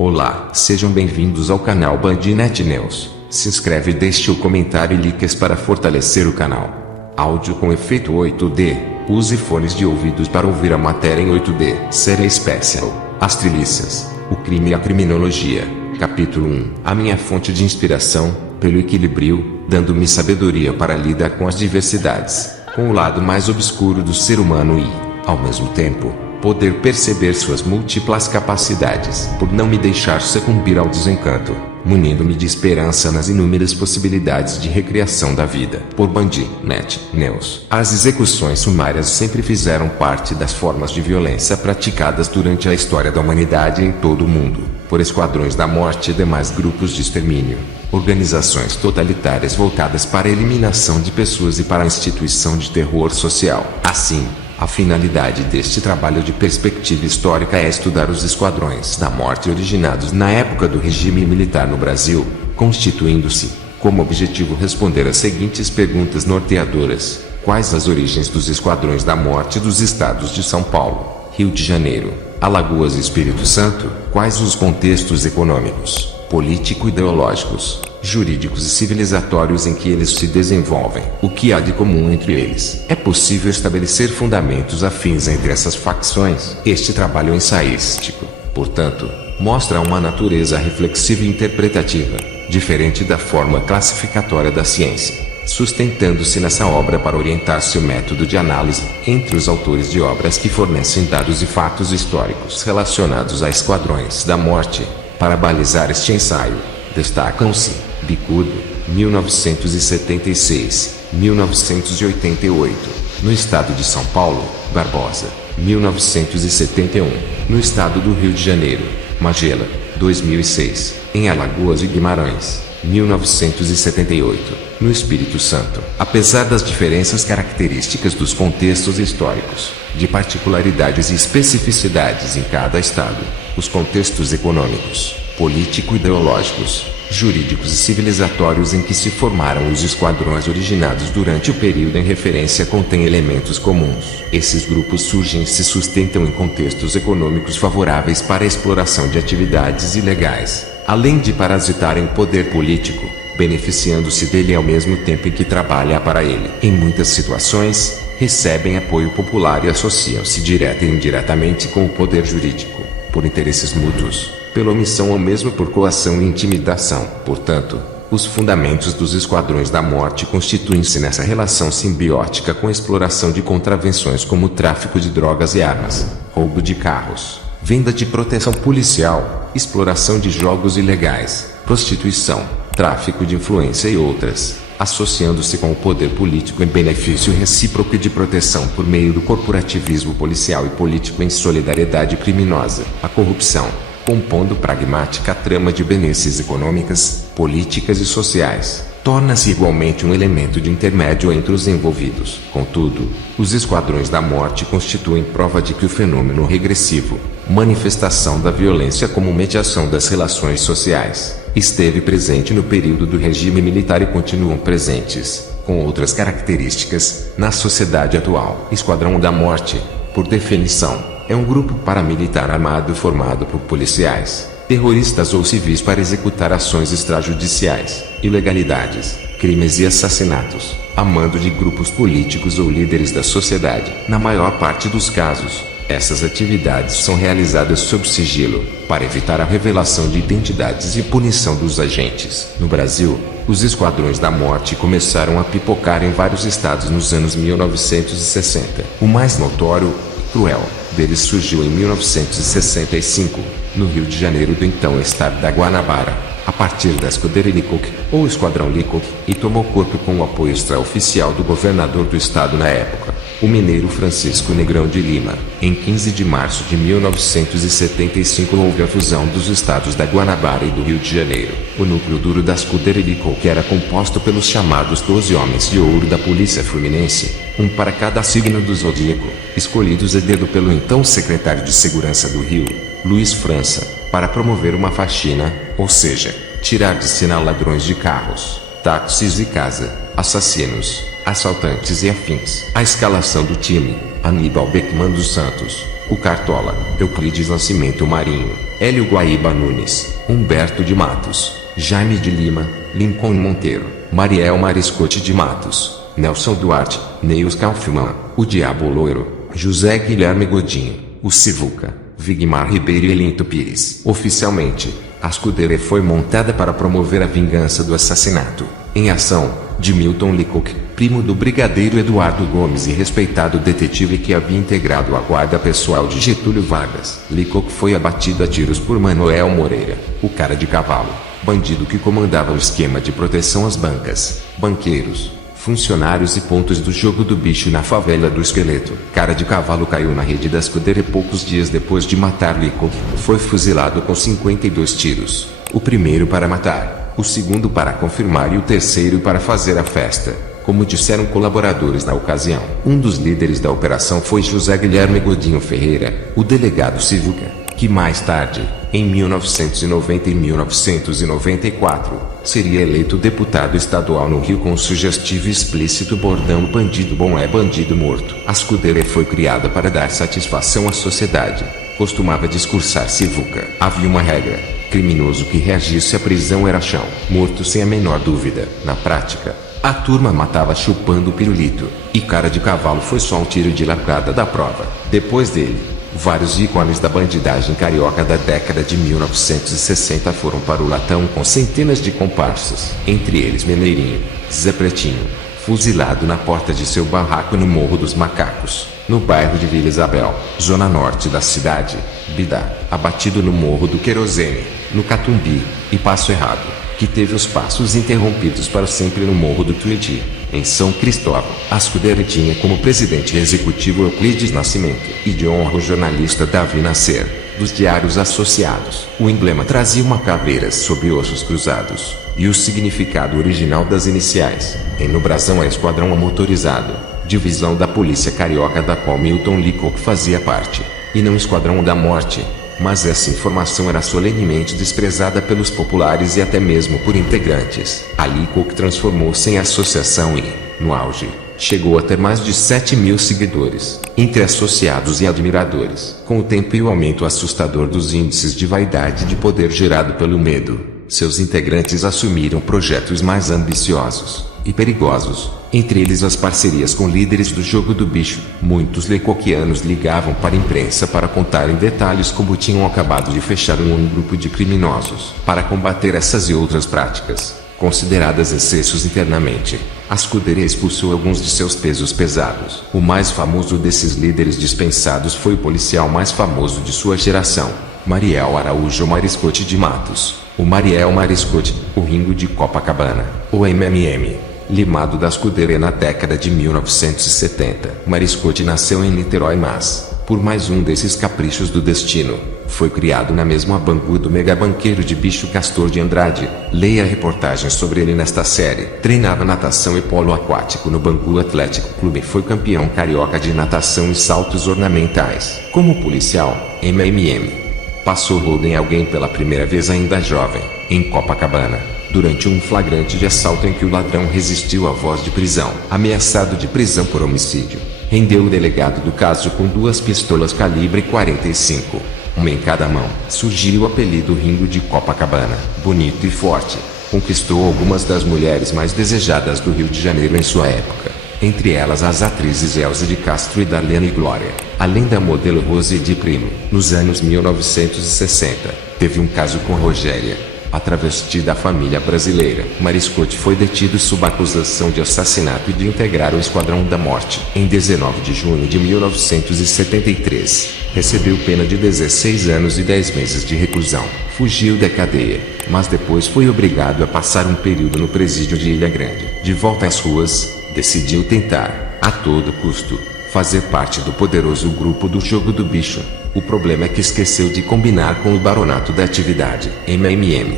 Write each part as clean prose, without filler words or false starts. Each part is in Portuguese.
Olá, sejam bem-vindos ao canal Bandnet News. Se inscreve, deixe o comentário e likes para fortalecer o canal. Áudio com efeito 8D. Use fones de ouvidos para ouvir a matéria em 8D. Série Special. As trilícias. O crime e a criminologia. Capítulo 1. A minha fonte de inspiração, pelo equilíbrio, dando-me sabedoria para lidar com as diversidades, com o lado mais obscuro do ser humano e, ao mesmo tempo, poder perceber suas múltiplas capacidades, por não me deixar sucumbir ao desencanto, munindo-me de esperança nas inúmeras possibilidades de recriação da vida. Por Bandnet News. As execuções sumárias sempre fizeram parte das formas de violência praticadas durante a história da humanidade em todo o mundo, por esquadrões da morte e demais grupos de extermínio, organizações totalitárias voltadas para a eliminação de pessoas e para a instituição de terror social. Assim, a finalidade deste trabalho de perspectiva histórica é estudar os esquadrões da morte originados na época do regime militar no Brasil, constituindo-se, como objetivo, responder as seguintes perguntas norteadoras: quais as origens dos esquadrões da morte dos estados de São Paulo, Rio de Janeiro, Alagoas e Espírito Santo? Quais os contextos econômicos, político-ideológicos, jurídicos e civilizatórios em que eles se desenvolvem? O que há de comum entre eles? É possível estabelecer fundamentos afins entre essas facções? Este trabalho ensaístico, portanto, mostra uma natureza reflexiva e interpretativa, diferente da forma classificatória da ciência, sustentando-se nessa obra para orientar seu método de análise entre os autores de obras que fornecem dados e fatos históricos relacionados a esquadrões da morte. Para balizar este ensaio, destacam-se Bicudo, 1976, 1988, no estado de São Paulo; Barbosa, 1971, no estado do Rio de Janeiro; Magela, 2006, em Alagoas e Guimarães, 1978, no Espírito Santo. Apesar das diferenças características dos contextos históricos, de particularidades e especificidades em cada estado, os contextos econômicos, político-ideológicos, jurídicos e civilizatórios em que se formaram os esquadrões originados durante o período em referência contêm elementos comuns. Esses grupos surgem e se sustentam em contextos econômicos favoráveis para a exploração de atividades ilegais, além de parasitarem o poder político, beneficiando-se dele ao mesmo tempo em que trabalha para ele. Em muitas situações, recebem apoio popular e associam-se direta e indiretamente com o poder jurídico, por interesses mútuos, pela omissão ou mesmo por coação e intimidação. Portanto, os fundamentos dos esquadrões da morte constituem-se nessa relação simbiótica com a exploração de contravenções como tráfico de drogas e armas, roubo de carros, venda de proteção policial, exploração de jogos ilegais, prostituição, tráfico de influência e outras, associando-se com o poder político em benefício recíproco e de proteção por meio do corporativismo policial e político em solidariedade criminosa. A corrupção, compondo pragmática trama de benesses econômicas, políticas e sociais, torna-se igualmente um elemento de intermédio entre os envolvidos. Contudo, os esquadrões da morte constituem prova de que o fenômeno regressivo, manifestação da violência como mediação das relações sociais, esteve presente no período do regime militar e continuam presentes, com outras características, na sociedade atual. Esquadrão da morte, por definição, é um grupo paramilitar armado formado por policiais, terroristas ou civis para executar ações extrajudiciais, ilegalidades, crimes e assassinatos, a mando de grupos políticos ou líderes da sociedade. Na maior parte dos casos, essas atividades são realizadas sob sigilo, para evitar a revelação de identidades e punição dos agentes. No Brasil, os esquadrões da morte começaram a pipocar em vários estados nos anos 1960. O mais notório e cruel deles surgiu em 1965, no Rio de Janeiro do então estado da Guanabara, a partir da Escuderia Leacock, ou Esquadrão Leacock, e tomou corpo com o apoio extraoficial do governador do estado na época, o mineiro Francisco Negrão de Lima. Em 15 de março de 1975 houve a fusão dos estados da Guanabara e do Rio de Janeiro. O núcleo duro da Escuderia Leacock era composto pelos chamados 12 homens de ouro da Polícia Fluminense, um para cada signo do zodíaco, escolhidos a dedo pelo então secretário de Segurança do Rio, Luiz França, para promover uma faxina, ou seja, tirar de cena ladrões de carros, táxis e casa, assassinos, assaltantes e afins. A escalação do time: Aníbal Beckman dos Santos, o Cartola, Euclides Nascimento Marinho, Hélio Guaíba Nunes, Humberto de Matos, Jaime de Lima, Lincoln Monteiro, Mariel Mariscote de Matos, Nelson Duarte, Neils Kaufmann, o Diabo Loiro, José Guilherme Godinho, o Sivuca, Vigmar Ribeiro e Elinto Pires. Oficialmente, a Scuderia foi montada para promover a vingança do assassinato, em ação, de Milton Leacock, primo do brigadeiro Eduardo Gomes e respeitado detetive que havia integrado a guarda pessoal de Getúlio Vargas. Leacock foi abatido a tiros por Manuel Moreira, o cara de cavalo, bandido que comandava o esquema de proteção às bancas, banqueiros, funcionários e pontos do jogo do bicho na favela do Esqueleto. Cara de cavalo caiu na rede da Scuderia poucos dias depois de matar Leacock. Foi fuzilado com 52 tiros. O primeiro para matar, o segundo para confirmar e o terceiro para fazer a festa, como disseram colaboradores na ocasião. Um dos líderes da operação foi José Guilherme Godinho Ferreira, o delegado Sivuca, que mais tarde, em 1990 e 1994, seria eleito deputado estadual no Rio com o sugestivo e explícito bordão "bandido bom é bandido morto". A Scuderia foi criada para dar satisfação à sociedade, costumava discursar Sivuca. Havia uma regra: criminoso que reagisse à prisão era chão, morto sem a menor dúvida. Na prática, a turma matava chupando pirulito, e cara de cavalo foi só um tiro de largada da prova. Depois dele, vários ícones da bandidagem carioca da década de 1960 foram para o latão com centenas de comparsas, entre eles Mineirinho, Zé Pretinho, fuzilado na porta de seu barraco no Morro dos Macacos, no bairro de Vila Isabel, zona norte da cidade, Bidá, abatido no Morro do Querosene, no Catumbi, e Passo Errado, que teve os passos interrompidos para sempre no Morro do Tuiuti, em São Cristóvão. A Scuderia tinha como presidente executivo Euclides Nascimento, e de honra o jornalista Davi Nasser, dos Diários Associados. O emblema trazia uma caveira sobre ossos cruzados, e o significado original das iniciais, em no brasão é Esquadrão Motorizado, divisão da Polícia Carioca da qual Milton Leacock fazia parte, e não Esquadrão da Morte. Mas essa informação era solenemente desprezada pelos populares e até mesmo por integrantes. A Leacock transformou-se em associação e, no auge, chegou a ter mais de 7.000 seguidores, entre associados e admiradores. Com o tempo e o aumento assustador dos índices de vaidade e de poder gerado pelo medo, seus integrantes assumiram projetos mais ambiciosos e perigosos, entre eles as parcerias com líderes do jogo do bicho. Muitos leacockianos ligavam para a imprensa para contar em detalhes como tinham acabado de fechar um grupo de criminosos. Para combater essas e outras práticas, consideradas excessos internamente, a Scuderia expulsou alguns de seus pesos pesados. O mais famoso desses líderes dispensados foi o policial mais famoso de sua geração, Mariel Araújo Mariscote de Matos, o Mariel Mariscote, o Ringo de Copacabana, o MMM. Limado da Scuderia na década de 1970. Mariscote nasceu em Niterói, mas, por mais um desses caprichos do destino, foi criado na mesma Bangu do megabanqueiro de bicho Castor de Andrade. Leia a reportagem sobre ele nesta série. Treinava natação e polo aquático no Bangu Atlético Clube e foi campeão carioca de natação e saltos ornamentais. Como policial, MMM passou rodo em alguém pela primeira vez ainda jovem, em Copacabana, durante um flagrante de assalto em que o ladrão resistiu à voz de prisão. Ameaçado de prisão por homicídio, rendeu o delegado do caso com 2 pistolas calibre 45, uma em cada mão. Surgiu o apelido Ringo de Copacabana. Bonito e forte, conquistou algumas das mulheres mais desejadas do Rio de Janeiro em sua época, entre elas as atrizes Elza de Castro e Darlene Glória, além da modelo Rose de Primo. Nos anos 1960, teve um caso com Rogéria, a travesti da família brasileira. Mariscote foi detido sob acusação de assassinato e de integrar o Esquadrão da Morte. Em 19 de junho de 1973, recebeu pena de 16 anos e 10 meses de reclusão. Fugiu da cadeia, mas depois foi obrigado a passar um período no presídio de Ilha Grande. De volta às ruas, decidiu tentar, a todo custo, fazer parte do poderoso grupo do jogo do bicho. O problema é que esqueceu de combinar com o baronato da atividade. MMM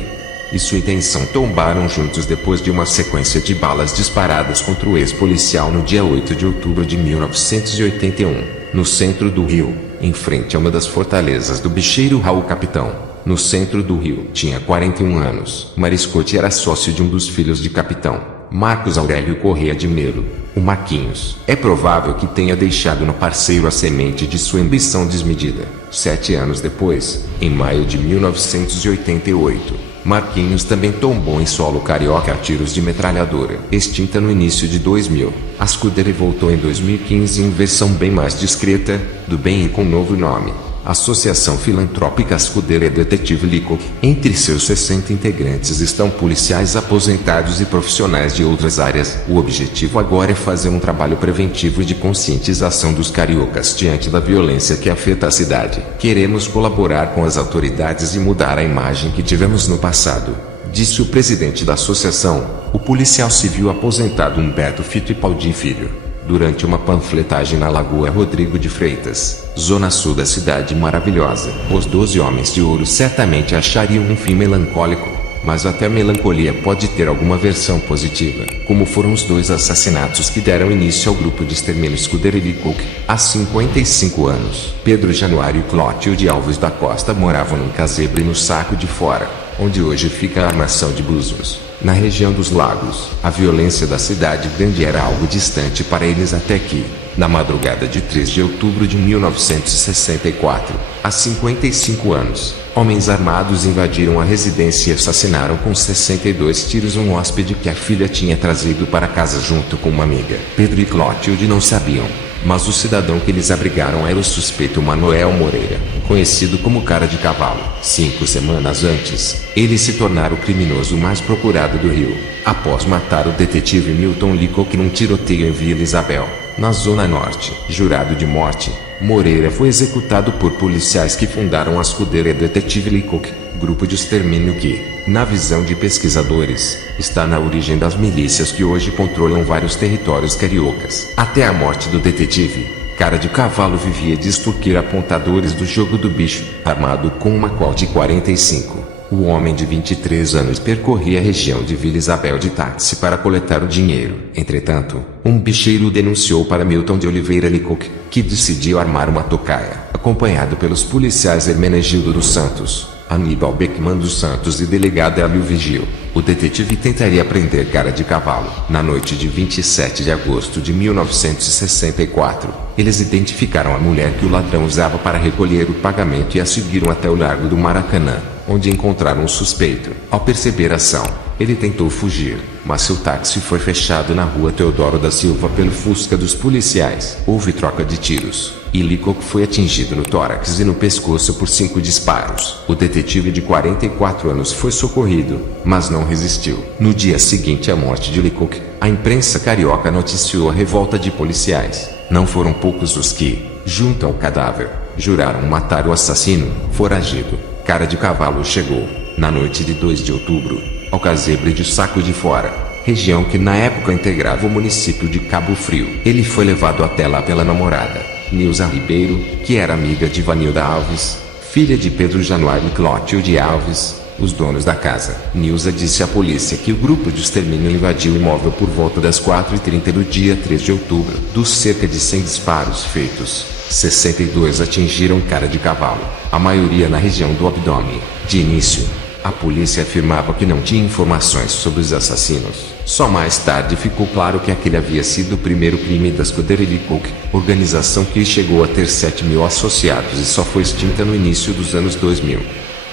e sua intenção tombaram juntos depois de uma sequência de balas disparadas contra o ex-policial no dia 8 de outubro de 1981, no centro do Rio, em frente a uma das fortalezas do bicheiro Raul Capitão, no centro do Rio. Tinha 41 anos. Mariscote era sócio de um dos filhos de Capitão, Marcos Aurélio Corrêa de Melo, o Marquinhos. É provável que tenha deixado no parceiro a semente de sua ambição desmedida. 7 anos depois, em maio de 1988, Marquinhos também tombou em solo carioca a tiros de metralhadora. Extinta no início de 2000, a Scudery voltou em 2015 em versão bem mais discreta, do bem e com novo nome. Associação Filantrópica Scudery Detetive Leacock. Entre seus 60 integrantes estão policiais aposentados e profissionais de outras áreas. O objetivo agora é fazer um trabalho preventivo de conscientização dos cariocas diante da violência que afeta a cidade. Queremos colaborar com as autoridades e mudar a imagem que tivemos no passado, disse o presidente da associação, o policial civil aposentado Humberto Fittipaldi Filho, durante uma panfletagem na Lagoa Rodrigo de Freitas, zona sul da cidade maravilhosa. Os 12 homens de ouro certamente achariam um fim melancólico, mas até a melancolia pode ter alguma versão positiva, como foram os 2 assassinatos que deram início ao grupo de extermínio Scudery Leacock. Há 55 anos, Pedro Januário e Clotilde Alves da Costa moravam num casebre no Saco de Fora, onde hoje fica a armação de Búzios, na região dos Lagos. A violência da cidade grande era algo distante para eles até que, na madrugada de 3 de outubro de 1964, há 55 anos, homens armados invadiram a residência e assassinaram com 62 tiros um hóspede que a filha tinha trazido para casa junto com uma amiga. Pedro e Clotilde não sabiam, mas o cidadão que eles abrigaram era o suspeito Manuel Moreira, conhecido como Cara de Cavalo. 5 semanas antes, ele se tornara o criminoso mais procurado do Rio, após matar o detetive Milton Leacock num tiroteio em Vila Isabel, na Zona Norte. Jurado de morte, Moreira foi executado por policiais que fundaram a Scudery Detetive Leacock, grupo de extermínio que, na visão de pesquisadores, está na origem das milícias que hoje controlam vários territórios cariocas. Até a morte do detetive, Cara de Cavalo vivia de extorquir apontadores do jogo do bicho. Armado com uma Colt 45, o homem de 23 anos percorria a região de Vila Isabel de táxi para coletar o dinheiro. Entretanto, um bicheiro denunciou para Milton de Oliveira Leacock, que decidiu armar uma tocaia. Acompanhado pelos policiais Hermenegildo dos Santos, Aníbal Beckman dos Santos e delegado Hélio Vigil, o detetive tentaria prender Cara de Cavalo. Na noite de 27 de agosto de 1964, eles identificaram a mulher que o ladrão usava para recolher o pagamento e a seguiram até o Largo do Maracanã, onde encontraram um suspeito. Ao perceber a ação, ele tentou fugir, mas seu táxi foi fechado na rua Teodoro da Silva pelo Fusca dos policiais. Houve troca de tiros, e Leacock foi atingido no tórax e no pescoço por 5 disparos. O detetive de 44 anos foi socorrido, mas não resistiu. No dia seguinte à morte de Leacock, a imprensa carioca noticiou a revolta de policiais. Não foram poucos os que, junto ao cadáver, juraram matar o assassino. Foragido, Cara de Cavalo chegou, na noite de 2 de outubro, ao casebre de Saco de Fora, região que na época integrava o município de Cabo Frio. Ele foi levado até lá pela namorada, Nilza Ribeiro, que era amiga de Vanilda Alves, filha de Pedro Januário e Clotilde Alves, os donos da casa. Nilza disse à polícia que o grupo de extermínio invadiu o imóvel por volta das 4h30 do dia 3 de outubro. Dos cerca de 100 disparos feitos, 62 atingiram Cara de Cavalo, a maioria na região do abdômen. De início, a polícia afirmava que não tinha informações sobre os assassinos. Só mais tarde ficou claro que aquele havia sido o primeiro crime da Scudery Leacock, organização que chegou a ter 7.000 associados e só foi extinta no início dos anos 2000.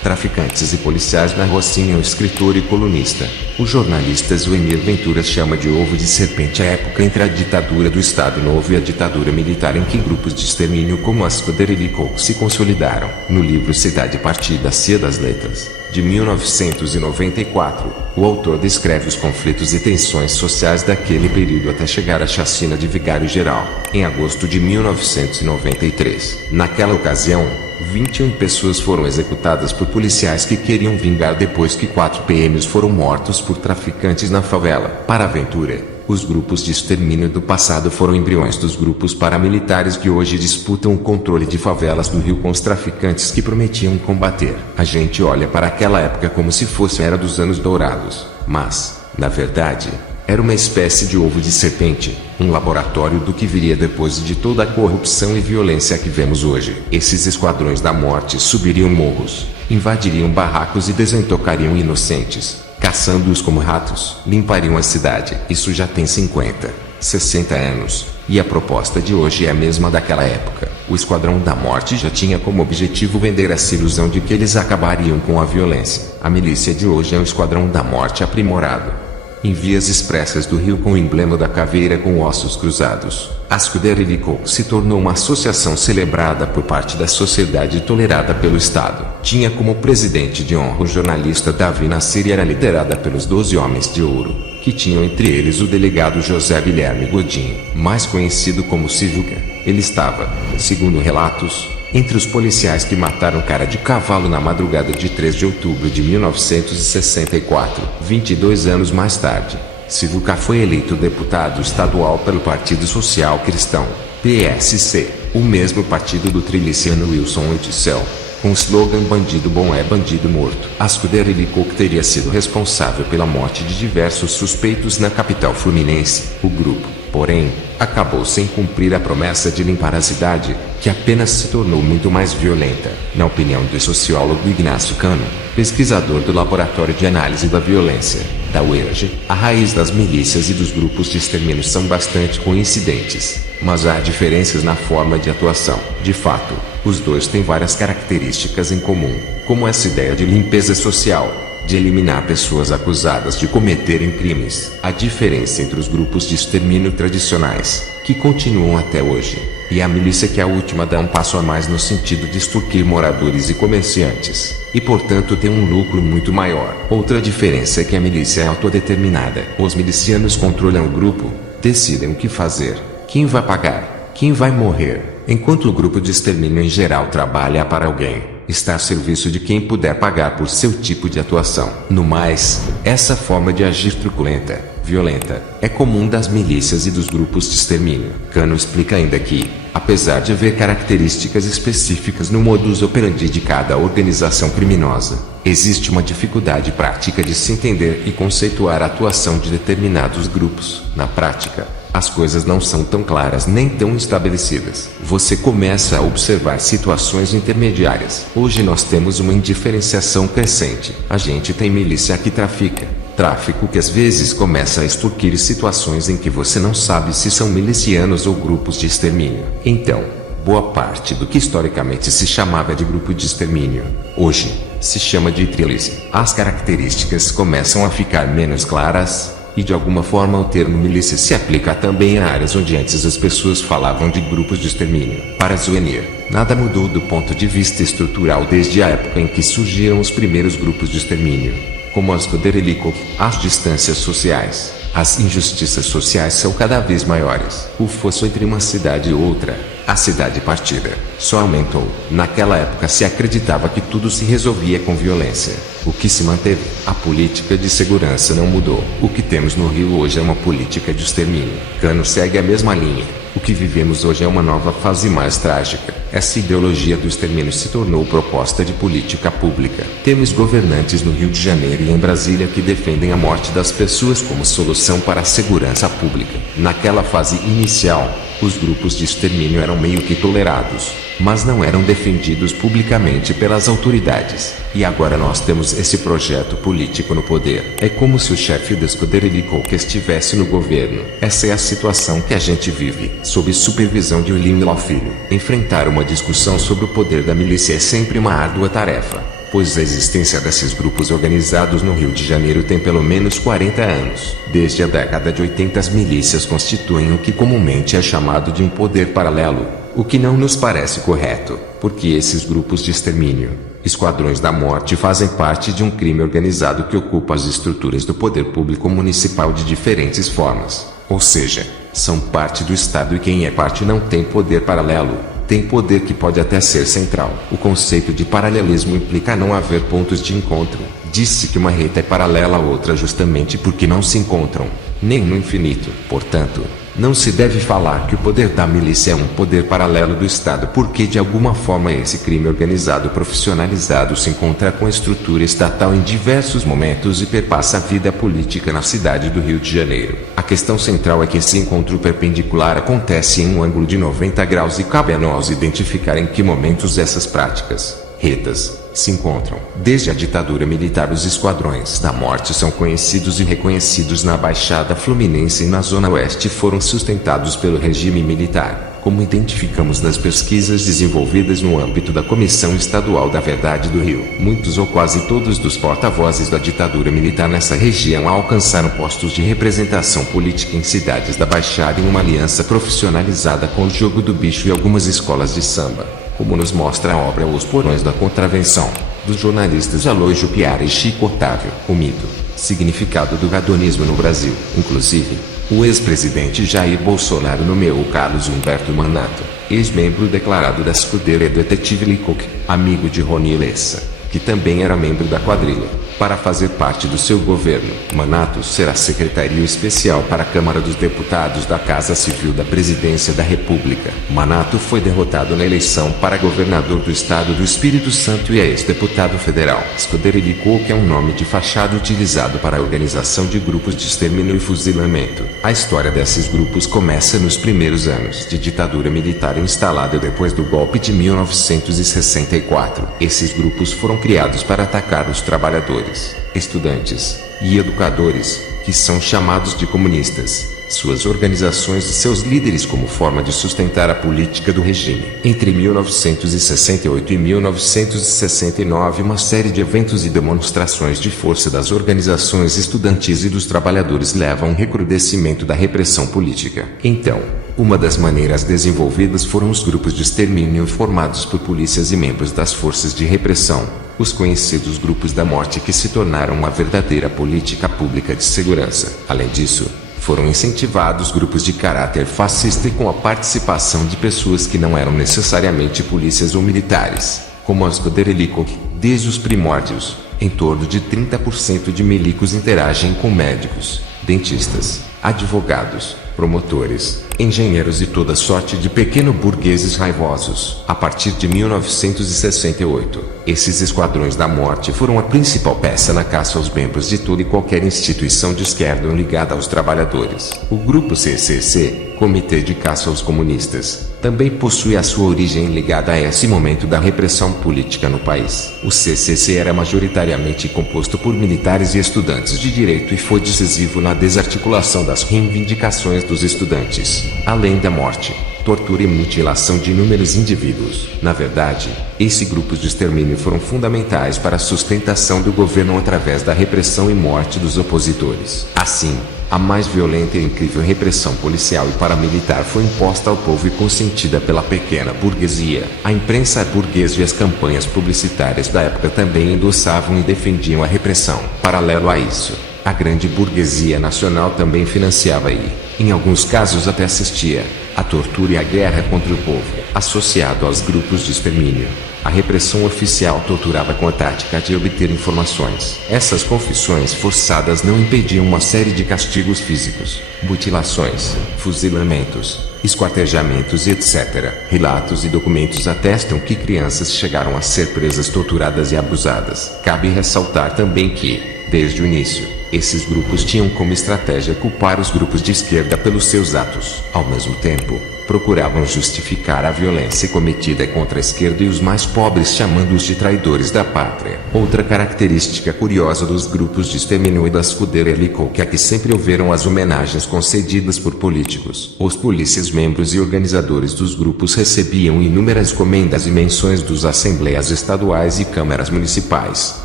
Traficantes e policiais na Rocinha. O escritor e colunista, o jornalista Zuenir Ventura chama de ovo de serpente a época entre a ditadura do Estado Novo e a ditadura militar em que grupos de extermínio como a Scudery Leacock se consolidaram. No livro Cidade Partida Cia das Letras, de 1994, o autor descreve os conflitos e tensões sociais daquele período até chegar à chacina de Vigário Geral, em agosto de 1993. Naquela ocasião, 21 pessoas foram executadas por policiais que queriam vingar depois que 4 PMs foram mortos por traficantes na favela. Para a Ventura, os grupos de extermínio do passado foram embriões dos grupos paramilitares que hoje disputam o controle de favelas do Rio com os traficantes que prometiam combater. A gente olha para aquela época como se fosse a era dos anos dourados, mas, na verdade, era uma espécie de ovo de serpente, um laboratório do que viria depois de toda a corrupção e violência que vemos hoje. Esses esquadrões da morte subiriam morros, invadiriam barracos e desentocariam inocentes, caçando-os como ratos, limpariam a cidade. Isso já tem 50, 60 anos, e a proposta de hoje é a mesma daquela época. O Esquadrão da Morte já tinha como objetivo vender essa ilusão de que eles acabariam com a violência. A milícia de hoje é o Esquadrão da Morte aprimorado. Em vias expressas do Rio com o emblema da caveira com ossos cruzados. A Scuderie Coke se tornou uma associação celebrada por parte da sociedade e tolerada pelo Estado. Tinha como presidente de honra o jornalista Davi Nasser e era liderada pelos 12 Homens de Ouro, que tinham entre eles o delegado José Guilherme Godinho, mais conhecido como Sivuca. Ele estava, segundo relatos, entre os policiais que mataram Cara de Cavalo na madrugada de 3 de outubro de 1964, 22 anos mais tarde. Sivuca foi eleito deputado estadual pelo Partido Social Cristão, PSC, o mesmo partido do triliciano Wilson Witzel, com o slogan Bandido bom é bandido morto. A Scuderie Coke teria sido responsável pela morte de diversos suspeitos na capital fluminense. O grupo, porém, acabou sem cumprir a promessa de limpar a cidade, que apenas se tornou muito mais violenta. Na opinião do sociólogo Ignácio Cano, pesquisador do Laboratório de Análise da Violência, da UERJ, a raiz das milícias e dos grupos de extermínio são bastante coincidentes, mas há diferenças na forma de atuação. De fato, os dois têm várias características em comum, como essa ideia de limpeza social, de eliminar pessoas acusadas de cometerem crimes. A diferença entre os grupos de extermínio tradicionais, que continuam até hoje, e a milícia que é a última dá um passo a mais no sentido de extorquir moradores e comerciantes, e portanto tem um lucro muito maior. Outra diferença é que a milícia é autodeterminada. Os milicianos controlam o grupo, decidem o que fazer, quem vai pagar, quem vai morrer, enquanto o grupo de extermínio em geral trabalha para alguém, está a serviço de quem puder pagar por seu tipo de atuação. No mais, essa forma de agir truculenta, violenta, é comum das milícias e dos grupos de extermínio. Cano explica ainda que, apesar de haver características específicas no modus operandi de cada organização criminosa, existe uma dificuldade prática de se entender e conceituar a atuação de determinados grupos. Na prática, as coisas não são tão claras nem tão estabelecidas. Você começa a observar situações intermediárias. Hoje nós temos uma indiferenciação crescente. A gente tem milícia que trafica. Tráfico que às vezes começa a extorquir situações em que você não sabe se são milicianos ou grupos de extermínio. Então, boa parte do que historicamente se chamava de grupo de extermínio, hoje, se chama de trílice. As características começam a ficar menos claras, e de alguma forma o termo milícia se aplica também a áreas onde antes as pessoas falavam de grupos de extermínio. Para Zwener, nada mudou do ponto de vista estrutural desde a época em que surgiram os primeiros grupos de extermínio, como as Scuderie Coke. As distâncias sociais, as injustiças sociais são cada vez maiores. O fosso entre uma cidade e outra, a cidade partida, só aumentou. Naquela época se acreditava que tudo se resolvia com violência. O que se manteve? A política de segurança não mudou. O que temos no Rio hoje é uma política de extermínio. Cano segue a mesma linha. O que vivemos hoje é uma nova fase mais trágica. Essa ideologia do extermínio se tornou proposta de política pública. Temos governantes no Rio de Janeiro e em Brasília que defendem a morte das pessoas como solução para a segurança pública. Naquela fase inicial, os grupos de extermínio eram meio que tolerados, mas não eram defendidos publicamente pelas autoridades. E agora nós temos esse projeto político no poder. É como se o chefe da Scuderie Coke estivesse no governo. Essa é a situação que a gente vive, sob supervisão de William Filho. Enfrentar uma discussão sobre o poder da milícia é sempre uma árdua tarefa, pois a existência desses grupos organizados no Rio de Janeiro tem pelo menos 40 anos. Desde a década de 80 as milícias constituem o que comumente é chamado de um poder paralelo, o que não nos parece correto, porque esses grupos de extermínio, esquadrões da morte, fazem parte de um crime organizado que ocupa as estruturas do poder público municipal de diferentes formas. Ou seja, são parte do Estado e quem é parte não tem poder paralelo. Tem poder que pode até ser central. O conceito de paralelismo implica não haver pontos de encontro. Disse que uma reta é paralela à outra justamente porque não se encontram, nem no infinito. Portanto, não se deve falar que o poder da milícia é um poder paralelo do Estado, porque de alguma forma esse crime organizado profissionalizado se encontra com a estrutura estatal em diversos momentos e perpassa a vida política na cidade do Rio de Janeiro. A questão central é que esse encontro perpendicular acontece em um ângulo de 90 graus e cabe a nós identificar em que momentos essas práticas, retas, se encontram. Desde a ditadura militar, os esquadrões da morte são conhecidos e reconhecidos na Baixada Fluminense e na Zona Oeste, foram sustentados pelo regime militar. Como identificamos nas pesquisas desenvolvidas no âmbito da Comissão Estadual da Verdade do Rio, muitos ou quase todos dos porta-vozes da ditadura militar nessa região alcançaram postos de representação política em cidades da Baixada em uma aliança profissionalizada com o jogo do bicho e algumas escolas de samba, como nos mostra a obra Os Porões da Contravenção, dos jornalistas Aloysio Piara e Chico Otávio. O mito, significado do gadonismo no Brasil. Inclusive, o ex-presidente Jair Bolsonaro nomeou Carlos Humberto Manato, ex-membro declarado da escudeira e detetive Lecoq, amigo de Rony Lessa, que também era membro da quadrilha, para fazer parte do seu governo. Manato será secretário especial para a Câmara dos Deputados da Casa Civil da Presidência da República. Manato foi derrotado na eleição para governador do estado do Espírito Santo e é ex-deputado federal. Escudeira e Lecoq é um nome de fachada utilizado para a organização de grupos de extermínio e fuzilamento. A história desses grupos começa nos primeiros anos de ditadura militar instalada depois do golpe de 1964. Esses grupos foram criados para atacar os trabalhadores, estudantes e educadores, que são chamados de comunistas, suas organizações e seus líderes como forma de sustentar a política do regime. Entre 1968 e 1969, uma série de eventos e demonstrações de força das organizações estudantis e dos trabalhadores levam a um recrudescimento da repressão política. Então, uma das maneiras desenvolvidas foram os grupos de extermínio formados por polícias e membros das forças de repressão, os conhecidos grupos da morte, que se tornaram uma verdadeira política pública de segurança. Além disso, foram incentivados grupos de caráter fascista e com a participação de pessoas que não eram necessariamente polícias ou militares, como a escudeira Lecoq. Desde os primórdios, em torno de 30% de milicos interagem com médicos, dentistas, advogados, promotores, engenheiros e toda sorte de pequeno-burgueses raivosos. A partir de 1968, esses esquadrões da morte foram a principal peça na caça aos membros de toda e qualquer instituição de esquerda ligada aos trabalhadores. O grupo CCC, Comitê de Caça aos Comunistas, também possui a sua origem ligada a esse momento da repressão política no país. O CCC era majoritariamente composto por militares e estudantes de direito e foi decisivo na desarticulação das reivindicações dos estudantes, além da morte, tortura e mutilação de inúmeros indivíduos. Na verdade, esses grupos de extermínio foram fundamentais para a sustentação do governo através da repressão e morte dos opositores. Assim, a mais violenta e incrível repressão policial e paramilitar foi imposta ao povo e consentida pela pequena burguesia. A imprensa burguesa e as campanhas publicitárias da época também endossavam e defendiam a repressão. Paralelo a isso, a grande burguesia nacional também financiava e, em alguns casos, até assistia à tortura e à guerra contra o povo. Associado aos grupos de extermínio, a repressão oficial torturava com a tática de obter informações. Essas confissões forçadas não impediam uma série de castigos físicos, mutilações, fuzilamentos, esquartejamentos e etc. Relatos e documentos atestam que crianças chegaram a ser presas, torturadas e abusadas. Cabe ressaltar também que, desde o início, esses grupos tinham como estratégia culpar os grupos de esquerda pelos seus atos. Ao mesmo tempo, procuravam justificar a violência cometida contra a esquerda e os mais pobres, chamando-os de traidores da pátria. Outra característica curiosa dos grupos de extermínio e da escudeira Lecoq é que sempre houveram as homenagens concedidas por políticos. Os polícias, membros e organizadores dos grupos recebiam inúmeras comendas e menções dos assembleias estaduais e câmaras municipais,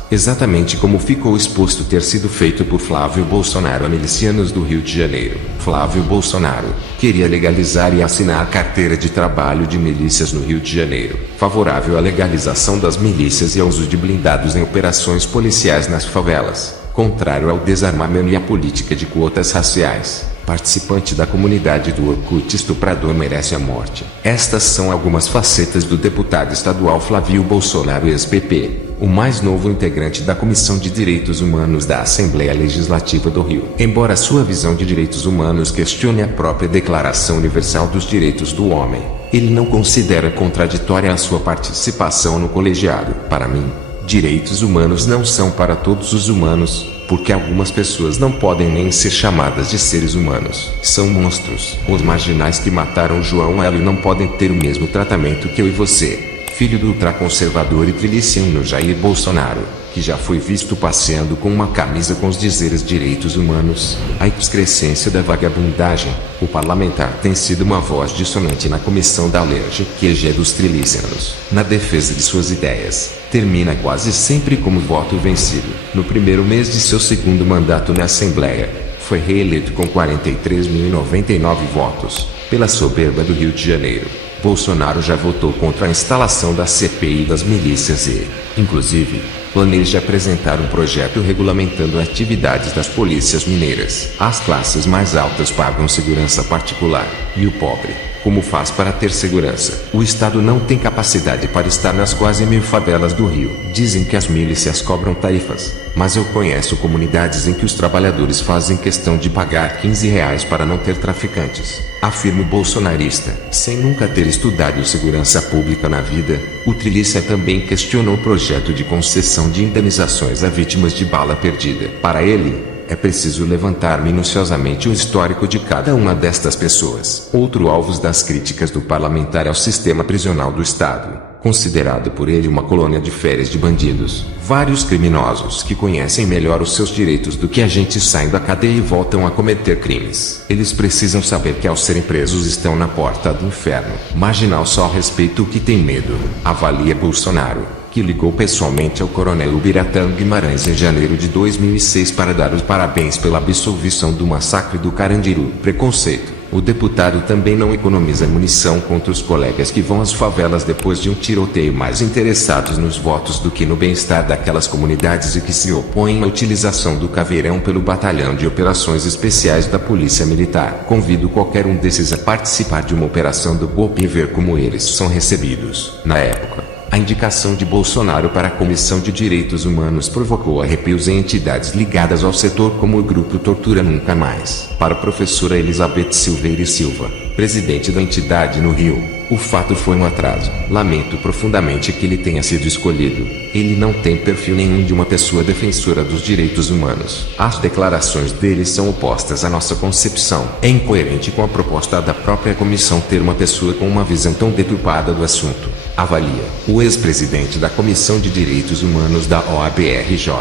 exatamente como ficou exposto ter sido feito por Flávio Bolsonaro a milicianos do Rio de Janeiro. Flávio Bolsonaro queria legalizar e assinar a carteira de trabalho de milícias no Rio de Janeiro, favorável à legalização das milícias e ao uso de blindados em operações policiais nas favelas, contrário ao desarmamento e à política de quotas raciais. Participante da comunidade do Orkut, estuprador merece a morte. Estas são algumas facetas do deputado estadual Flávio Bolsonaro, ex-PP, o mais novo integrante da Comissão de Direitos Humanos da Assembleia Legislativa do Rio. Embora sua visão de direitos humanos questione a própria Declaração Universal dos Direitos do Homem, ele não considera contraditória a sua participação no colegiado. Para mim, direitos humanos não são para todos os humanos, porque algumas pessoas não podem nem ser chamadas de seres humanos. São monstros. Os marginais que mataram João Hélio não podem ter o mesmo tratamento que eu e você. filho do ultraconservador e triliciano Jair Bolsonaro, que já foi visto passeando com uma camisa com os dizeres direitos humanos, a excrescência da vagabundagem. O parlamentar tem sido uma voz dissonante na comissão da LGQG dos trilicianos, na defesa de suas ideias. Termina quase sempre como voto vencido. No primeiro mês de seu segundo mandato na Assembleia, foi reeleito com 43.099 votos, pela soberba do Rio de Janeiro. Bolsonaro já votou contra a instalação da CPI das milícias e, inclusive, planeja apresentar um projeto regulamentando atividades das polícias mineiras. As classes mais altas pagam segurança particular, e o pobre, como faz para ter segurança? O Estado não tem capacidade para estar nas quase 1000 favelas do Rio. Dizem que as milícias cobram tarifas, mas eu conheço comunidades em que os trabalhadores fazem questão de pagar R$ 15 para não ter traficantes. Afirma o bolsonarista. Sem nunca ter estudado segurança pública na vida, o trilícia também questionou o projeto de concessão de indenizações a vítimas de bala perdida. Para ele, é preciso levantar minuciosamente o histórico de cada uma destas pessoas. Outro alvo das críticas do parlamentar é o sistema prisional do Estado, considerado por ele uma colônia de férias de bandidos. Vários criminosos que conhecem melhor os seus direitos do que agentes saem da cadeia e voltam a cometer crimes. Eles precisam saber que ao serem presos estão na porta do inferno. Marginal só respeita o que tem medo. Avalia Bolsonaro, que ligou pessoalmente ao coronel Ubiratã Guimarães em janeiro de 2006 para dar os parabéns pela absolvição do massacre do Carandiru. Preconceito. O deputado também não economiza munição contra os colegas que vão às favelas depois de um tiroteio, mais interessados nos votos do que no bem-estar daquelas comunidades e que se opõem à utilização do caveirão pelo Batalhão de Operações Especiais da Polícia Militar. Convido qualquer um desses a participar de uma operação do BOP e ver como eles são recebidos. Na época, a indicação de Bolsonaro para a Comissão de Direitos Humanos provocou arrepios em entidades ligadas ao setor como o Grupo Tortura Nunca Mais. Para a professora Elizabeth Silveira e Silva, presidente da entidade no Rio, o fato foi um atraso. Lamento profundamente que ele tenha sido escolhido. Ele não tem perfil nenhum de uma pessoa defensora dos direitos humanos. As declarações dele são opostas à nossa concepção. É incoerente com a proposta da própria comissão ter uma pessoa com uma visão tão deturpada do assunto. Avalia. O ex-presidente da Comissão de Direitos Humanos da OAB-RJ,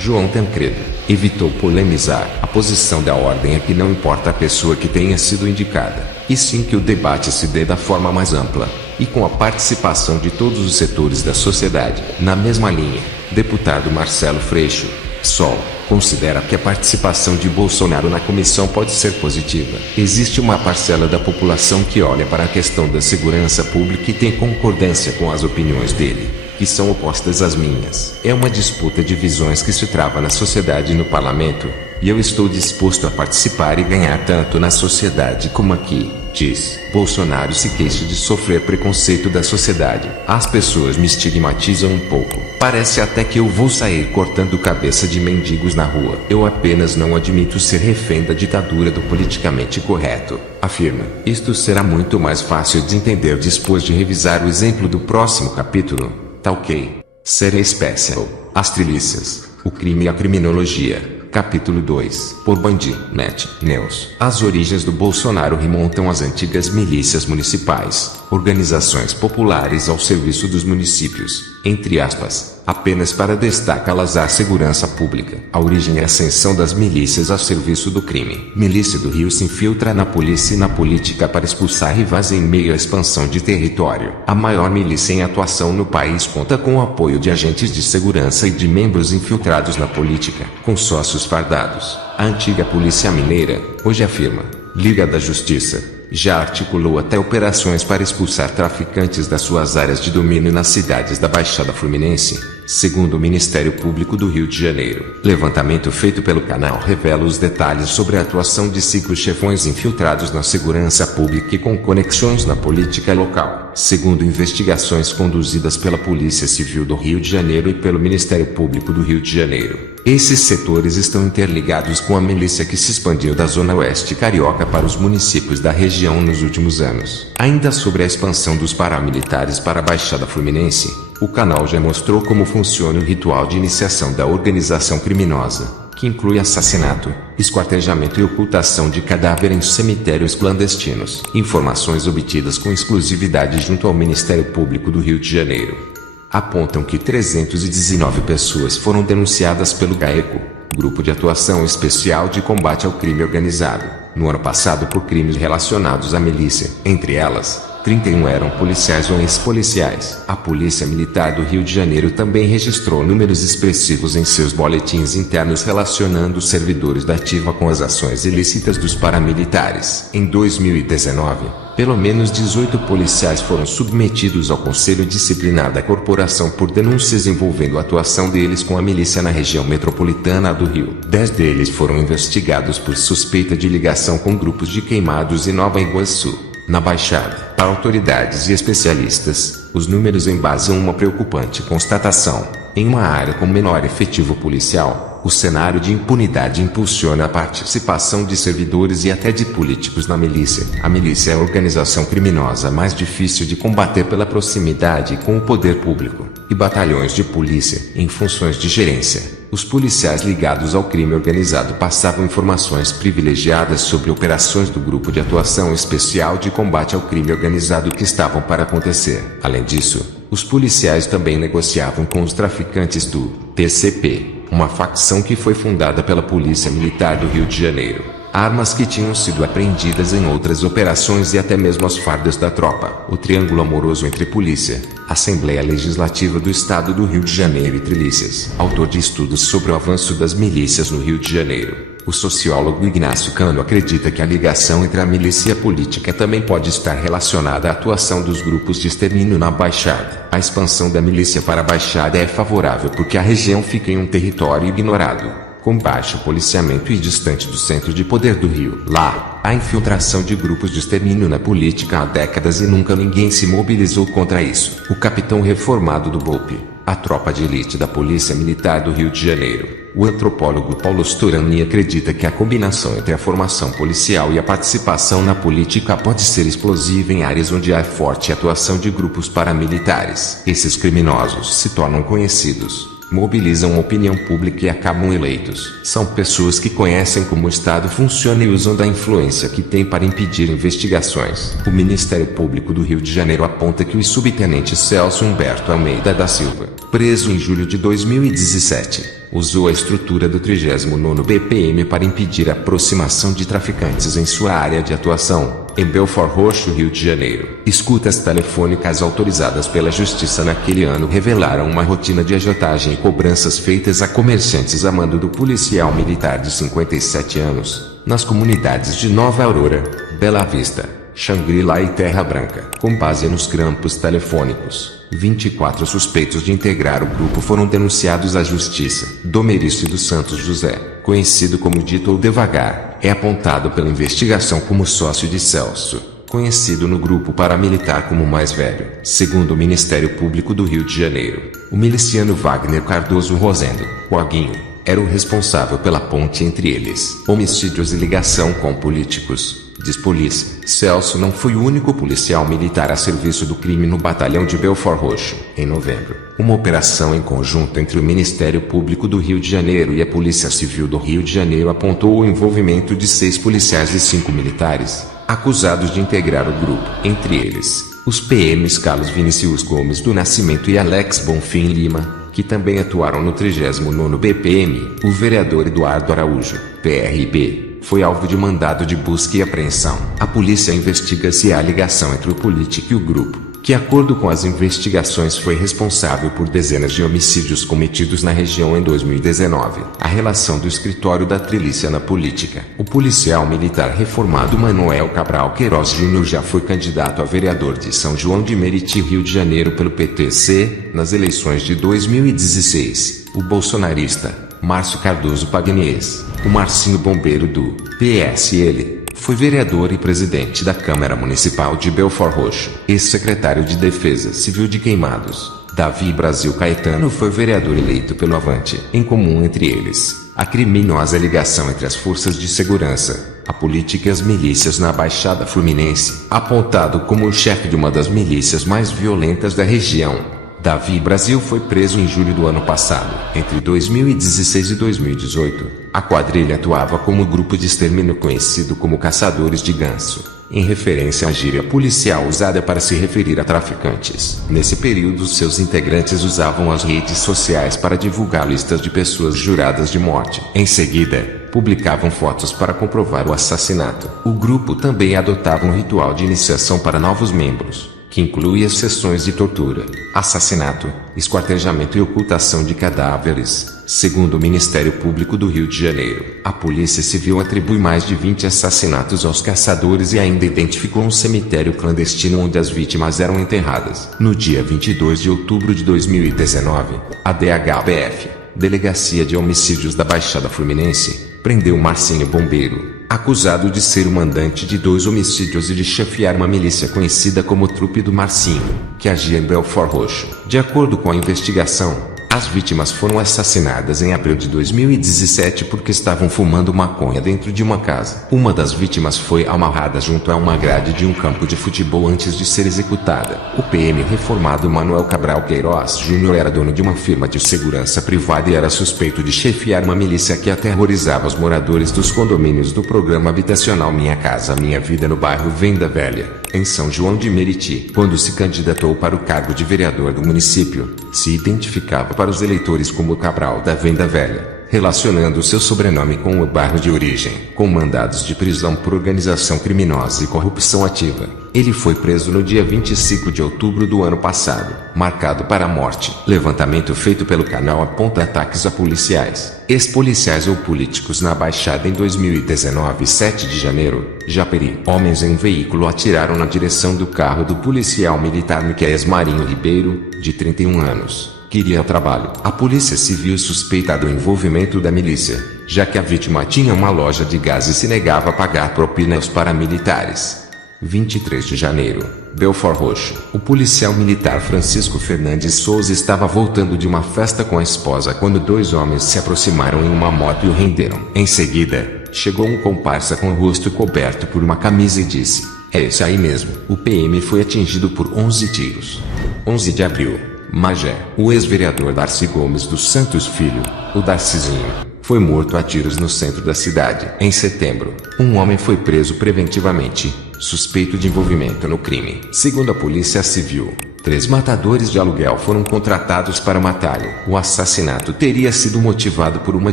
João Tancredo, evitou polemizar. A posição da ordem é que não importa a pessoa que tenha sido indicada, e sim que o debate se dê da forma mais ampla, e com a participação de todos os setores da sociedade. Na mesma linha, deputado Marcelo Freixo, PSOL, considera que a participação de Bolsonaro na comissão pode ser positiva. Existe uma parcela da população que olha para a questão da segurança pública e tem concordância com as opiniões dele, que são opostas às minhas. É uma disputa de visões que se trava na sociedade e no parlamento, e eu estou disposto a participar e ganhar tanto na sociedade como aqui, diz. Bolsonaro se queixa de sofrer preconceito da sociedade. As pessoas me estigmatizam um pouco. Parece até que eu vou sair cortando cabeça de mendigos na rua. Eu apenas não admito ser refém da ditadura do politicamente correto, afirma. Isto será muito mais fácil de entender depois de revisar o exemplo do próximo capítulo. Tá ok. Série Special. As trilícias, o crime e a criminologia. Capítulo 2. Por Bandinet News. As origens do Bolsonaro remontam às antigas milícias municipais, organizações populares ao serviço dos municípios, entre aspas, apenas para destacá-las à segurança pública. A origem é a ascensão das milícias a serviço do crime. Milícia do Rio se infiltra na polícia e na política para expulsar rivais em meio à expansão de território. A maior milícia em atuação no país conta com o apoio de agentes de segurança e de membros infiltrados na política, com sócios fardados. A antiga Polícia Mineira, hoje afirma, Liga da Justiça, já articulou até operações para expulsar traficantes das suas áreas de domínio nas cidades da Baixada Fluminense, segundo o Ministério Público do Rio de Janeiro. Levantamento feito pelo canal revela os detalhes sobre a atuação de 5 chefões infiltrados na segurança pública e com conexões na política local, segundo investigações conduzidas pela Polícia Civil do Rio de Janeiro e pelo Ministério Público do Rio de Janeiro. Esses setores estão interligados com a milícia que se expandiu da Zona Oeste Carioca para os municípios da região nos últimos anos. Ainda sobre a expansão dos paramilitares para a Baixada Fluminense, o canal já mostrou como funciona o ritual de iniciação da organização criminosa. que inclui assassinato, esquartejamento e ocultação de cadáver em cemitérios clandestinos. Informações obtidas com exclusividade junto ao Ministério Público do Rio de Janeiro apontam que 319 pessoas foram denunciadas pelo GAECO, Grupo de Atuação Especial de Combate ao Crime Organizado, no ano passado por crimes relacionados à milícia. Entre elas, 31 eram policiais ou ex-policiais. A Polícia Militar do Rio de Janeiro também registrou números expressivos em seus boletins internos relacionando os servidores da ativa com as ações ilícitas dos paramilitares. Em 2019, pelo menos 18 policiais foram submetidos ao Conselho Disciplinar da Corporação por denúncias envolvendo a atuação deles com a milícia na região metropolitana do Rio. 10 deles foram investigados por suspeita de ligação com grupos de Queimados e Nova Iguaçu, na Baixada. Para autoridades e especialistas, os números embasam uma preocupante constatação. Em uma área com menor efetivo policial, o cenário de impunidade impulsiona a participação de servidores e até de políticos na milícia. A milícia é a organização criminosa mais difícil de combater pela proximidade com o poder público, e batalhões de polícia, em funções de gerência. Os policiais ligados ao crime organizado passavam informações privilegiadas sobre operações do Grupo de Atuação Especial de Combate ao Crime Organizado que estavam para acontecer. Além disso, os policiais também negociavam com os traficantes do PCP, uma facção que foi fundada pela Polícia Militar do Rio de Janeiro. Armas que tinham sido apreendidas em outras operações e até mesmo as fardas da tropa. O triângulo amoroso entre polícia, Assembleia Legislativa do Estado do Rio de Janeiro e trilícias. Autor de estudos sobre o avanço das milícias no Rio de Janeiro, o sociólogo Ignácio Cano acredita que a ligação entre a milícia e a política também pode estar relacionada à atuação dos grupos de extermínio na Baixada. A expansão da milícia para a Baixada é favorável porque a região fica em um território ignorado, com baixo policiamento e distante do centro de poder do Rio. Lá, há infiltração de grupos de extermínio na política há décadas e nunca ninguém se mobilizou contra isso. O capitão reformado do BOPE, a tropa de elite da Polícia Militar do Rio de Janeiro, o antropólogo Paulo Storani acredita que a combinação entre a formação policial e a participação na política pode ser explosiva em áreas onde há forte atuação de grupos paramilitares. Esses criminosos se tornam conhecidos, mobilizam a opinião pública e acabam eleitos. São pessoas que conhecem como o Estado funciona e usam da influência que tem para impedir investigações. O Ministério Público do Rio de Janeiro aponta que o subtenente Celso Humberto Almeida da Silva, preso em julho de 2017, usou a estrutura do 39º BPM para impedir a aproximação de traficantes em sua área de atuação, em Belford Roxo, Rio de Janeiro. Escutas telefônicas autorizadas pela Justiça naquele ano revelaram uma rotina de agiotagem e cobranças feitas a comerciantes a mando do policial militar de 57 anos, nas comunidades de Nova Aurora, Bela Vista, Xangri-Lá e Terra Branca. Com base nos grampos telefônicos, 24 suspeitos de integrar o grupo foram denunciados à Justiça. Domerício dos Santos José, conhecido como Dito ou Devagar, é apontado pela investigação como sócio de Celso, conhecido no grupo paramilitar como mais velho. Segundo o Ministério Público do Rio de Janeiro, o miliciano Wagner Cardoso Rosendo, o Aguinho, era o responsável pela ponte entre eles. Homicídios e ligação com políticos. Diz polícia, Celso não foi o único policial militar a serviço do crime no batalhão de Belford Roxo. Em novembro, uma operação em conjunto entre o Ministério Público do Rio de Janeiro e a Polícia Civil do Rio de Janeiro apontou o envolvimento de 6 policiais e 5 militares, acusados de integrar o grupo. Entre eles, os PMs Carlos Vinicius Gomes do Nascimento e Alex Bonfim Lima, que também atuaram no 39º BPM. O vereador Eduardo Araújo, PRB, foi alvo de mandado de busca e apreensão. A polícia investiga se há ligação entre o político e o grupo, que, de acordo com as investigações, foi responsável por dezenas de homicídios cometidos na região em 2019. A relação do escritório da trilícia na política. O policial militar reformado Manuel Cabral Queiroz Júnior já foi candidato a vereador de São João de Meriti, Rio de Janeiro pelo PTC, nas eleições de 2016. O bolsonarista Márcio Cardoso Paganies, o Marcinho Bombeiro do PSL, foi vereador e presidente da Câmara Municipal de Belford Roxo. Ex-secretário de Defesa Civil de Queimados, Davi Brasil Caetano, foi vereador eleito pelo Avante. Em comum entre eles, a criminosa ligação entre as forças de segurança, a política e as milícias na Baixada Fluminense. Apontado como o chefe de uma das milícias mais violentas da região, Davi Brasil foi preso em julho do ano passado. Entre 2016 e 2018, a quadrilha atuava como grupo de extermínio conhecido como Caçadores de Ganso, em referência à gíria policial usada para se referir a traficantes. Nesse período, seus integrantes usavam as redes sociais para divulgar listas de pessoas juradas de morte. Em seguida, publicavam fotos para comprovar o assassinato. O grupo também adotava um ritual de iniciação para novos membros, que incluía sessões de tortura, assassinato, esquartejamento e ocultação de cadáveres. Segundo o Ministério Público do Rio de Janeiro, a Polícia Civil atribui mais de 20 assassinatos aos caçadores e ainda identificou um cemitério clandestino onde as vítimas eram enterradas. No dia 22 de outubro de 2019, a DHPF, Delegacia de Homicídios da Baixada Fluminense, prendeu Marcinho Bombeiro, acusado de ser o mandante de 2 homicídios e de chefiar uma milícia conhecida como Trupe do Marcinho, que agia em Belford Roxo. De acordo com a investigação, as vítimas foram assassinadas em abril de 2017 porque estavam fumando maconha dentro de uma casa. Uma das vítimas foi amarrada junto a uma grade de um campo de futebol antes de ser executada. O PM reformado Manuel Cabral Queiroz Júnior era dono de uma firma de segurança privada e era suspeito de chefiar uma milícia que aterrorizava os moradores dos condomínios do programa habitacional Minha Casa Minha Vida no bairro Venda Velha, em São João de Meriti. Quando se candidatou para o cargo de vereador do município, se identificava para os eleitores como Cabral da Venda Velha, relacionando seu sobrenome com o bairro de origem. Com mandados de prisão por organização criminosa e corrupção ativa, ele foi preso no dia 25 de outubro do ano passado, marcado para a morte. Levantamento feito pelo canal aponta ataques a policiais, ex-policiais ou políticos na Baixada em 2019 e 7 de janeiro, Japeri. Homens em veículo atiraram na direção do carro do policial militar Miquéias Marinho Ribeiro, de 31 anos, que iria ao trabalho. A Polícia Civil suspeita do envolvimento da milícia, já que a vítima tinha uma loja de gás e se negava a pagar propina aos paramilitares. 23 de janeiro, Belford Roxo. O policial militar Francisco Fernandes Souza estava voltando de uma festa com a esposa quando 2 homens se aproximaram em uma moto e o renderam. Em seguida, chegou um comparsa com o rosto coberto por uma camisa e disse: "É esse aí mesmo." O PM foi atingido por 11 tiros. 11 de abril, Magé. O ex-vereador Darcy Gomes dos Santos Filho, o Darcizinho, foi morto a tiros no centro da cidade. Em setembro, um homem foi preso preventivamente, suspeito de envolvimento no crime. Segundo a Polícia Civil, 3 matadores de aluguel foram contratados para matá-lo. O assassinato teria sido motivado por uma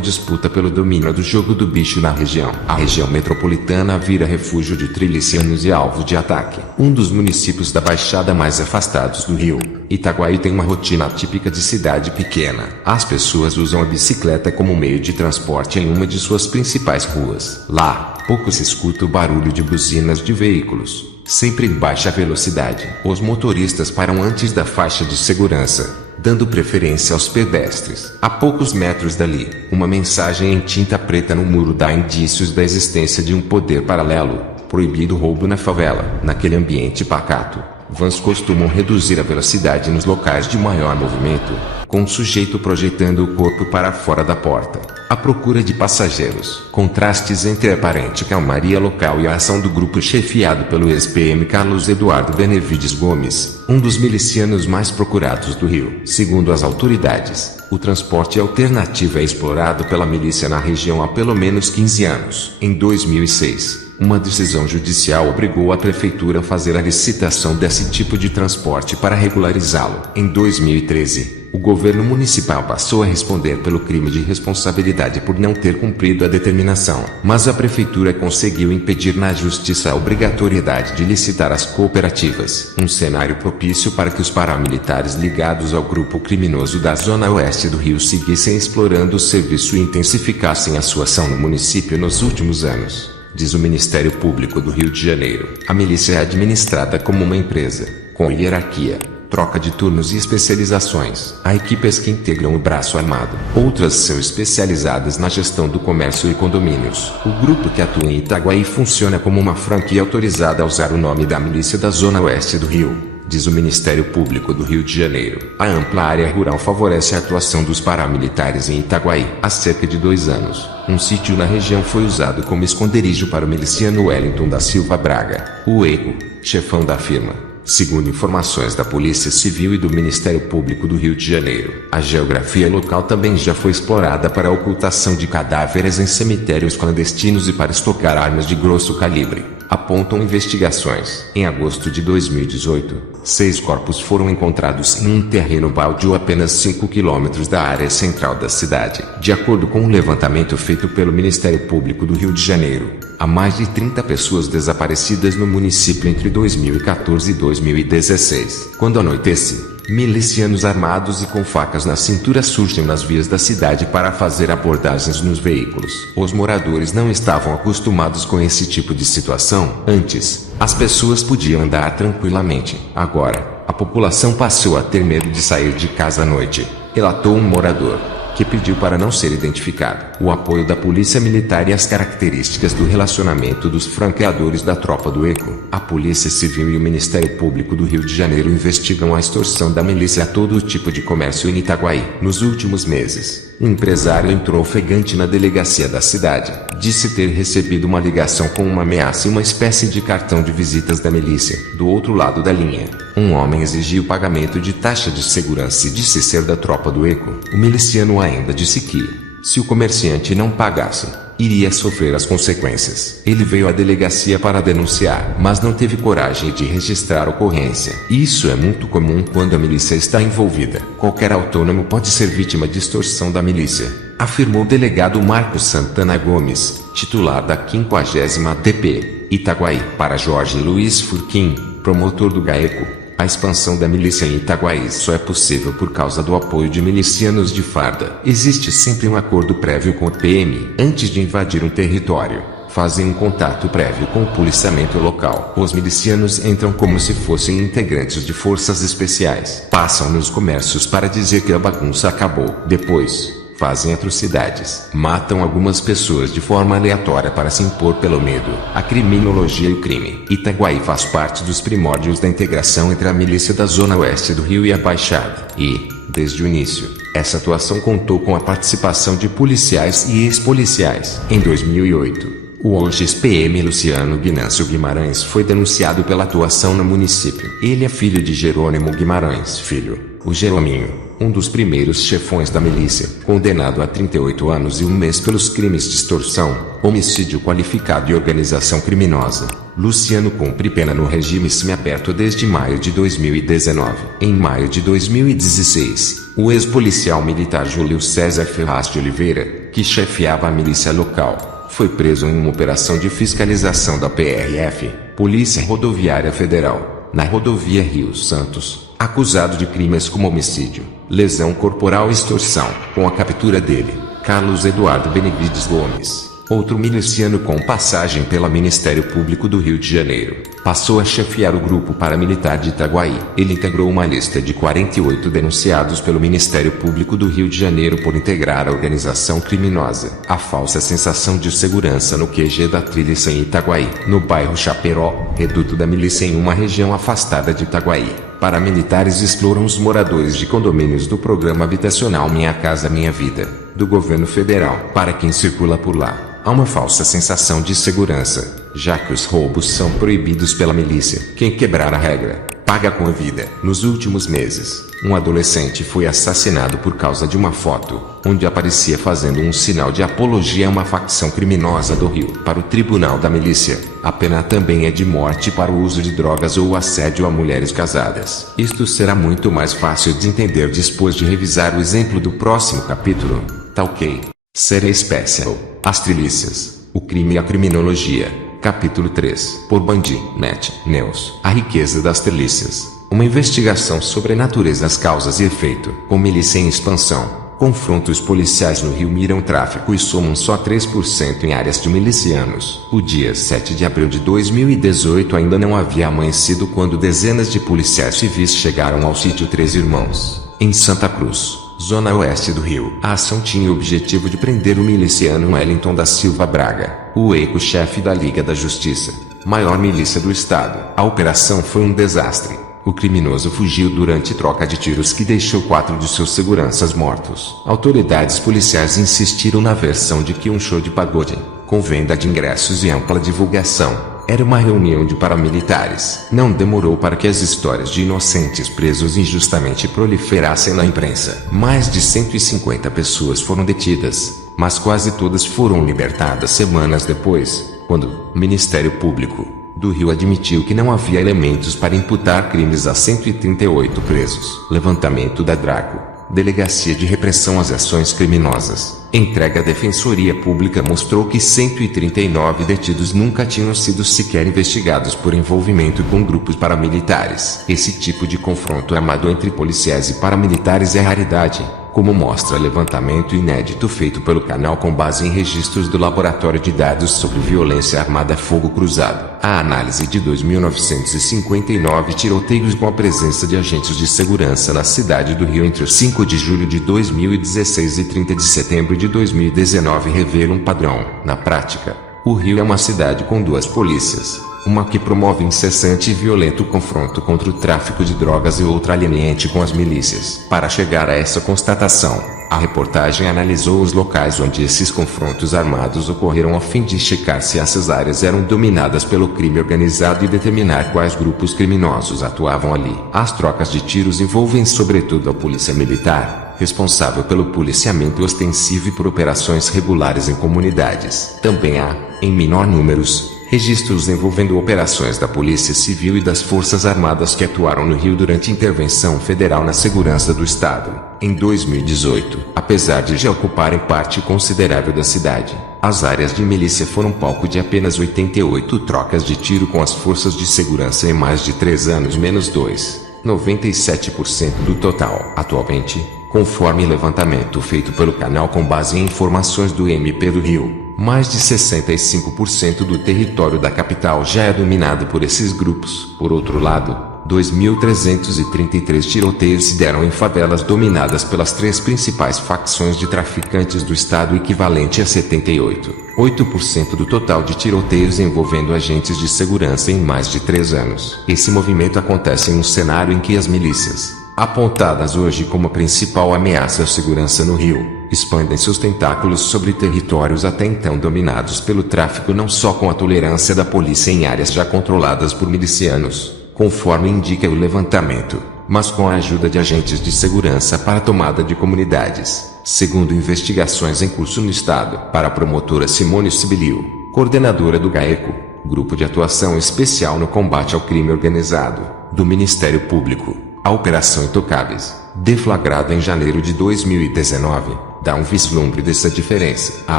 disputa pelo domínio do jogo do bicho na região. A região metropolitana vira refúgio de trilicianos e alvo de ataque. Um dos municípios da Baixada mais afastados do Rio, Itaguaí, tem uma rotina típica de cidade pequena. As pessoas usam a bicicleta como meio de transporte em uma de suas principais ruas. Lá, pouco se escuta o barulho de buzinas de veículos, sempre em baixa velocidade. Os motoristas param antes da faixa de segurança, dando preferência aos pedestres. A poucos metros dali, uma mensagem em tinta preta no muro dá indícios da existência de um poder paralelo: proibido roubo na favela. Naquele ambiente pacato, vans costumam reduzir a velocidade nos locais de maior movimento, com o sujeito projetando o corpo para fora da porta, à procura de passageiros. Contrastes entre a aparente calmaria local e a ação do grupo chefiado pelo ex-PM Carlos Eduardo Benevides Gomes, um dos milicianos mais procurados do Rio. Segundo as autoridades, o transporte alternativo é explorado pela milícia na região há pelo menos 15 anos. Em 2006, uma decisão judicial obrigou a prefeitura a fazer a licitação desse tipo de transporte para regularizá-lo. Em 2013, o governo municipal passou a responder pelo crime de responsabilidade por não ter cumprido a determinação, mas a prefeitura conseguiu impedir na justiça a obrigatoriedade de licitar as cooperativas, um cenário propício para que os paramilitares ligados ao grupo criminoso da zona oeste do Rio seguissem explorando o serviço e intensificassem a sua ação no município nos últimos anos. Diz o Ministério Público do Rio de Janeiro, a milícia é administrada como uma empresa, com hierarquia, troca de turnos e especializações. Há equipes que integram o braço armado. Outras são especializadas na gestão do comércio e condomínios. O grupo que atua em Itaguaí funciona como uma franquia autorizada a usar o nome da milícia da Zona Oeste do Rio, diz o Ministério Público do Rio de Janeiro. A ampla área rural favorece a atuação dos paramilitares em Itaguaí. Há cerca de 2 anos, um sítio na região foi usado como esconderijo para o miliciano Wellington da Silva Braga, o Eco, chefão da firma, Segundo informações da Polícia Civil e do Ministério Público do Rio de Janeiro, a geografia local também já foi explorada para a ocultação de cadáveres em cemitérios clandestinos e para estocar armas de grosso calibre, apontam investigações. Em agosto de 2018, 6 corpos foram encontrados em um terreno baldio a apenas 5 quilômetros da área central da cidade. De acordo com um levantamento feito pelo Ministério Público do Rio de Janeiro, há mais de 30 pessoas desaparecidas no município entre 2014 e 2016. Quando anoitece, milicianos armados e com facas na cintura surgem nas vias da cidade para fazer abordagens nos veículos. Os moradores não estavam acostumados com esse tipo de situação. Antes, as pessoas podiam andar tranquilamente. Agora, a população passou a ter medo de sair de casa à noite, relatou um morador, que pediu para não ser identificado. O apoio da Polícia Militar e as características do relacionamento dos franqueadores da Tropa do Eco. A Polícia Civil e o Ministério Público do Rio de Janeiro investigam a extorsão da milícia a todo tipo de comércio em Itaguaí. Nos últimos meses, um empresário entrou ofegante na delegacia da cidade. Disse ter recebido uma ligação com uma ameaça e uma espécie de cartão de visitas da milícia. Do outro lado da linha, um homem exigiu o pagamento de taxa de segurança e disse ser da Tropa do Eco. O miliciano ainda disse que, se o comerciante não pagasse, iria sofrer as consequências. Ele veio à delegacia para denunciar, mas não teve coragem de registrar a ocorrência. Isso é muito comum quando a milícia está envolvida. Qualquer autônomo pode ser vítima de extorsão da milícia, afirmou o delegado Marcos Santana Gomes, titular da 50ª DP, Itaguaí. Para Jorge Luiz Furquim, promotor do GAECO, a expansão da milícia em Itaguaí só é possível por causa do apoio de milicianos de farda. Existe sempre um acordo prévio com o PM. Antes de invadir um território, fazem um contato prévio com o policiamento local. Os milicianos entram como se fossem integrantes de forças especiais. Passam nos comércios para dizer que a bagunça acabou. Depois, fazem atrocidades. Matam algumas pessoas de forma aleatória para se impor pelo medo. A criminologia e o crime. Itaguaí faz parte dos primórdios da integração entre a milícia da Zona Oeste do Rio e a Baixada. E, desde o início, essa atuação contou com a participação de policiais e ex-policiais. Em 2008, o hoje ex-PM Luciano Guinâncio Guimarães foi denunciado pela atuação no município. Ele é filho de Jerônimo Guimarães Filho, o Jerominho, um dos primeiros chefões da milícia, condenado a 38 anos e 1 mês pelos crimes de extorsão, homicídio qualificado e organização criminosa. Luciano cumpre pena no regime semiaberto desde maio de 2019. Em maio de 2016, o ex-policial militar Júlio César Ferraz de Oliveira, que chefiava a milícia local, foi preso em uma operação de fiscalização da PRF, Polícia Rodoviária Federal, na rodovia Rio Santos, acusado de crimes como homicídio, lesão corporal e extorsão. Com a captura dele, Carlos Eduardo Benevides Gomes, outro miliciano com passagem pelo Ministério Público do Rio de Janeiro, passou a chefiar o grupo paramilitar de Itaguaí. Ele integrou uma lista de 48 denunciados pelo Ministério Público do Rio de Janeiro por integrar a organização criminosa. A falsa sensação de segurança no QG da Trilha em Itaguaí, no bairro Chaperó, reduto da milícia em uma região afastada de Itaguaí. Paramilitares exploram os moradores de condomínios do programa habitacional Minha Casa Minha Vida, do governo federal. Para quem circula por lá, há uma falsa sensação de segurança, já que os roubos são proibidos pela milícia. Quem quebrar a regra, paga com a vida. Nos últimos meses, um adolescente foi assassinado por causa de uma foto, onde aparecia fazendo um sinal de apologia a uma facção criminosa do Rio. Para o Tribunal da Milícia, a pena também é de morte para o uso de drogas ou assédio a mulheres casadas. Isto será muito mais fácil de entender depois de revisar o exemplo do próximo capítulo. Tá ok? Série Special. As Trilícias, o crime e a criminologia. Capítulo 3. Por Bandinet News. A riqueza das trilícias. Uma investigação sobre a natureza, as causas e efeito. Com milícia em expansão. Confrontos policiais no Rio miram tráfico e somam só 3% em áreas de milicianos. O dia 7 de abril de 2018 ainda não havia amanhecido quando dezenas de policiais civis chegaram ao sítio Três Irmãos, em Santa Cruz, Zona Oeste do Rio. A ação tinha o objetivo de prender o miliciano Wellington da Silva Braga, o eco-chefe da Liga da Justiça, maior milícia do estado. A operação foi um desastre. O criminoso fugiu durante troca de tiros que deixou 4 de seus seguranças mortos. Autoridades policiais insistiram na versão de que um show de pagode, com venda de ingressos e ampla divulgação, Era uma reunião de paramilitares. Não demorou para que as histórias de inocentes presos injustamente proliferassem na imprensa. Mais de 150 pessoas foram detidas, mas quase todas foram libertadas semanas depois, quando o Ministério Público do Rio admitiu que não havia elementos para imputar crimes a 138 presos. Levantamento da Draco, Delegacia de Repressão às Ações Criminosas. Entrega à Defensoria Pública mostrou que 139 detidos nunca tinham sido sequer investigados por envolvimento com grupos paramilitares. Esse tipo de confronto armado entre policiais e paramilitares é raridade, como mostra levantamento inédito feito pelo canal com base em registros do Laboratório de Dados sobre Violência Armada Fogo Cruzado. A análise de 2.959 tiroteios com a presença de agentes de segurança na cidade do Rio entre 5 de julho de 2016 e 30 de setembro de 2019 revela um padrão. Na prática, o Rio é uma cidade com duas polícias. Uma que promove incessante e violento confronto contra o tráfico de drogas e outra leniente com as milícias. Para chegar a essa constatação, a reportagem analisou os locais onde esses confrontos armados ocorreram a fim de checar se essas áreas eram dominadas pelo crime organizado e determinar quais grupos criminosos atuavam ali. As trocas de tiros envolvem sobretudo a polícia militar, responsável pelo policiamento ostensivo e por operações regulares em comunidades. Também há, em menor números, registros envolvendo operações da Polícia Civil e das Forças Armadas que atuaram no Rio durante intervenção federal na segurança do Estado. Em 2018, apesar de já ocuparem parte considerável da cidade, as áreas de milícia foram palco de apenas 88 trocas de tiro com as forças de segurança em mais de 3 anos menos 97% do total. Atualmente, conforme levantamento feito pelo canal com base em informações do MP do Rio, mais de 65% do território da capital já é dominado por esses grupos. Por outro lado, 2.333 tiroteios se deram em favelas dominadas pelas 3 principais facções de traficantes do estado, equivalente a 78% do total de tiroteios envolvendo agentes de segurança em mais de 3 anos. Esse movimento acontece em um cenário em que as milícias, apontadas hoje como a principal ameaça à segurança no Rio, expandem seus tentáculos sobre territórios até então dominados pelo tráfico, não só com a tolerância da polícia em áreas já controladas por milicianos, conforme indica o levantamento, mas com a ajuda de agentes de segurança para a tomada de comunidades, segundo investigações em curso no estado. Para a promotora Simone Sibilio, coordenadora do GAECO, Grupo de Atuação Especial no Combate ao Crime Organizado, do Ministério Público, a Operação Intocáveis, deflagrada em janeiro de 2019, dá um vislumbre dessa diferença. A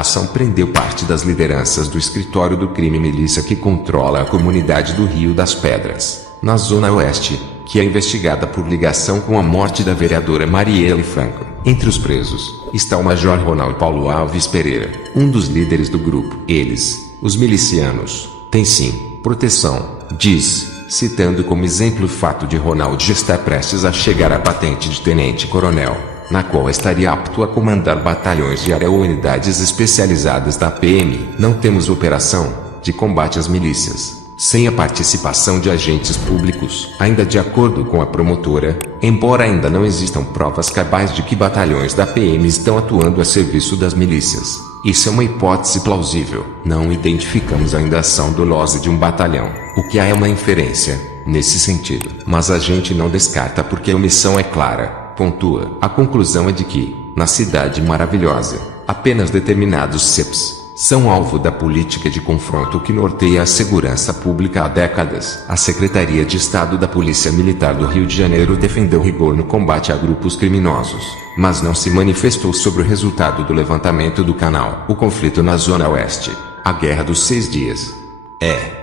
ação prendeu parte das lideranças do escritório do crime milícia que controla a comunidade do Rio das Pedras, na Zona Oeste, que é investigada por ligação com a morte da vereadora Marielle Franco. Entre os presos, está o Major Ronaldo Paulo Alves Pereira, um dos líderes do grupo. Eles, os milicianos, têm sim proteção, diz, citando como exemplo o fato de Ronaldo já estar prestes a chegar à patente de tenente-coronel, na qual estaria apto a comandar batalhões de área ou unidades especializadas da PM. Não temos operação de combate às milícias sem a participação de agentes públicos. Ainda de acordo com a promotora, embora ainda não existam provas cabais de que batalhões da PM estão atuando a serviço das milícias, isso é uma hipótese plausível. Não identificamos ainda a ação dolosa de um batalhão. O que há é uma inferência nesse sentido, mas a gente não descarta porque a omissão é clara, pontua. A conclusão é de que, na cidade maravilhosa, apenas determinados CEPs são alvo da política de confronto que norteia a segurança pública há décadas. A Secretaria de Estado da Polícia Militar do Rio de Janeiro defendeu rigor no combate a grupos criminosos, mas não se manifestou sobre o resultado do levantamento do canal. O conflito na Zona Oeste, a Guerra dos 6 Dias,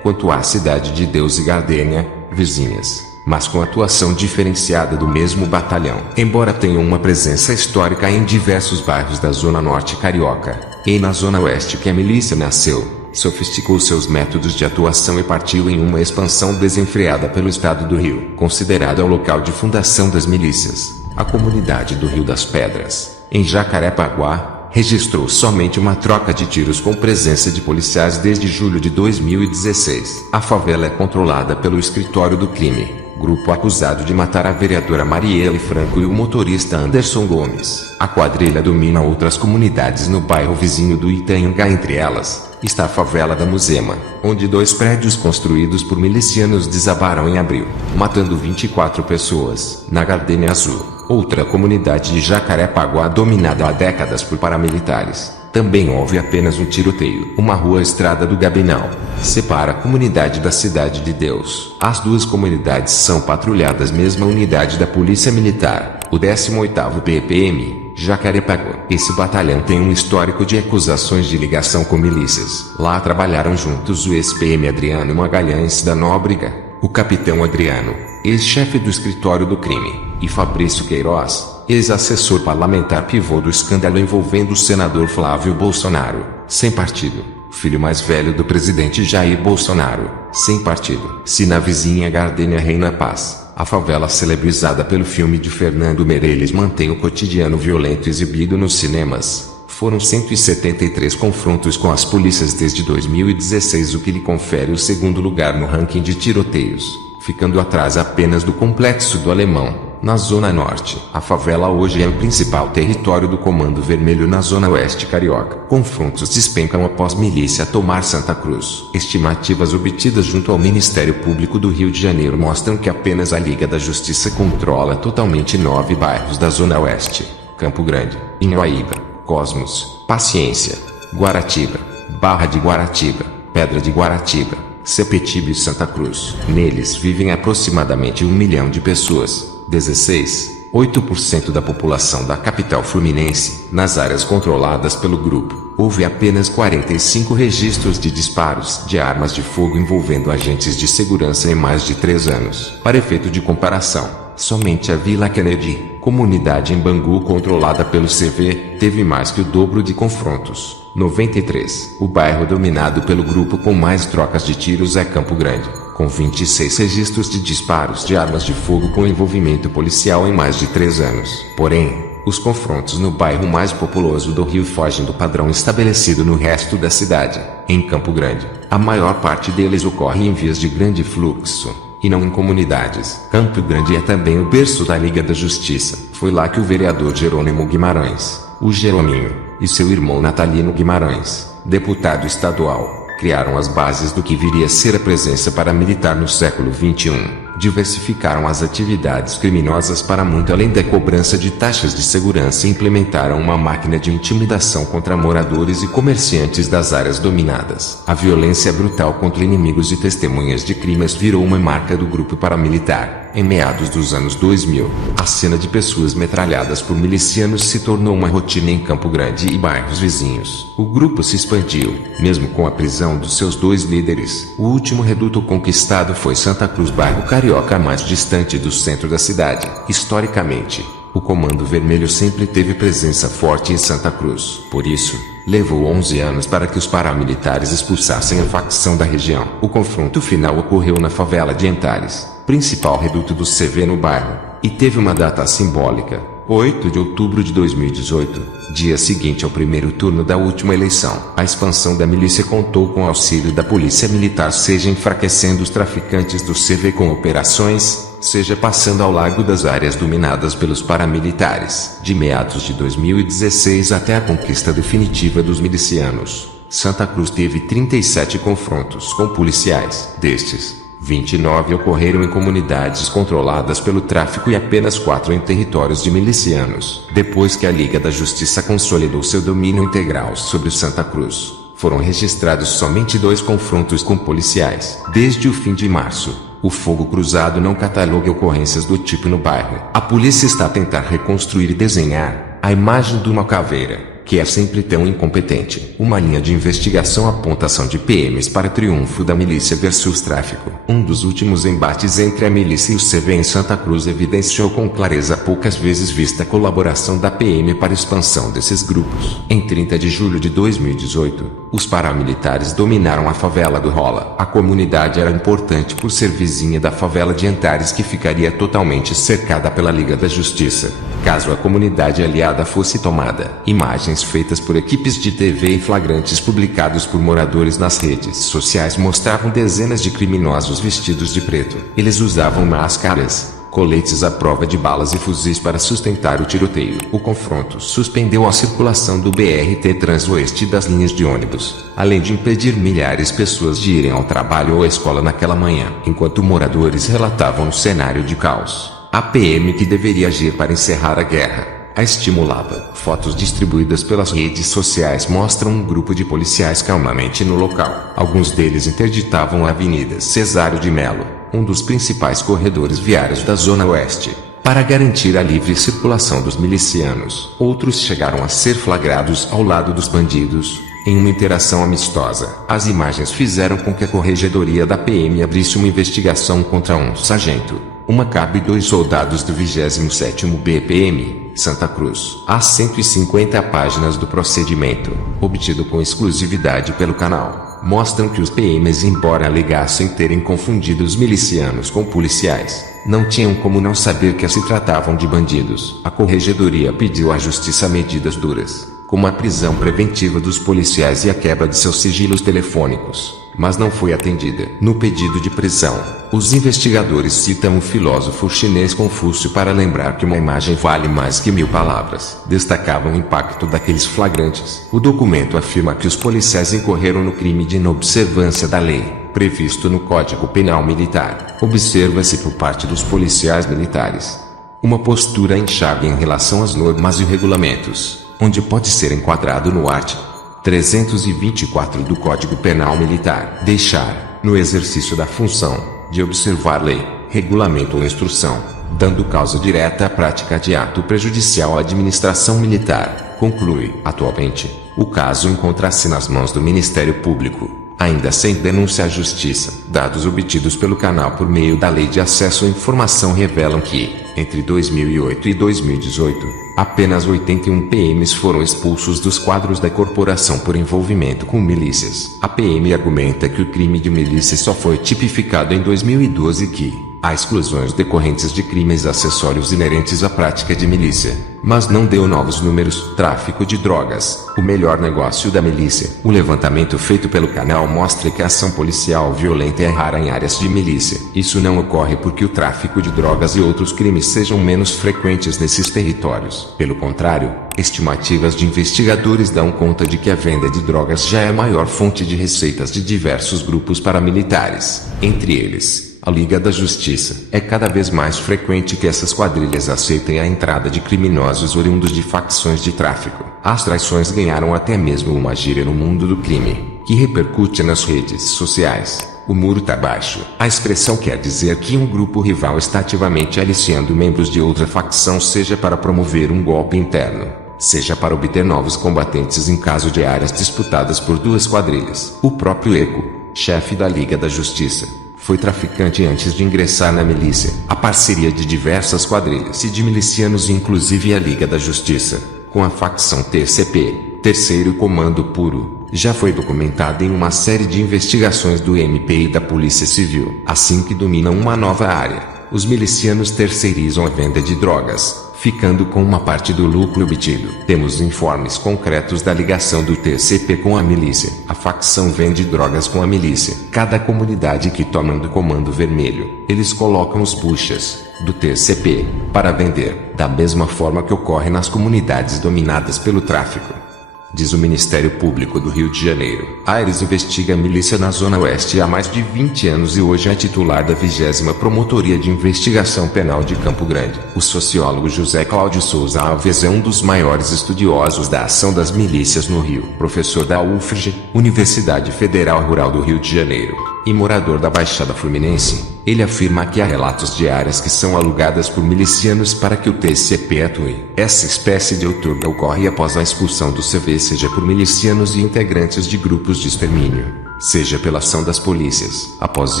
quanto à Cidade de Deus e Gardênia, vizinhas, mas com atuação diferenciada do mesmo batalhão. Embora tenham uma presença histórica em diversos bairros da Zona Norte carioca, e na Zona Oeste que a milícia nasceu, sofisticou seus métodos de atuação e partiu em uma expansão desenfreada pelo estado do Rio. Considerada o local de fundação das milícias, a comunidade do Rio das Pedras, em Jacarepaguá, registrou somente uma troca de tiros com presença de policiais desde julho de 2016. A favela é controlada pelo escritório do crime, Grupo acusado de matar a vereadora Marielle Franco e o motorista Anderson Gomes. A quadrilha domina outras comunidades no bairro vizinho do Itanhangá, entre elas está a favela da Muzema, onde 2 prédios construídos por milicianos desabaram em abril, matando 24 pessoas. Na Gardênia Azul, outra comunidade de Jacarepaguá dominada há décadas por paramilitares, também houve apenas um tiroteio. Uma rua, Estrada do Gabinal, separa a comunidade da Cidade de Deus. As 2 comunidades são patrulhadas mesma unidade da Polícia Militar, o 18º PPM, Jacarepaguá. Esse batalhão tem um histórico de acusações de ligação com milícias. Lá trabalharam juntos o ex-PM Adriano Magalhães da Nóbrega, o capitão Adriano, ex-chefe do escritório do crime, e Fabrício Queiroz, ex-assessor parlamentar pivô do escândalo envolvendo o senador Flávio Bolsonaro, sem partido, filho mais velho do presidente Jair Bolsonaro, sem partido. Se na vizinha Gardênia reina a paz, a favela celebrizada pelo filme de Fernando Meirelles mantém o cotidiano violento exibido nos cinemas. Foram 173 confrontos com as polícias desde 2016, o que lhe confere o 2º lugar no ranking de tiroteios, ficando atrás apenas do Complexo do Alemão, na Zona Norte. A favela hoje é o principal território do Comando Vermelho na Zona Oeste carioca. Confrontos despencam após milícia tomar Santa Cruz. Estimativas obtidas junto ao Ministério Público do Rio de Janeiro mostram que apenas a Liga da Justiça controla totalmente 9 bairros da Zona Oeste: Campo Grande, Inhoaíba, Cosmos, Paciência, Guaratiba, Barra de Guaratiba, Pedra de Guaratiba, Sepetiba e Santa Cruz. Neles vivem aproximadamente 1 milhão de pessoas, 16,8% da população da capital fluminense. Nas áreas controladas pelo grupo, houve apenas 45 registros de disparos de armas de fogo envolvendo agentes de segurança em mais de 3 anos. Para efeito de comparação, somente a Vila Kennedy, comunidade em Bangu controlada pelo CV, teve mais que o dobro de confrontos, 93. O bairro dominado pelo grupo com mais trocas de tiros é Campo Grande, com 26 registros de disparos de armas de fogo com envolvimento policial em mais de 3 anos. Porém, os confrontos no bairro mais populoso do Rio fogem do padrão estabelecido no resto da cidade. Em Campo Grande, a maior parte deles ocorre em vias de grande fluxo, e não em comunidades. Campo Grande é também o berço da Liga da Justiça. Foi lá que o vereador Jerônimo Guimarães, o Jerominho, e seu irmão Natalino Guimarães, deputado estadual, criaram as bases do que viria a ser a presença paramilitar no século XXI. Diversificaram as atividades criminosas para muito além da cobrança de taxas de segurança e implementaram uma máquina de intimidação contra moradores e comerciantes das áreas dominadas. A violência brutal contra inimigos e testemunhas de crimes virou uma marca do grupo paramilitar. Em meados dos anos 2000, a cena de pessoas metralhadas por milicianos se tornou uma rotina em Campo Grande e bairros vizinhos. O grupo se expandiu, mesmo com a prisão dos seus 2 líderes. O último reduto conquistado foi Santa Cruz, bairro carioca mais distante do centro da cidade. Historicamente, o Comando Vermelho sempre teve presença forte em Santa Cruz. Por isso, levou 11 anos para que os paramilitares expulsassem a facção da região. O confronto final ocorreu na favela de Antares, principal reduto do CV no bairro, e teve uma data simbólica: 8 de outubro de 2018, dia seguinte ao primeiro turno da última eleição. A expansão da milícia contou com o auxílio da polícia militar, seja enfraquecendo os traficantes do CV com operações, seja passando ao largo das áreas dominadas pelos paramilitares. De meados de 2016 até a conquista definitiva dos milicianos, Santa Cruz teve 37 confrontos com policiais. Destes, 29 ocorreram em comunidades controladas pelo tráfico e apenas 4 em territórios de milicianos. Depois que a Liga da Justiça consolidou seu domínio integral sobre Santa Cruz, foram registrados somente 2 confrontos com policiais. Desde o fim de março, o fogo cruzado não cataloga ocorrências do tipo no bairro. A polícia está a tentar reconstruir e desenhar a imagem de uma caveira, que é sempre tão incompetente. Uma linha de investigação aponta ação de PMs para triunfo da milícia versus tráfico. Um dos últimos embates entre a milícia e o CV em Santa Cruz evidenciou com clareza a poucas vezes vista colaboração da PM para a expansão desses grupos. Em 30 de julho de 2018, os paramilitares dominaram a favela do Rola. A comunidade era importante por ser vizinha da favela de Antares, que ficaria totalmente cercada pela Liga da Justiça. caso a comunidade aliada fosse tomada. Imagens feitas por equipes de TV e flagrantes publicados por moradores nas redes sociais mostravam dezenas de criminosos vestidos de preto. Eles usavam máscaras, coletes à prova de balas e fuzis para sustentar o tiroteio. O confronto suspendeu a circulação do BRT Transoeste e das linhas de ônibus, além de impedir milhares de pessoas de irem ao trabalho ou à escola naquela manhã. Enquanto moradores relatavam um cenário de caos, a PM, que deveria agir para encerrar a guerra, a estimulava. Fotos distribuídas pelas redes sociais mostram um grupo de policiais calmamente no local. Alguns deles interditavam a Avenida Cesário de Melo, um dos principais corredores viários da Zona Oeste, para garantir a livre circulação dos milicianos. Outros chegaram a ser flagrados ao lado dos bandidos, em uma interação amistosa. As imagens fizeram com que a corregedoria da PM abrisse uma investigação contra um sargento, uma cabo e 2 soldados do 27º BPM, Santa Cruz. As 150 páginas do procedimento, obtido com exclusividade pelo canal, mostram que os PMs, embora alegassem terem confundido os milicianos com policiais, não tinham como não saber que se tratavam de bandidos. A corregedoria pediu à justiça medidas duras, como a prisão preventiva dos policiais e a quebra de seus sigilos telefônicos, mas não foi atendida. No pedido de prisão, os investigadores citam o filósofo chinês Confúcio para lembrar que uma imagem vale mais que 1000 palavras. Destacavam o impacto daqueles flagrantes. O documento afirma que os policiais incorreram no crime de inobservância da lei, previsto no Código Penal Militar. Observa-se por parte dos policiais militares uma postura em chave em relação às normas e regulamentos, onde pode ser enquadrado no artigo 324 do Código Penal Militar. Deixar, no exercício da função, de observar lei, regulamento ou instrução, dando causa direta à prática de ato prejudicial à administração militar. Conclui. Atualmente, o caso encontra-se nas mãos do Ministério Público, ainda sem denúncia à Justiça. Dados obtidos pelo canal por meio da Lei de Acesso à Informação revelam que, entre 2008 e 2018, apenas 81 PMs foram expulsos dos quadros da corporação por envolvimento com milícias. A PM argumenta que o crime de milícia só foi tipificado em 2012 e que há exclusões decorrentes de crimes acessórios inerentes à prática de milícia, mas não deu novos números. Tráfico de drogas, o melhor negócio da milícia. O levantamento feito pelo canal mostra que a ação policial violenta é rara em áreas de milícia. Isso não ocorre porque o tráfico de drogas e outros crimes sejam menos frequentes nesses territórios. Pelo contrário, estimativas de investigadores dão conta de que a venda de drogas já é a maior fonte de receitas de diversos grupos paramilitares, entre eles a Liga da Justiça. É cada vez mais frequente que essas quadrilhas aceitem a entrada de criminosos oriundos de facções de tráfico. As traições ganharam até mesmo uma gíria no mundo do crime, que repercute nas redes sociais. O muro tá baixo. A expressão quer dizer que um grupo rival está ativamente aliciando membros de outra facção, seja para promover um golpe interno, seja para obter novos combatentes em caso de áreas disputadas por duas quadrilhas. O próprio Eco, chefe da Liga da Justiça, foi traficante antes de ingressar na milícia. A parceria de diversas quadrilhas e de milicianos, inclusive a Liga da Justiça, com a facção TCP, Terceiro Comando Puro, já foi documentada em uma série de investigações do MP e da Polícia Civil. Assim que dominam uma nova área, os milicianos terceirizam a venda de drogas, ficando com uma parte do lucro obtido. Temos informes concretos da ligação do TCP com a milícia. A facção vende drogas com a milícia. Cada comunidade que toma do Comando Vermelho, eles colocam os buchas do TCP para vender, da mesma forma que ocorre nas comunidades dominadas pelo tráfico. Diz o Ministério Público do Rio de Janeiro. Aires investiga a milícia na Zona Oeste há mais de 20 anos e hoje é titular da 20ª Promotoria de Investigação Penal de Campo Grande. O sociólogo José Cláudio Souza Alves é um dos maiores estudiosos da ação das milícias no Rio. Professor da UFRJ, Universidade Federal Rural do Rio de Janeiro, e morador da Baixada Fluminense, ele afirma que há relatos de áreas que são alugadas por milicianos para que o TCP atue. Essa espécie de outorga ocorre após a expulsão do CV, seja por milicianos e integrantes de grupos de extermínio, seja pela ação das polícias. Após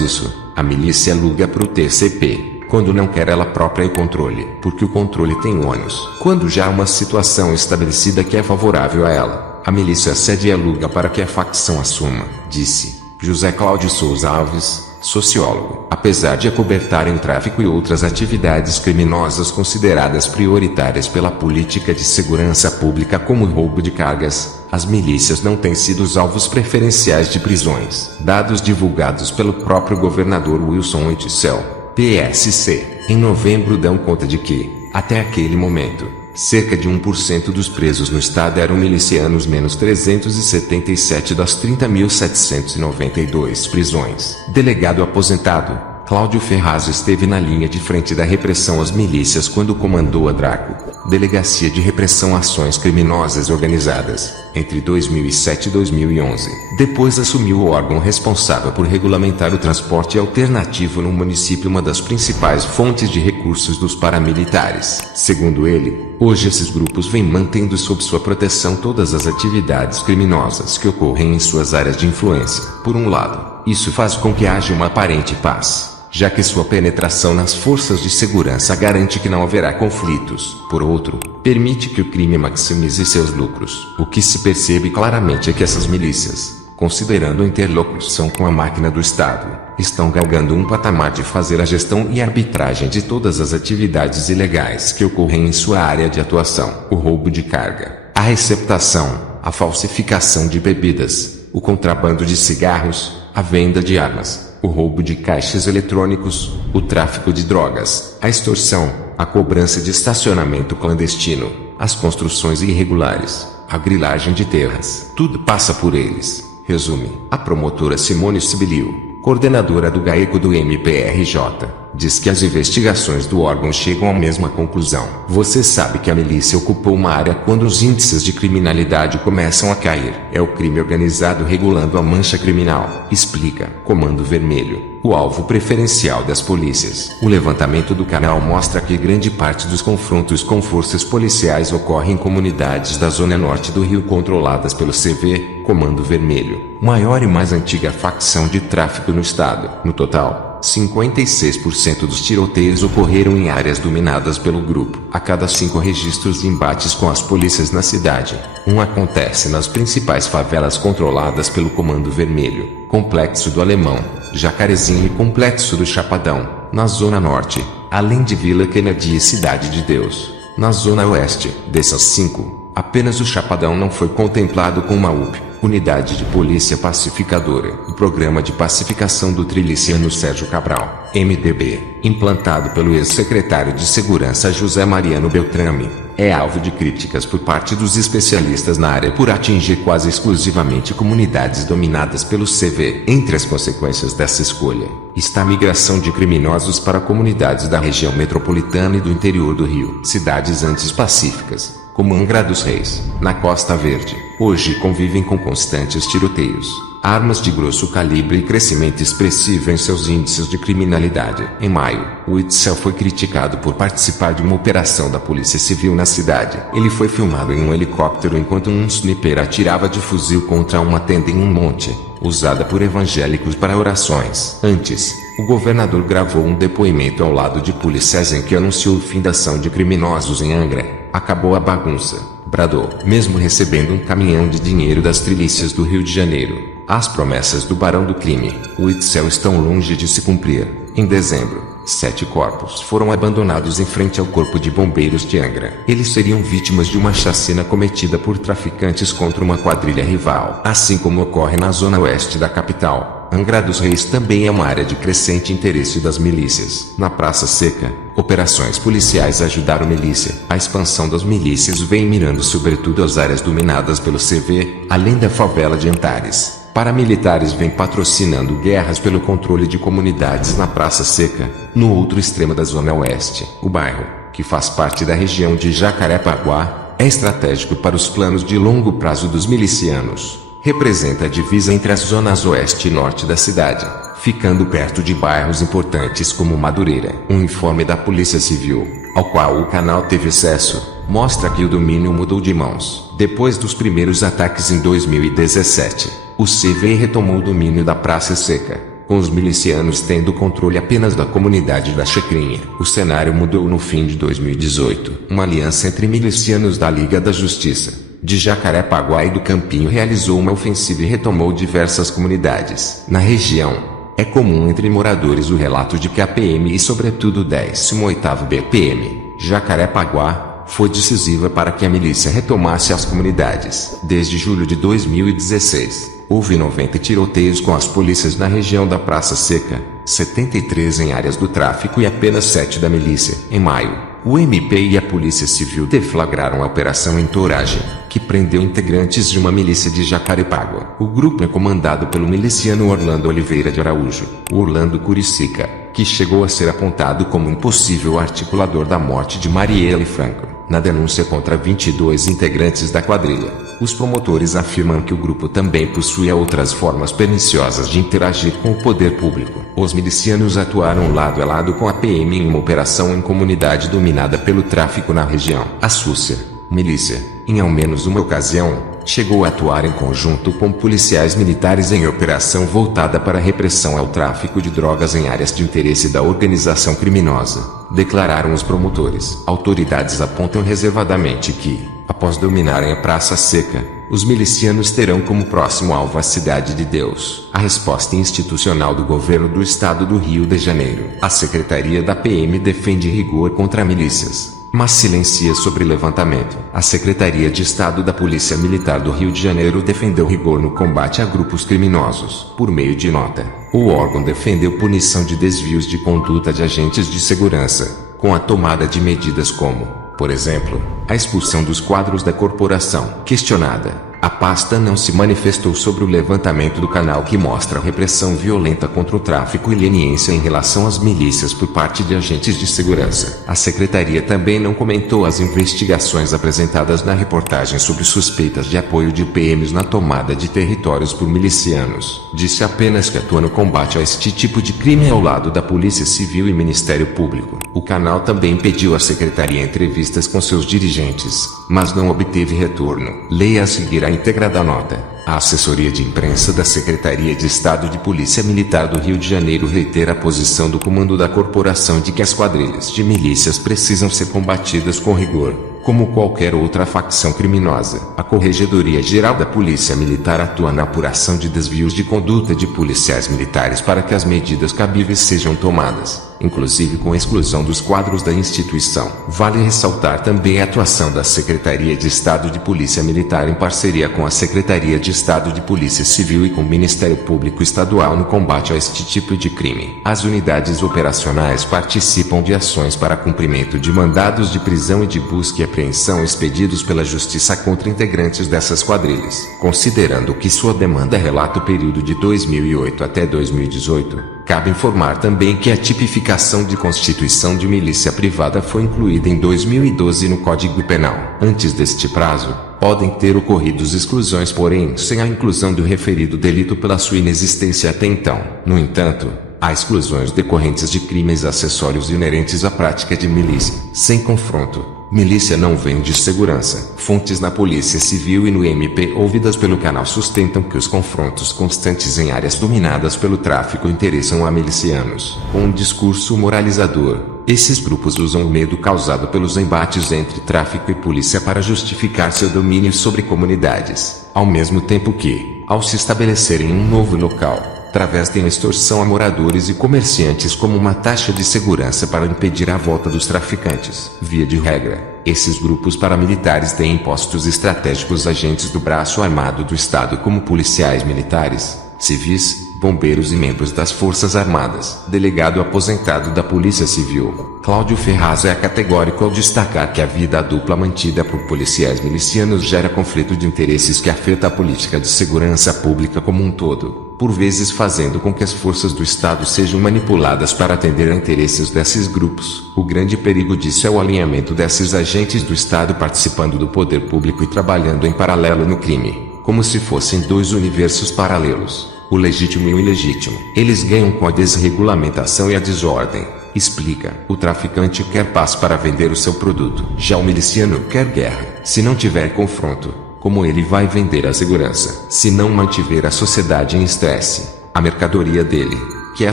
isso, a milícia aluga para o TCP, quando não quer ela própria o controle, porque o controle tem ônus. Quando já há uma situação estabelecida que é favorável a ela, a milícia cede e aluga para que a facção assuma, disse José Cláudio Souza Alves, sociólogo. Apesar de acobertarem o tráfico e outras atividades criminosas consideradas prioritárias pela política de segurança pública como o roubo de cargas, as milícias não têm sido os alvos preferenciais de prisões. Dados divulgados pelo próprio governador Wilson Witzel, PSC, em novembro dão conta de que, até aquele momento, cerca de 1% dos presos no estado eram milicianos, menos 377 das 30.792 prisões. Delegado aposentado, Cláudio Ferraz esteve na linha de frente da repressão às milícias quando comandou a DRACO, Delegacia de Repressão a Ações Criminosas Organizadas, entre 2007 e 2011. Depois assumiu o órgão responsável por regulamentar o transporte alternativo no município, uma das principais fontes de recursos dos paramilitares. Segundo ele, hoje esses grupos vêm mantendo sob sua proteção todas as atividades criminosas que ocorrem em suas áreas de influência. Por um lado, isso faz com que haja uma aparente paz, já que sua penetração nas forças de segurança garante que não haverá conflitos. Por outro, permite que o crime maximize seus lucros. O que se percebe claramente é que essas milícias, considerando a interlocução com a máquina do Estado, estão galgando um patamar de fazer a gestão e arbitragem de todas as atividades ilegais que ocorrem em sua área de atuação: o roubo de carga, a receptação, a falsificação de bebidas, o contrabando de cigarros, a venda de armas, o roubo de caixas eletrônicos, o tráfico de drogas, a extorsão, a cobrança de estacionamento clandestino, as construções irregulares, a grilagem de terras. Tudo passa por eles, resume a promotora Simone Sibilio, coordenadora do GAECO do MPRJ. Diz que as investigações do órgão chegam à mesma conclusão. Você sabe que a milícia ocupou uma área quando os índices de criminalidade começam a cair. É o crime organizado regulando a mancha criminal, explica Comando Vermelho, o alvo preferencial das polícias. O levantamento do canal mostra que grande parte dos confrontos com forças policiais ocorre em comunidades da zona norte do Rio controladas pelo CV, Comando Vermelho, maior e mais antiga facção de tráfico no estado. No total, 56% dos tiroteios ocorreram em áreas dominadas pelo grupo. A cada 5 registros de embates com as polícias na cidade, um acontece nas principais favelas controladas pelo Comando Vermelho: Complexo do Alemão, Jacarezinho e Complexo do Chapadão, na Zona Norte, além de Vila Kennedy e Cidade de Deus, na Zona Oeste. Dessas 5, apenas o Chapadão não foi contemplado com uma UP, Unidade de Polícia Pacificadora. O Programa de Pacificação do Triliciano Sérgio Cabral, MDB, implantado pelo ex-secretário de Segurança José Mariano Beltrame, é alvo de críticas por parte dos especialistas na área por atingir quase exclusivamente comunidades dominadas pelo CV. Entre as consequências dessa escolha, está a migração de criminosos para comunidades da região metropolitana e do interior do Rio. Cidades antes pacíficas, como Angra dos Reis, na Costa Verde, hoje convivem com constantes tiroteios, armas de grosso calibre e crescimento expressivo em seus índices de criminalidade. Em maio, Witzel foi criticado por participar de uma operação da Polícia Civil na cidade. Ele foi filmado em um helicóptero enquanto um sniper atirava de fuzil contra uma tenda em um monte, usada por evangélicos para orações. Antes, o governador gravou um depoimento ao lado de policiais em que anunciou o fim da ação de criminosos em Angra. Acabou a bagunça, bradou. Mesmo recebendo um caminhão de dinheiro das trilícias do Rio de Janeiro, as promessas do barão do crime, Witzel, estão longe de se cumprir. Em dezembro, 7 corpos foram abandonados em frente ao Corpo de Bombeiros de Angra. Eles seriam vítimas de uma chacina cometida por traficantes contra uma quadrilha rival. Assim como ocorre na zona oeste da capital, Angra dos Reis também é uma área de crescente interesse das milícias. Na Praça Seca, operações policiais ajudaram milícia. A expansão das milícias vem mirando sobretudo as áreas dominadas pelo CV, além da favela de Antares. Paramilitares vêm patrocinando guerras pelo controle de comunidades na Praça Seca, no outro extremo da Zona Oeste. O bairro, que faz parte da região de Jacarepaguá, é estratégico para os planos de longo prazo dos milicianos. Representa a divisa entre as zonas oeste e norte da cidade, ficando perto de bairros importantes como Madureira. Um informe da Polícia Civil, ao qual o canal teve acesso, mostra que o domínio mudou de mãos. Depois dos primeiros ataques em 2017, o CV retomou o domínio da Praça Seca, com os milicianos tendo controle apenas da comunidade da Chacrinha. O cenário mudou no fim de 2018. Uma aliança entre milicianos da Liga da Justiça, de Jacarepaguá e do Campinho realizou uma ofensiva e retomou diversas comunidades. Na região, É comum entre moradores o relato de que a PM e sobretudo o 18º BPM, Jacarepaguá, foi decisiva para que a milícia retomasse as comunidades. Desde julho de 2016, houve 90 tiroteios com as polícias na região da Praça Seca, 73 em áreas do tráfico e apenas 7 da milícia. Em maio, o MP e a Polícia Civil deflagraram a Operação Entourage, que prendeu integrantes de uma milícia de Jacarepaguá. O grupo é comandado pelo miliciano Orlando Oliveira de Araújo, o Orlando Curicica, que chegou a ser apontado como um possível articulador da morte de Marielle Franco. Na denúncia contra 22 integrantes da quadrilha, os promotores afirmam que o grupo também possuía outras formas perniciosas de interagir com o poder público. Os milicianos atuaram lado a lado com a PM em uma operação em comunidade dominada pelo tráfico na região. A Súcia, milícia, em ao menos uma ocasião, chegou a atuar em conjunto com policiais militares em operação voltada para a repressão ao tráfico de drogas em áreas de interesse da organização criminosa, declararam os promotores. Autoridades apontam reservadamente que, após dominarem a Praça Seca, os milicianos terão como próximo alvo a Cidade de Deus. A resposta institucional do governo do estado do Rio de Janeiro. A Secretaria da PM defende rigor contra milícias, mas silencia sobre levantamento. A Secretaria de Estado da Polícia Militar do Rio de Janeiro defendeu rigor no combate a grupos criminosos. Por meio de nota, o órgão defendeu punição de desvios de conduta de agentes de segurança, com a tomada de medidas como, por exemplo, a expulsão dos quadros da corporação. Questionada, a pasta não se manifestou sobre o levantamento do canal que mostra a repressão violenta contra o tráfico e leniência em relação às milícias por parte de agentes de segurança. A secretaria também não comentou as investigações apresentadas na reportagem sobre suspeitas de apoio de PMs na tomada de territórios por milicianos. Disse apenas que atua no combate a este tipo de crime ao lado da Polícia Civil e Ministério Público. O canal também pediu à secretaria entrevistas com seus dirigentes, mas não obteve retorno. Leia a seguir a íntegra da nota. A assessoria de imprensa da Secretaria de Estado de Polícia Militar do Rio de Janeiro reitera a posição do comando da corporação de que as quadrilhas de milícias precisam ser combatidas com rigor, como qualquer outra facção criminosa. A Corregedoria Geral da Polícia Militar atua na apuração de desvios de conduta de policiais militares para que as medidas cabíveis sejam tomadas, inclusive com a exclusão dos quadros da instituição. Vale ressaltar também a atuação da Secretaria de Estado de Polícia Militar em parceria com a Secretaria de Estado de Polícia Civil e com o Ministério Público Estadual no combate a este tipo de crime. As unidades operacionais participam de ações para cumprimento de mandados de prisão e de busca e apreensão expedidos pela Justiça contra integrantes dessas quadrilhas. Considerando que sua demanda relata o período de 2008 até 2018, cabe informar também que a tipificação de constituição de milícia privada foi incluída em 2012 no Código Penal. Antes deste prazo, podem ter ocorrido exclusões, porém sem a inclusão do referido delito pela sua inexistência até então. No entanto, há exclusões decorrentes de crimes acessórios inerentes à prática de milícia. Sem confronto, milícia não vem de segurança. Fontes na Polícia Civil e no MP ouvidas pelo canal sustentam que os confrontos constantes em áreas dominadas pelo tráfico interessam a milicianos. Com um discurso moralizador, esses grupos usam o medo causado pelos embates entre tráfico e polícia para justificar seu domínio sobre comunidades, ao mesmo tempo que, ao se estabelecerem em um novo local, travestem a extorsão a moradores e comerciantes como uma taxa de segurança para impedir a volta dos traficantes. Via de regra, esses grupos paramilitares têm impostos estratégicos agentes do braço armado do Estado como policiais militares, civis, bombeiros e membros das Forças Armadas. Delegado aposentado da Polícia Civil, Cláudio Ferraz é categórico ao destacar que a vida dupla mantida por policiais milicianos gera conflito de interesses que afeta a política de segurança pública como um todo, por vezes fazendo com que as forças do Estado sejam manipuladas para atender a interesses desses grupos. O grande perigo disso é o alinhamento desses agentes do Estado participando do poder público e trabalhando em paralelo no crime, como se fossem dois universos paralelos, o legítimo e o ilegítimo. Eles ganham com a desregulamentação e a desordem. Explica. O traficante quer paz para vender o seu produto. Já o miliciano quer guerra. Se não tiver confronto, como ele vai vender a segurança? Se não mantiver a sociedade em estresse, a mercadoria dele, que é a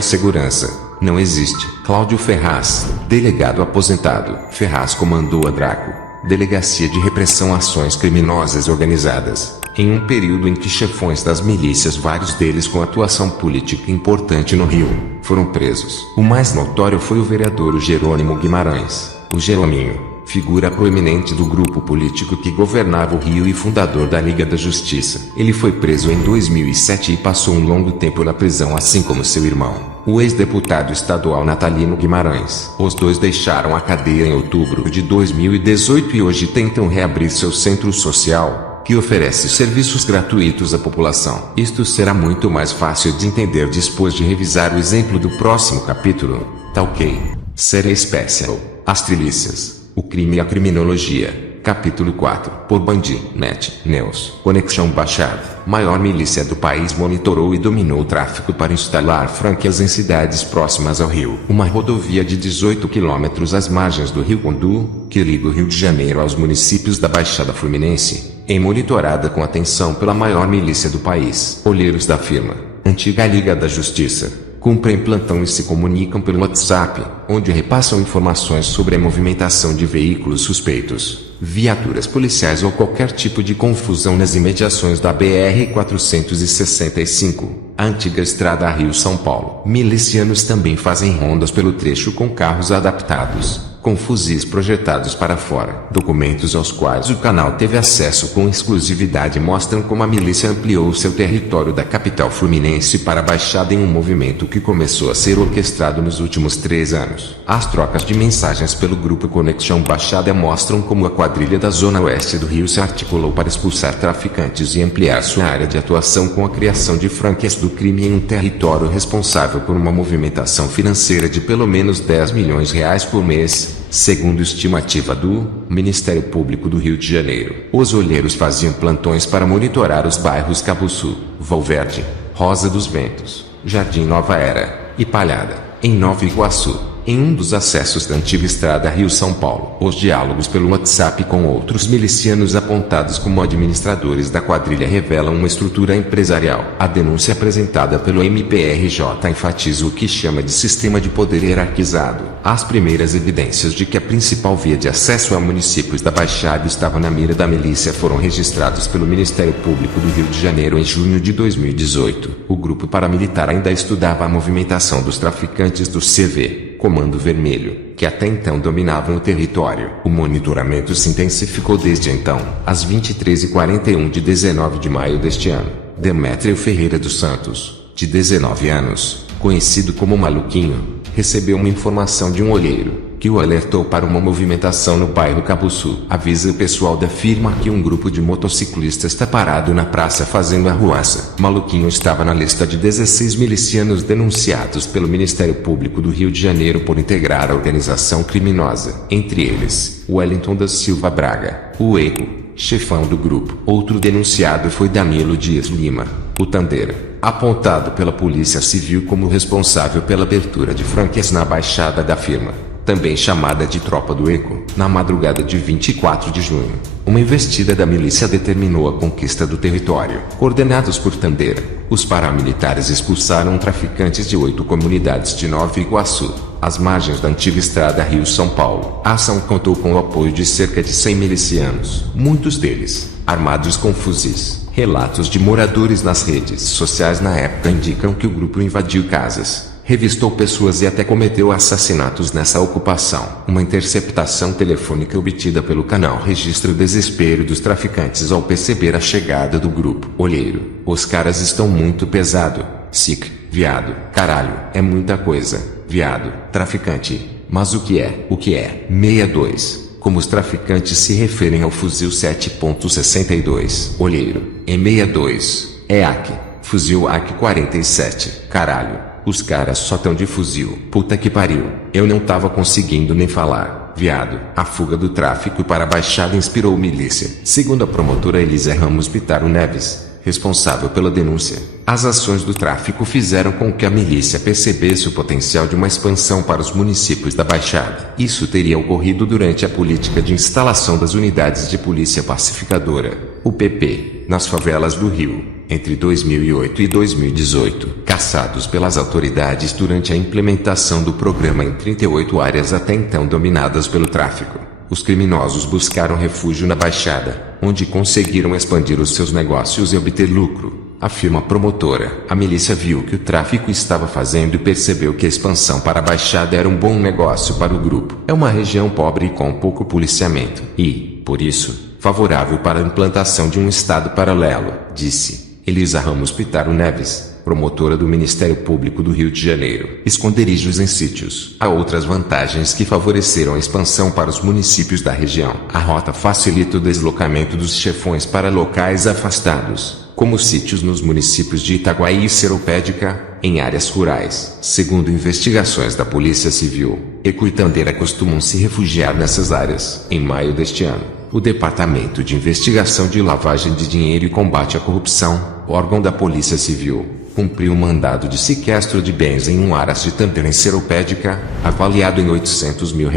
segurança, não existe. Cláudio Ferraz, delegado aposentado. Ferraz comandou a DRACO, Delegacia de Repressão a Ações Criminosas Organizadas, em um período em que chefões das milícias, vários deles com atuação política importante no Rio, foram presos. O mais notório foi o vereador Jerônimo Guimarães, o Jerominho, figura proeminente do grupo político que governava o Rio e fundador da Liga da Justiça. Ele foi preso em 2007 e passou um longo tempo na prisão, assim como seu irmão, o ex-deputado estadual Natalino Guimarães. Os dois deixaram a cadeia em outubro de 2018 e hoje tentam reabrir seu centro social, que oferece serviços gratuitos à população. Isto será muito mais fácil de entender depois de revisar o exemplo do próximo capítulo. Tá ok? Série Special: As Trilícias, o crime e a criminologia. Capítulo 4. Por Bandinet News. Conexão Baixada. Maior milícia do país monitorou e dominou o tráfico para instalar franquias em cidades próximas ao Rio. Uma rodovia de 18 quilômetros às margens do Rio Condu, que liga o Rio de Janeiro aos municípios da Baixada Fluminense, é monitorada com atenção pela maior milícia do país. Olheiros da firma, antiga Liga da Justiça, cumprem plantão e se comunicam pelo WhatsApp, onde repassam informações sobre a movimentação de veículos suspeitos, viaturas policiais ou qualquer tipo de confusão nas imediações da BR-465, a antiga estrada Rio-São Paulo. Milicianos também fazem rondas pelo trecho com carros adaptados, com fuzis projetados para fora. Documentos aos quais o canal teve acesso com exclusividade mostram como a milícia ampliou seu território da capital fluminense para a Baixada em um movimento que começou a ser orquestrado nos últimos 3 anos. As trocas de mensagens pelo grupo Conexão Baixada mostram como a quadrilha da zona oeste do Rio se articulou para expulsar traficantes e ampliar sua área de atuação com a criação de franquias do crime em um território responsável por uma movimentação financeira de pelo menos R$10 milhões por mês, segundo estimativa do Ministério Público do Rio de Janeiro. Os olheiros faziam plantões para monitorar os bairros Cabuçu, Valverde, Rosa dos Ventos, Jardim Nova Era e Palhada, em Nova Iguaçu, em um dos acessos da antiga estrada Rio-São Paulo. Os diálogos pelo WhatsApp com outros milicianos apontados como administradores da quadrilha revelam uma estrutura empresarial. A denúncia apresentada pelo MPRJ enfatiza o que chama de sistema de poder hierarquizado. As primeiras evidências de que a principal via de acesso a municípios da Baixada estava na mira da milícia foram registrados pelo Ministério Público do Rio de Janeiro em junho de 2018. O grupo paramilitar ainda estudava a movimentação dos traficantes do CV, Comando Vermelho, que até então dominavam o território. O monitoramento se intensificou desde então. Às 23h41 de 19 de maio deste ano, Demétrio Ferreira dos Santos, de 19 anos, conhecido como Maluquinho, recebeu uma informação de um olheiro, que o alertou para uma movimentação no bairro Cabuçu. Avisa o pessoal da firma que um grupo de motociclistas está parado na praça fazendo arruaça. Maluquinho estava na lista de 16 milicianos denunciados pelo Ministério Público do Rio de Janeiro por integrar a organização criminosa. Entre eles, Wellington da Silva Braga, o Eco, chefão do grupo. Outro denunciado foi Danilo Dias Lima, o Tandeira, apontado pela Polícia Civil como responsável pela abertura de franquias na Baixada da firma, também chamada de Tropa do Eco. Na madrugada de 24 de junho, uma investida da milícia determinou a conquista do território. Coordenados por Tandeira, os paramilitares expulsaram traficantes de 8 comunidades de Nova Iguaçu, às margens da antiga estrada Rio-São Paulo. A ação contou com o apoio de cerca de 100 milicianos, muitos deles armados com fuzis. Relatos de moradores nas redes sociais na época indicam que o grupo invadiu casas, revistou pessoas e até cometeu assassinatos nessa ocupação. Uma interceptação telefônica obtida pelo canal registra o desespero dos traficantes ao perceber a chegada do grupo. Olheiro: os caras estão muito pesado. Sic, viado, caralho, é muita coisa, viado, traficante. Mas o que é? O que é? 62. Como os traficantes se referem ao fuzil 7.62. Olheiro: M62. É AK. Fuzil AK-47. Caralho, os caras só tão de fuzil. Puta que pariu. Eu não tava conseguindo nem falar, viado. A fuga do tráfico para a Baixada inspirou milícia. Segundo a promotora Elisa Ramos Pitaro Neves, responsável pela denúncia, as ações do tráfico fizeram com que a milícia percebesse o potencial de uma expansão para os municípios da Baixada. Isso teria ocorrido durante a política de instalação das unidades de polícia pacificadora, UPP, nas favelas do Rio, entre 2008 e 2018, caçados pelas autoridades durante a implementação do programa em 38 áreas até então dominadas pelo tráfico. Os criminosos buscaram refúgio na Baixada, onde conseguiram expandir os seus negócios e obter lucro, afirma a promotora. A milícia viu que o tráfico estava fazendo e percebeu que a expansão para a Baixada era um bom negócio para o grupo. É uma região pobre e com pouco policiamento, e, por isso, favorável para a implantação de um estado paralelo, disse Elisa Ramos Pitaro Neves, promotora do Ministério Público do Rio de Janeiro. Esconderijos em sítios. Há outras vantagens que favoreceram a expansão para os municípios da região. A rota facilita o deslocamento dos chefões para locais afastados, como sítios nos municípios de Itaguaí e Seropédica, em áreas rurais. Segundo investigações da Polícia Civil, Eco e Tandera costumam se refugiar nessas áreas. Em maio deste ano, o Departamento de Investigação de Lavagem de Dinheiro e Combate à Corrupção, órgão da Polícia Civil, cumpriu um mandado de sequestro de bens em um aras de Tandera em Seropédica, avaliado em R$800 mil.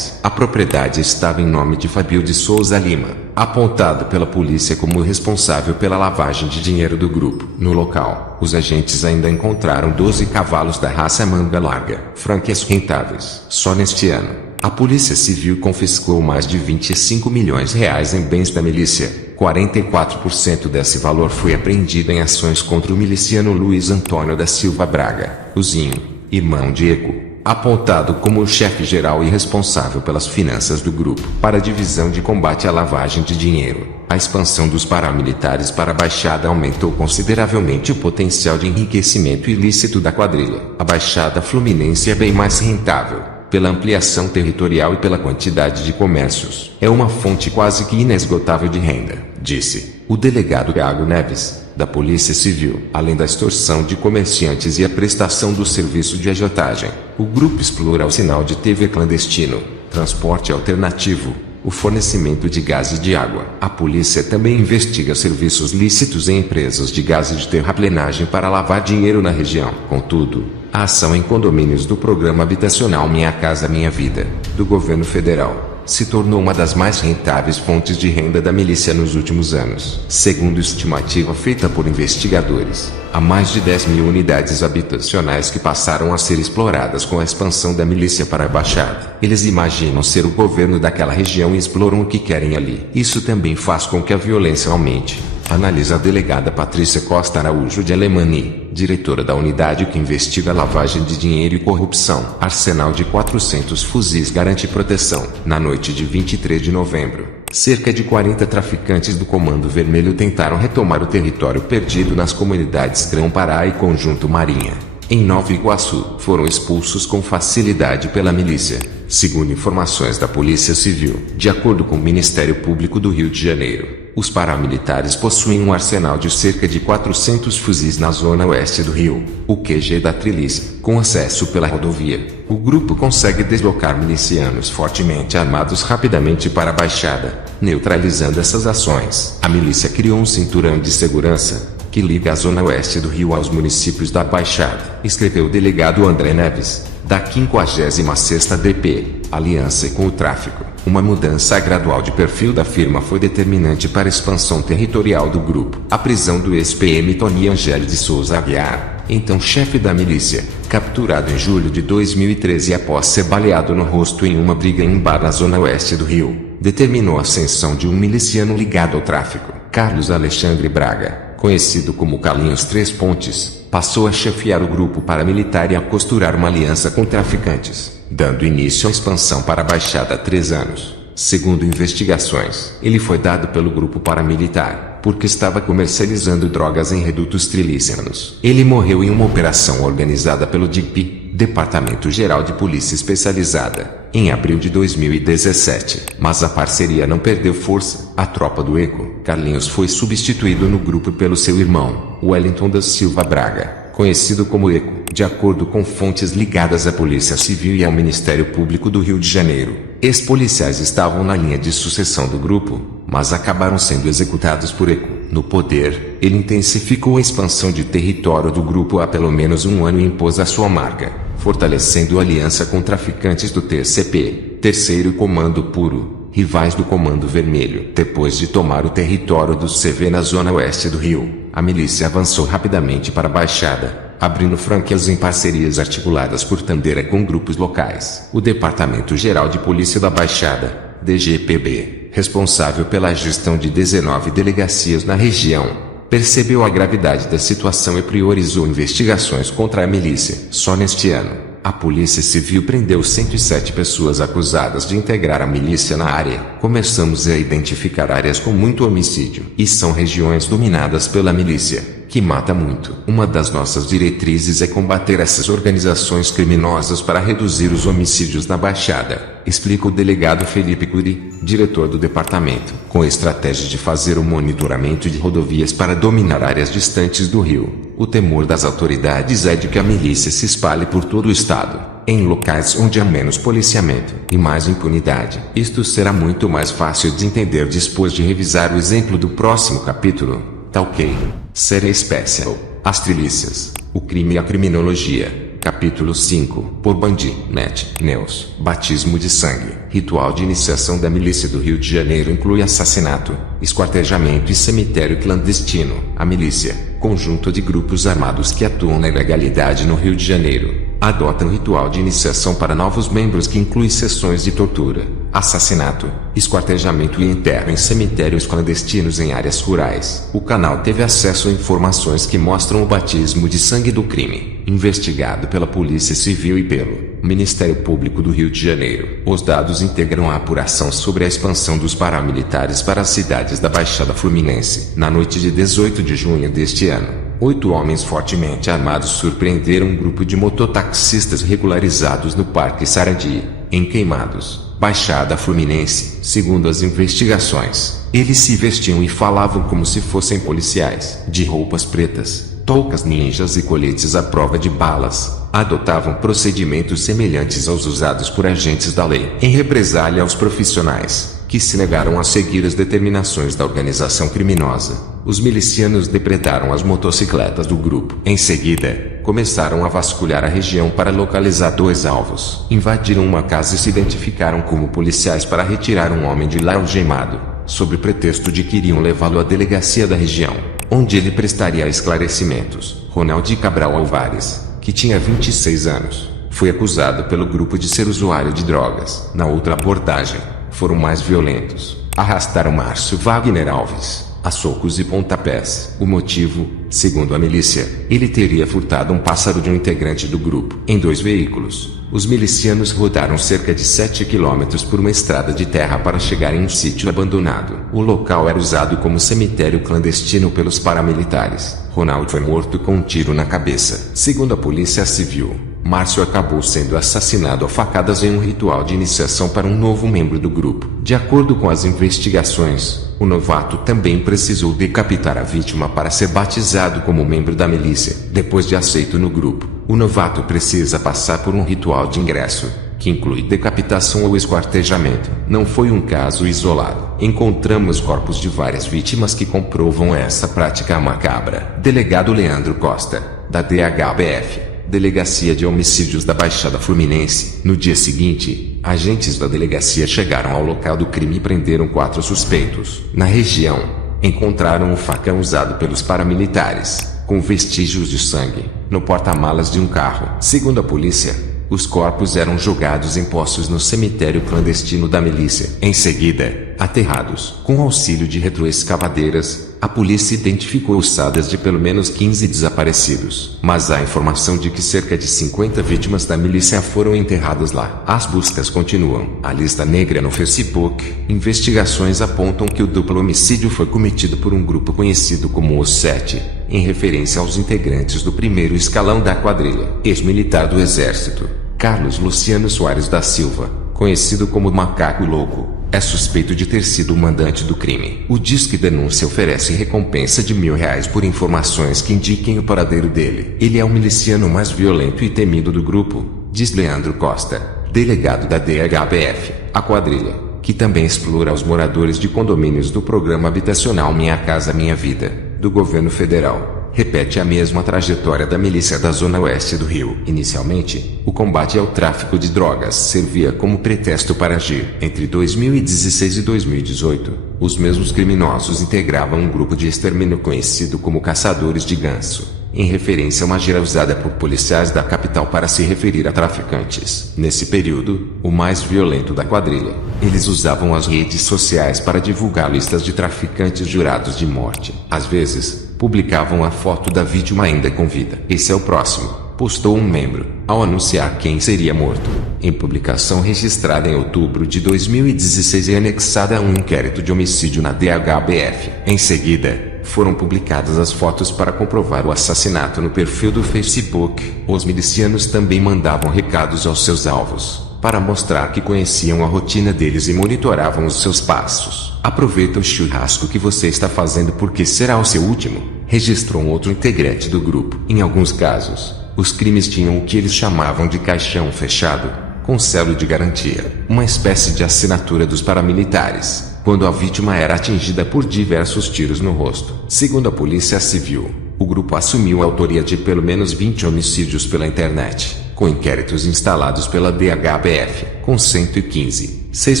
A propriedade estava em nome de Fabio de Souza Lima, apontado pela polícia como o responsável pela lavagem de dinheiro do grupo. No local, os agentes ainda encontraram 12 cavalos da raça manga larga, franquias rentáveis. Só neste ano, a Polícia Civil confiscou mais de R$25 milhões em bens da milícia. 44% desse valor foi apreendido em ações contra o miliciano Luiz Antônio da Silva Braga, o Zinho, irmão de Eco, apontado como o chefe geral e responsável pelas finanças do grupo. Para a divisão de combate à lavagem de dinheiro, a expansão dos paramilitares para a Baixada aumentou consideravelmente o potencial de enriquecimento ilícito da quadrilha. A Baixada Fluminense é bem mais rentável, pela ampliação territorial e pela quantidade de comércios. É uma fonte quase que inesgotável de renda, disse o delegado Gago Neves, da Polícia Civil. Além da extorsão de comerciantes e a prestação do serviço de agiotagem, o grupo explora o sinal de TV clandestino, transporte alternativo, o fornecimento de gás e de água. A polícia também investiga serviços lícitos em empresas de gás e de terraplenagem para lavar dinheiro na região. Contudo, a ação em condomínios do programa habitacional Minha Casa Minha Vida, do governo federal, se tornou uma das mais rentáveis fontes de renda da milícia nos últimos anos. Segundo estimativa feita por investigadores, há mais de 10 mil unidades habitacionais que passaram a ser exploradas com a expansão da milícia para a Baixada. Eles imaginam ser o governo daquela região e exploram o que querem ali. Isso também faz com que a violência aumente, analisa a delegada Patrícia Costa Araújo de Alemani, diretora da unidade que investiga a lavagem de dinheiro e corrupção. Arsenal de 400 fuzis garante proteção. Na noite de 23 de novembro, cerca de 40 traficantes do Comando Vermelho tentaram retomar o território perdido nas comunidades Grão-Pará e Conjunto Marinha, em Nova Iguaçu. Foram expulsos com facilidade pela milícia, segundo informações da Polícia Civil. De acordo com o Ministério Público do Rio de Janeiro, os paramilitares possuem um arsenal de cerca de 400 fuzis na zona oeste do Rio, o QG da Trilhice. Com acesso pela rodovia, o grupo consegue deslocar milicianos fortemente armados rapidamente para a Baixada, neutralizando essas ações. A milícia criou um cinturão de segurança que liga a zona oeste do Rio aos municípios da Baixada, escreveu o delegado André Neves, da 56ª DP, Aliança com o Tráfico. Uma mudança gradual de perfil da firma foi determinante para a expansão territorial do grupo. A prisão do ex-PM Tony Angeli de Souza Aguiar, então chefe da milícia, capturado em julho de 2013 após ser baleado no rosto em uma briga em um bar na zona oeste do Rio, determinou a ascensão de um miliciano ligado ao tráfico. Carlos Alexandre Braga, conhecido como Carlinhos Três Pontes, passou a chefiar o grupo paramilitar e a costurar uma aliança com traficantes, dando início à expansão para a Baixada há 3 anos. Segundo investigações, ele foi dado pelo grupo paramilitar, porque estava comercializando drogas em redutos trilícenos. Ele morreu em uma operação organizada pelo DIP, Departamento Geral de Polícia Especializada, em abril de 2017. Mas a parceria não perdeu força. A tropa do Eco, Carlinhos foi substituído no grupo pelo seu irmão, Wellington da Silva Braga, conhecido como Eco. De acordo com fontes ligadas à Polícia Civil e ao Ministério Público do Rio de Janeiro, ex-policiais estavam na linha de sucessão do grupo, mas acabaram sendo executados por Eco. No poder, ele intensificou a expansão de território do grupo há pelo menos um ano e impôs a sua marca, fortalecendo a aliança com traficantes do TCP, Terceiro Comando Puro, rivais do Comando Vermelho. Depois de tomar o território do CV na zona oeste do Rio, a milícia avançou rapidamente para a Baixada, abrindo franquias em parcerias articuladas por Tandera com grupos locais. O Departamento Geral de Polícia da Baixada, DGPB, responsável pela gestão de 19 delegacias na região, percebeu a gravidade da situação e priorizou investigações contra a milícia. Só neste ano, a Polícia Civil prendeu 107 pessoas acusadas de integrar a milícia na área. Começamos a identificar áreas com muito homicídio, e são regiões dominadas pela milícia, que mata muito. Uma das nossas diretrizes é combater essas organizações criminosas para reduzir os homicídios na Baixada, explica o delegado Felipe Curi, diretor do departamento, com a estratégia de fazer o monitoramento de rodovias para dominar áreas distantes do rio. O temor das autoridades é de que a milícia se espalhe por todo o estado, em locais onde há menos policiamento e mais impunidade. Isto será muito mais fácil de entender depois de revisar o exemplo do próximo capítulo. Tá ok? Série Special. As trilícias, o crime e a criminologia. Capítulo 5. Por Bandi, Net, Neus. Batismo de sangue. Ritual de iniciação da milícia do Rio de Janeiro inclui assassinato, esquartejamento e cemitério clandestino. A milícia, conjunto de grupos armados que atuam na ilegalidade no Rio de Janeiro, adota um ritual de iniciação para novos membros que inclui sessões de tortura, assassinato, esquartejamento e enterro em cemitérios clandestinos em áreas rurais. O canal teve acesso a informações que mostram o batismo de sangue do crime, investigado pela Polícia Civil e pelo Ministério Público do Rio de Janeiro. Os dados integram a apuração sobre a expansão dos paramilitares para as cidades da Baixada Fluminense. Na noite de 18 de junho deste ano, 8 homens fortemente armados surpreenderam um grupo de mototaxistas regularizados no Parque Sarandi, em Queimados, Baixada Fluminense. Segundo as investigações, eles se vestiam e falavam como se fossem policiais, de roupas pretas, toucas ninjas e coletes à prova de balas. Adotavam procedimentos semelhantes aos usados por agentes da lei. Em represália aos profissionais que se negaram a seguir as determinações da organização criminosa, os milicianos depredaram as motocicletas do grupo. Em seguida, começaram a vasculhar a região para localizar 2 alvos. Invadiram uma casa e se identificaram como policiais para retirar um homem de lá algemado, sob pretexto de que iriam levá-lo à delegacia da região, onde ele prestaria esclarecimentos. Ronaldo Cabral Alvares, que tinha 26 anos, foi acusado pelo grupo de ser usuário de drogas. Na outra abordagem, foram mais violentos. Arrastaram Márcio Wagner Alves a socos e pontapés. O motivo, segundo a milícia, ele teria furtado um pássaro de um integrante do grupo. Em 2 veículos, os milicianos rodaram cerca de 7 quilômetros por uma estrada de terra para chegar em um sítio abandonado. O local era usado como cemitério clandestino pelos paramilitares. Ronaldo foi morto com um tiro na cabeça. Segundo a Polícia Civil, Márcio acabou sendo assassinado a facadas em um ritual de iniciação para um novo membro do grupo. De acordo com as investigações, o novato também precisou decapitar a vítima para ser batizado como membro da milícia. Depois de aceito no grupo, o novato precisa passar por um ritual de ingresso, que inclui decapitação ou esquartejamento. Não foi um caso isolado. Encontramos corpos de várias vítimas que comprovam essa prática macabra. Delegado Leandro Costa, da DHBF, Delegacia de Homicídios da Baixada Fluminense. No dia seguinte, agentes da delegacia chegaram ao local do crime e prenderam 4 suspeitos. Na região, encontraram um facão usado pelos paramilitares, com vestígios de sangue, no porta-malas de um carro. Segundo a polícia, os corpos eram jogados em poços no cemitério clandestino da milícia. Em seguida, aterrados. Com auxílio de retroescavadeiras, a polícia identificou ossadas de pelo menos 15 desaparecidos. Mas há informação de que cerca de 50 vítimas da milícia foram enterradas lá. As buscas continuam. A lista negra no Facebook. Investigações apontam que o duplo homicídio foi cometido por um grupo conhecido como Os Sete, em referência aos integrantes do primeiro escalão da quadrilha. Ex-militar do Exército, Carlos Luciano Soares da Silva, conhecido como Macaco Louco, é suspeito de ter sido o mandante do crime. O Disque Denúncia oferece recompensa de R$1.000 por informações que indiquem o paradeiro dele. Ele é o miliciano mais violento e temido do grupo, diz Leandro Costa, delegado da DHBF. A quadrilha, que também explora os moradores de condomínios do programa habitacional Minha Casa Minha Vida, do governo federal, repete a mesma trajetória da milícia da zona oeste do Rio. Inicialmente, o combate ao tráfico de drogas servia como pretexto para agir. Entre 2016 e 2018, os mesmos criminosos integravam um grupo de extermínio conhecido como Caçadores de Ganso, em referência a uma gíria usada por policiais da capital para se referir a traficantes. Nesse período, o mais violento da quadrilha, eles usavam as redes sociais para divulgar listas de traficantes jurados de morte. Às vezes, publicavam a foto da vítima ainda com vida. "Esse é o próximo", postou um membro, ao anunciar quem seria morto. Em publicação registrada em outubro de 2016 e anexada a um inquérito de homicídio na DHBF. Em seguida, foram publicadas as fotos para comprovar o assassinato no perfil do Facebook. Os milicianos também mandavam recados aos seus alvos, para mostrar que conheciam a rotina deles e monitoravam os seus passos. "Aproveita o churrasco que você está fazendo porque será o seu último", registrou um outro integrante do grupo. Em alguns casos, os crimes tinham o que eles chamavam de caixão fechado, com selo de garantia, uma espécie de assinatura dos paramilitares, quando a vítima era atingida por diversos tiros no rosto. Segundo a Polícia Civil, o grupo assumiu a autoria de pelo menos 20 homicídios pela internet, com inquéritos instalados pela DHBF, com 115, 6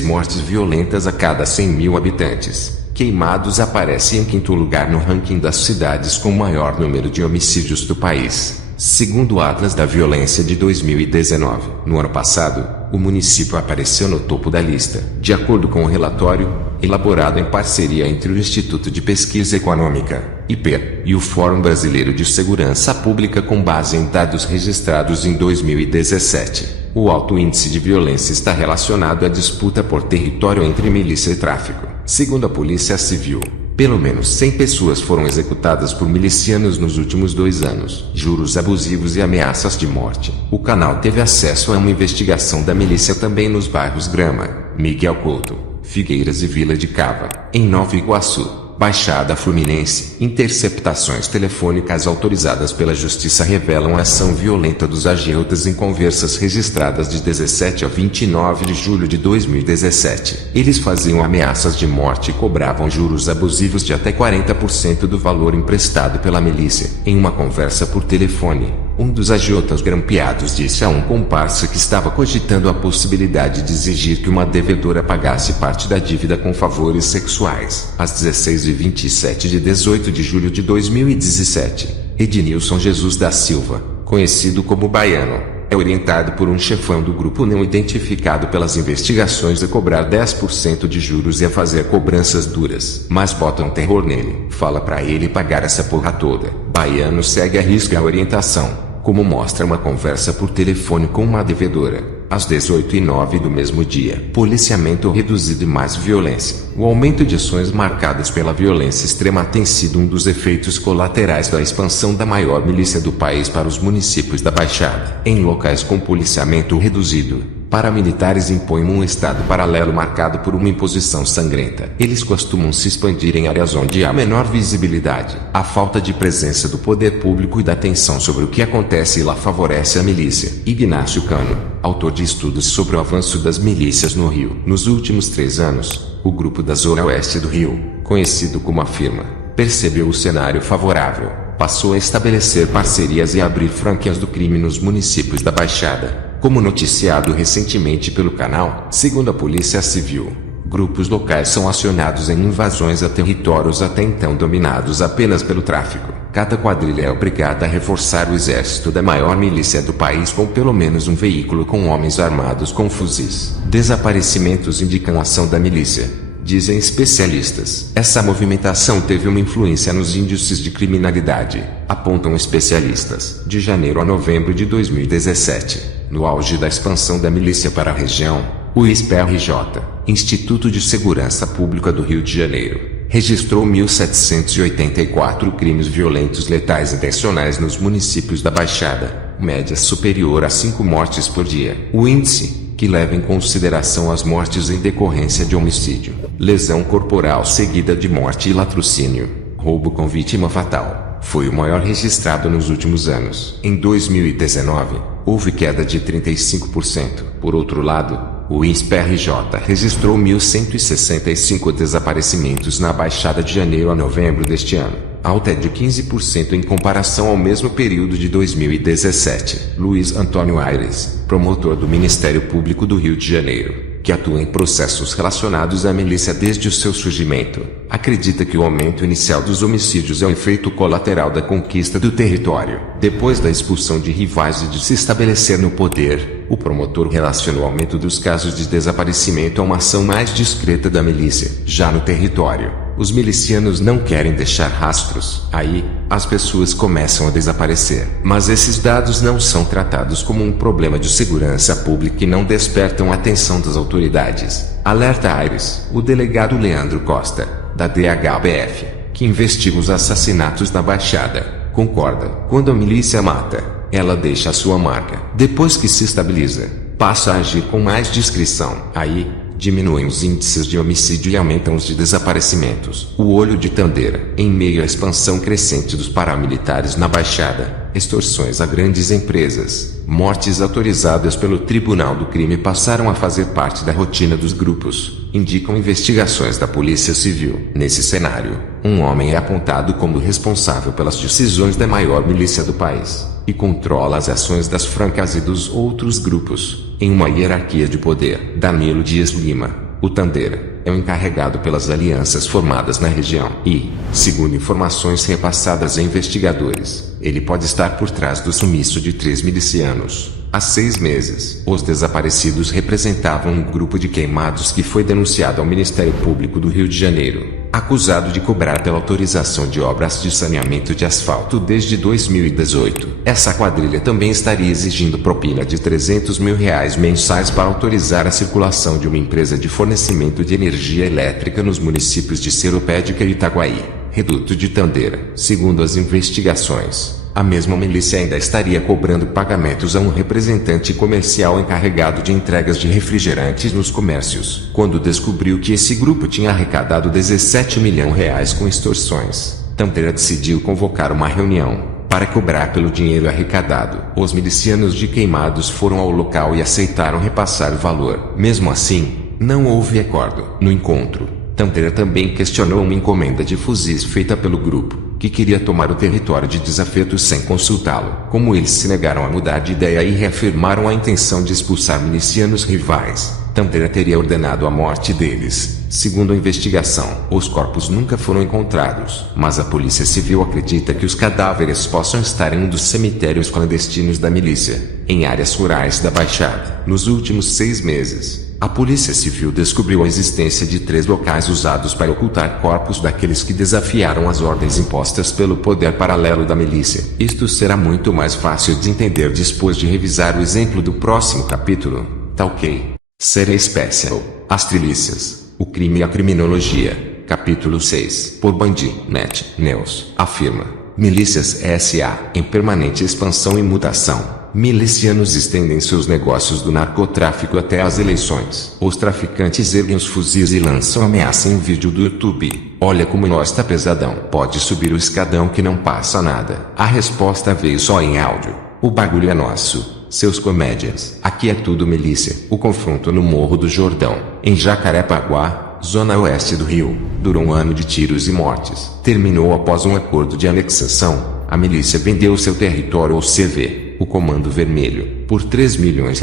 mortes violentas a cada 100 mil habitantes. Queimados aparece em quinto lugar no ranking das cidades com maior número de homicídios do país, segundo o Atlas da Violência de 2019. No ano passado, o município apareceu no topo da lista, de acordo com o relatório, elaborado em parceria entre o Instituto de Pesquisa Econômica, IPER, e o Fórum Brasileiro de Segurança Pública com base em dados registrados em 2017. O alto índice de violência está relacionado à disputa por território entre milícia e tráfico. Segundo a Polícia Civil, pelo menos 100 pessoas foram executadas por milicianos nos últimos 2 anos. Juros abusivos e ameaças de morte. O canal teve acesso a uma investigação da milícia também nos bairros Grama, Miguel Couto, Figueiras e Vila de Cava, em Nova Iguaçu, Baixada Fluminense. Interceptações telefônicas autorizadas pela Justiça revelam a ação violenta dos agiotas em conversas registradas de 17 a 29 de julho de 2017. Eles faziam ameaças de morte e cobravam juros abusivos de até 40% do valor emprestado pela milícia. Em uma conversa por telefone, um dos agiotas grampeados disse a um comparsa que estava cogitando a possibilidade de exigir que uma devedora pagasse parte da dívida com favores sexuais. Às 16h27 de 18 de julho de 2017, Ednilson Jesus da Silva, conhecido como Baiano, é orientado por um chefão do grupo não identificado pelas investigações a cobrar 10% de juros e a fazer cobranças duras. Mas botam terror nele. Fala pra ele pagar essa porra toda. Baiano segue à risca a orientação, como mostra uma conversa por telefone com uma devedora. Às 18h09 do mesmo dia, policiamento reduzido e mais violência. O aumento de ações marcadas pela violência extrema tem sido um dos efeitos colaterais da expansão da maior milícia do país para os municípios da Baixada. Em locais com policiamento reduzido, paramilitares impõem um estado paralelo marcado por uma imposição sangrenta. Eles costumam se expandir em áreas onde há menor visibilidade. A falta de presença do poder público e da atenção sobre o que acontece lá favorece a milícia. Ignácio Cano, autor de estudos sobre o avanço das milícias no Rio. Nos últimos 3 anos, o grupo da Zona Oeste do Rio, conhecido como a Firma, percebeu o cenário favorável, passou a estabelecer parcerias e abrir franquias do crime nos municípios da Baixada. Como noticiado recentemente pelo canal, segundo a Polícia Civil, grupos locais são acionados em invasões a territórios até então dominados apenas pelo tráfico. Cada quadrilha é obrigada a reforçar o exército da maior milícia do país com pelo menos um veículo com homens armados com fuzis. Desaparecimentos indicam a ação da milícia, dizem especialistas. Essa movimentação teve uma influência nos índices de criminalidade, apontam especialistas. De janeiro a novembro de 2017, no auge da expansão da milícia para a região, o ISPRJ, Instituto de Segurança Pública do Rio de Janeiro, registrou 1.784 crimes violentos letais intencionais nos municípios da Baixada, média superior a 5 mortes por dia. O índice, que leva em consideração as mortes em decorrência de homicídio, lesão corporal seguida de morte e latrocínio, roubo com vítima fatal, foi o maior registrado nos últimos anos. Em 2019, houve queda de 35%. Por outro lado, o ISPRJ registrou 1.165 desaparecimentos na Baixada de janeiro a novembro deste ano. alta de 15% em comparação ao mesmo período de 2017. Luiz Antônio Aires, promotor do Ministério Público do Rio de Janeiro, que atua em processos relacionados à milícia desde o seu surgimento, acredita que o aumento inicial dos homicídios é um efeito colateral da conquista do território. Depois da expulsão de rivais e de se estabelecer no poder, o promotor relaciona o aumento dos casos de desaparecimento a uma ação mais discreta da milícia. Já no território, os milicianos não querem deixar rastros. Aí, as pessoas começam a desaparecer. Mas esses dados não são tratados como um problema de segurança pública e não despertam a atenção das autoridades. Alerta Aires, o delegado Leandro Costa, da DHPF, que investiga os assassinatos na Baixada, concorda. Quando a milícia mata, ela deixa a sua marca. Depois que se estabiliza, passa a agir com mais discrição. Aí, diminuem os índices de homicídio e aumentam os de desaparecimentos. O Olho de Tandeira, em meio à expansão crescente dos paramilitares na Baixada, extorsões a grandes empresas, mortes autorizadas pelo Tribunal do Crime passaram a fazer parte da rotina dos grupos, indicam investigações da Polícia Civil. Nesse cenário, um homem é apontado como responsável pelas decisões da maior milícia do país, e controla as ações das Francas e dos outros grupos, em uma hierarquia de poder. Danilo Dias Lima, o Tandeira, é o encarregado pelas alianças formadas na região e, segundo informações repassadas a investigadores, ele pode estar por trás do sumiço de 3 milicianos. Há 6 meses, os desaparecidos representavam um grupo de queimados que foi denunciado ao Ministério Público do Rio de Janeiro, acusado de cobrar pela autorização de obras de saneamento de asfalto desde 2018. Essa quadrilha também estaria exigindo propina de R$300 mil mensais para autorizar a circulação de uma empresa de fornecimento de energia elétrica nos municípios de Seropédica e Itaguaí, reduto de Tandeira. Segundo as investigações, a mesma milícia ainda estaria cobrando pagamentos a um representante comercial encarregado de entregas de refrigerantes nos comércios. Quando descobriu que esse grupo tinha arrecadado R$17 milhões com extorsões, Tandeira decidiu convocar uma reunião para cobrar pelo dinheiro arrecadado. Os milicianos de Queimados foram ao local e aceitaram repassar o valor. Mesmo assim, não houve acordo. No encontro, Tandeira também questionou uma encomenda de fuzis feita pelo grupo, que queria tomar o território de Desafeto sem consultá-lo. Como eles se negaram a mudar de ideia e reafirmaram a intenção de expulsar milicianos rivais, Tandeira teria ordenado a morte deles. Segundo a investigação, os corpos nunca foram encontrados, mas a Polícia Civil acredita que os cadáveres possam estar em um dos cemitérios clandestinos da milícia, em áreas rurais da Baixada. Nos últimos 6 meses, a Polícia Civil descobriu a existência de 3 locais usados para ocultar corpos daqueles que desafiaram as ordens impostas pelo poder paralelo da milícia. Isto será muito mais fácil de entender depois de revisar o exemplo do próximo capítulo. Tá ok? Série Special: As Trilícias, o crime e a criminologia. Capítulo 6. Por Bandinet News afirma: milícias S.A. em permanente expansão e mutação. Milicianos estendem seus negócios do narcotráfico até as eleições. Os traficantes erguem os fuzis e lançam ameaça em vídeo do YouTube. Olha como nós tá pesadão. Pode subir o escadão que não passa nada. A resposta veio só em áudio. O bagulho é nosso, seus comédias. Aqui é tudo milícia. O confronto no Morro do Jordão, em Jacarepaguá, zona oeste do Rio, durou um ano de tiros e mortes. Terminou após um acordo de anexação. A milícia vendeu seu território ao CV, o Comando Vermelho, por R$3 milhões.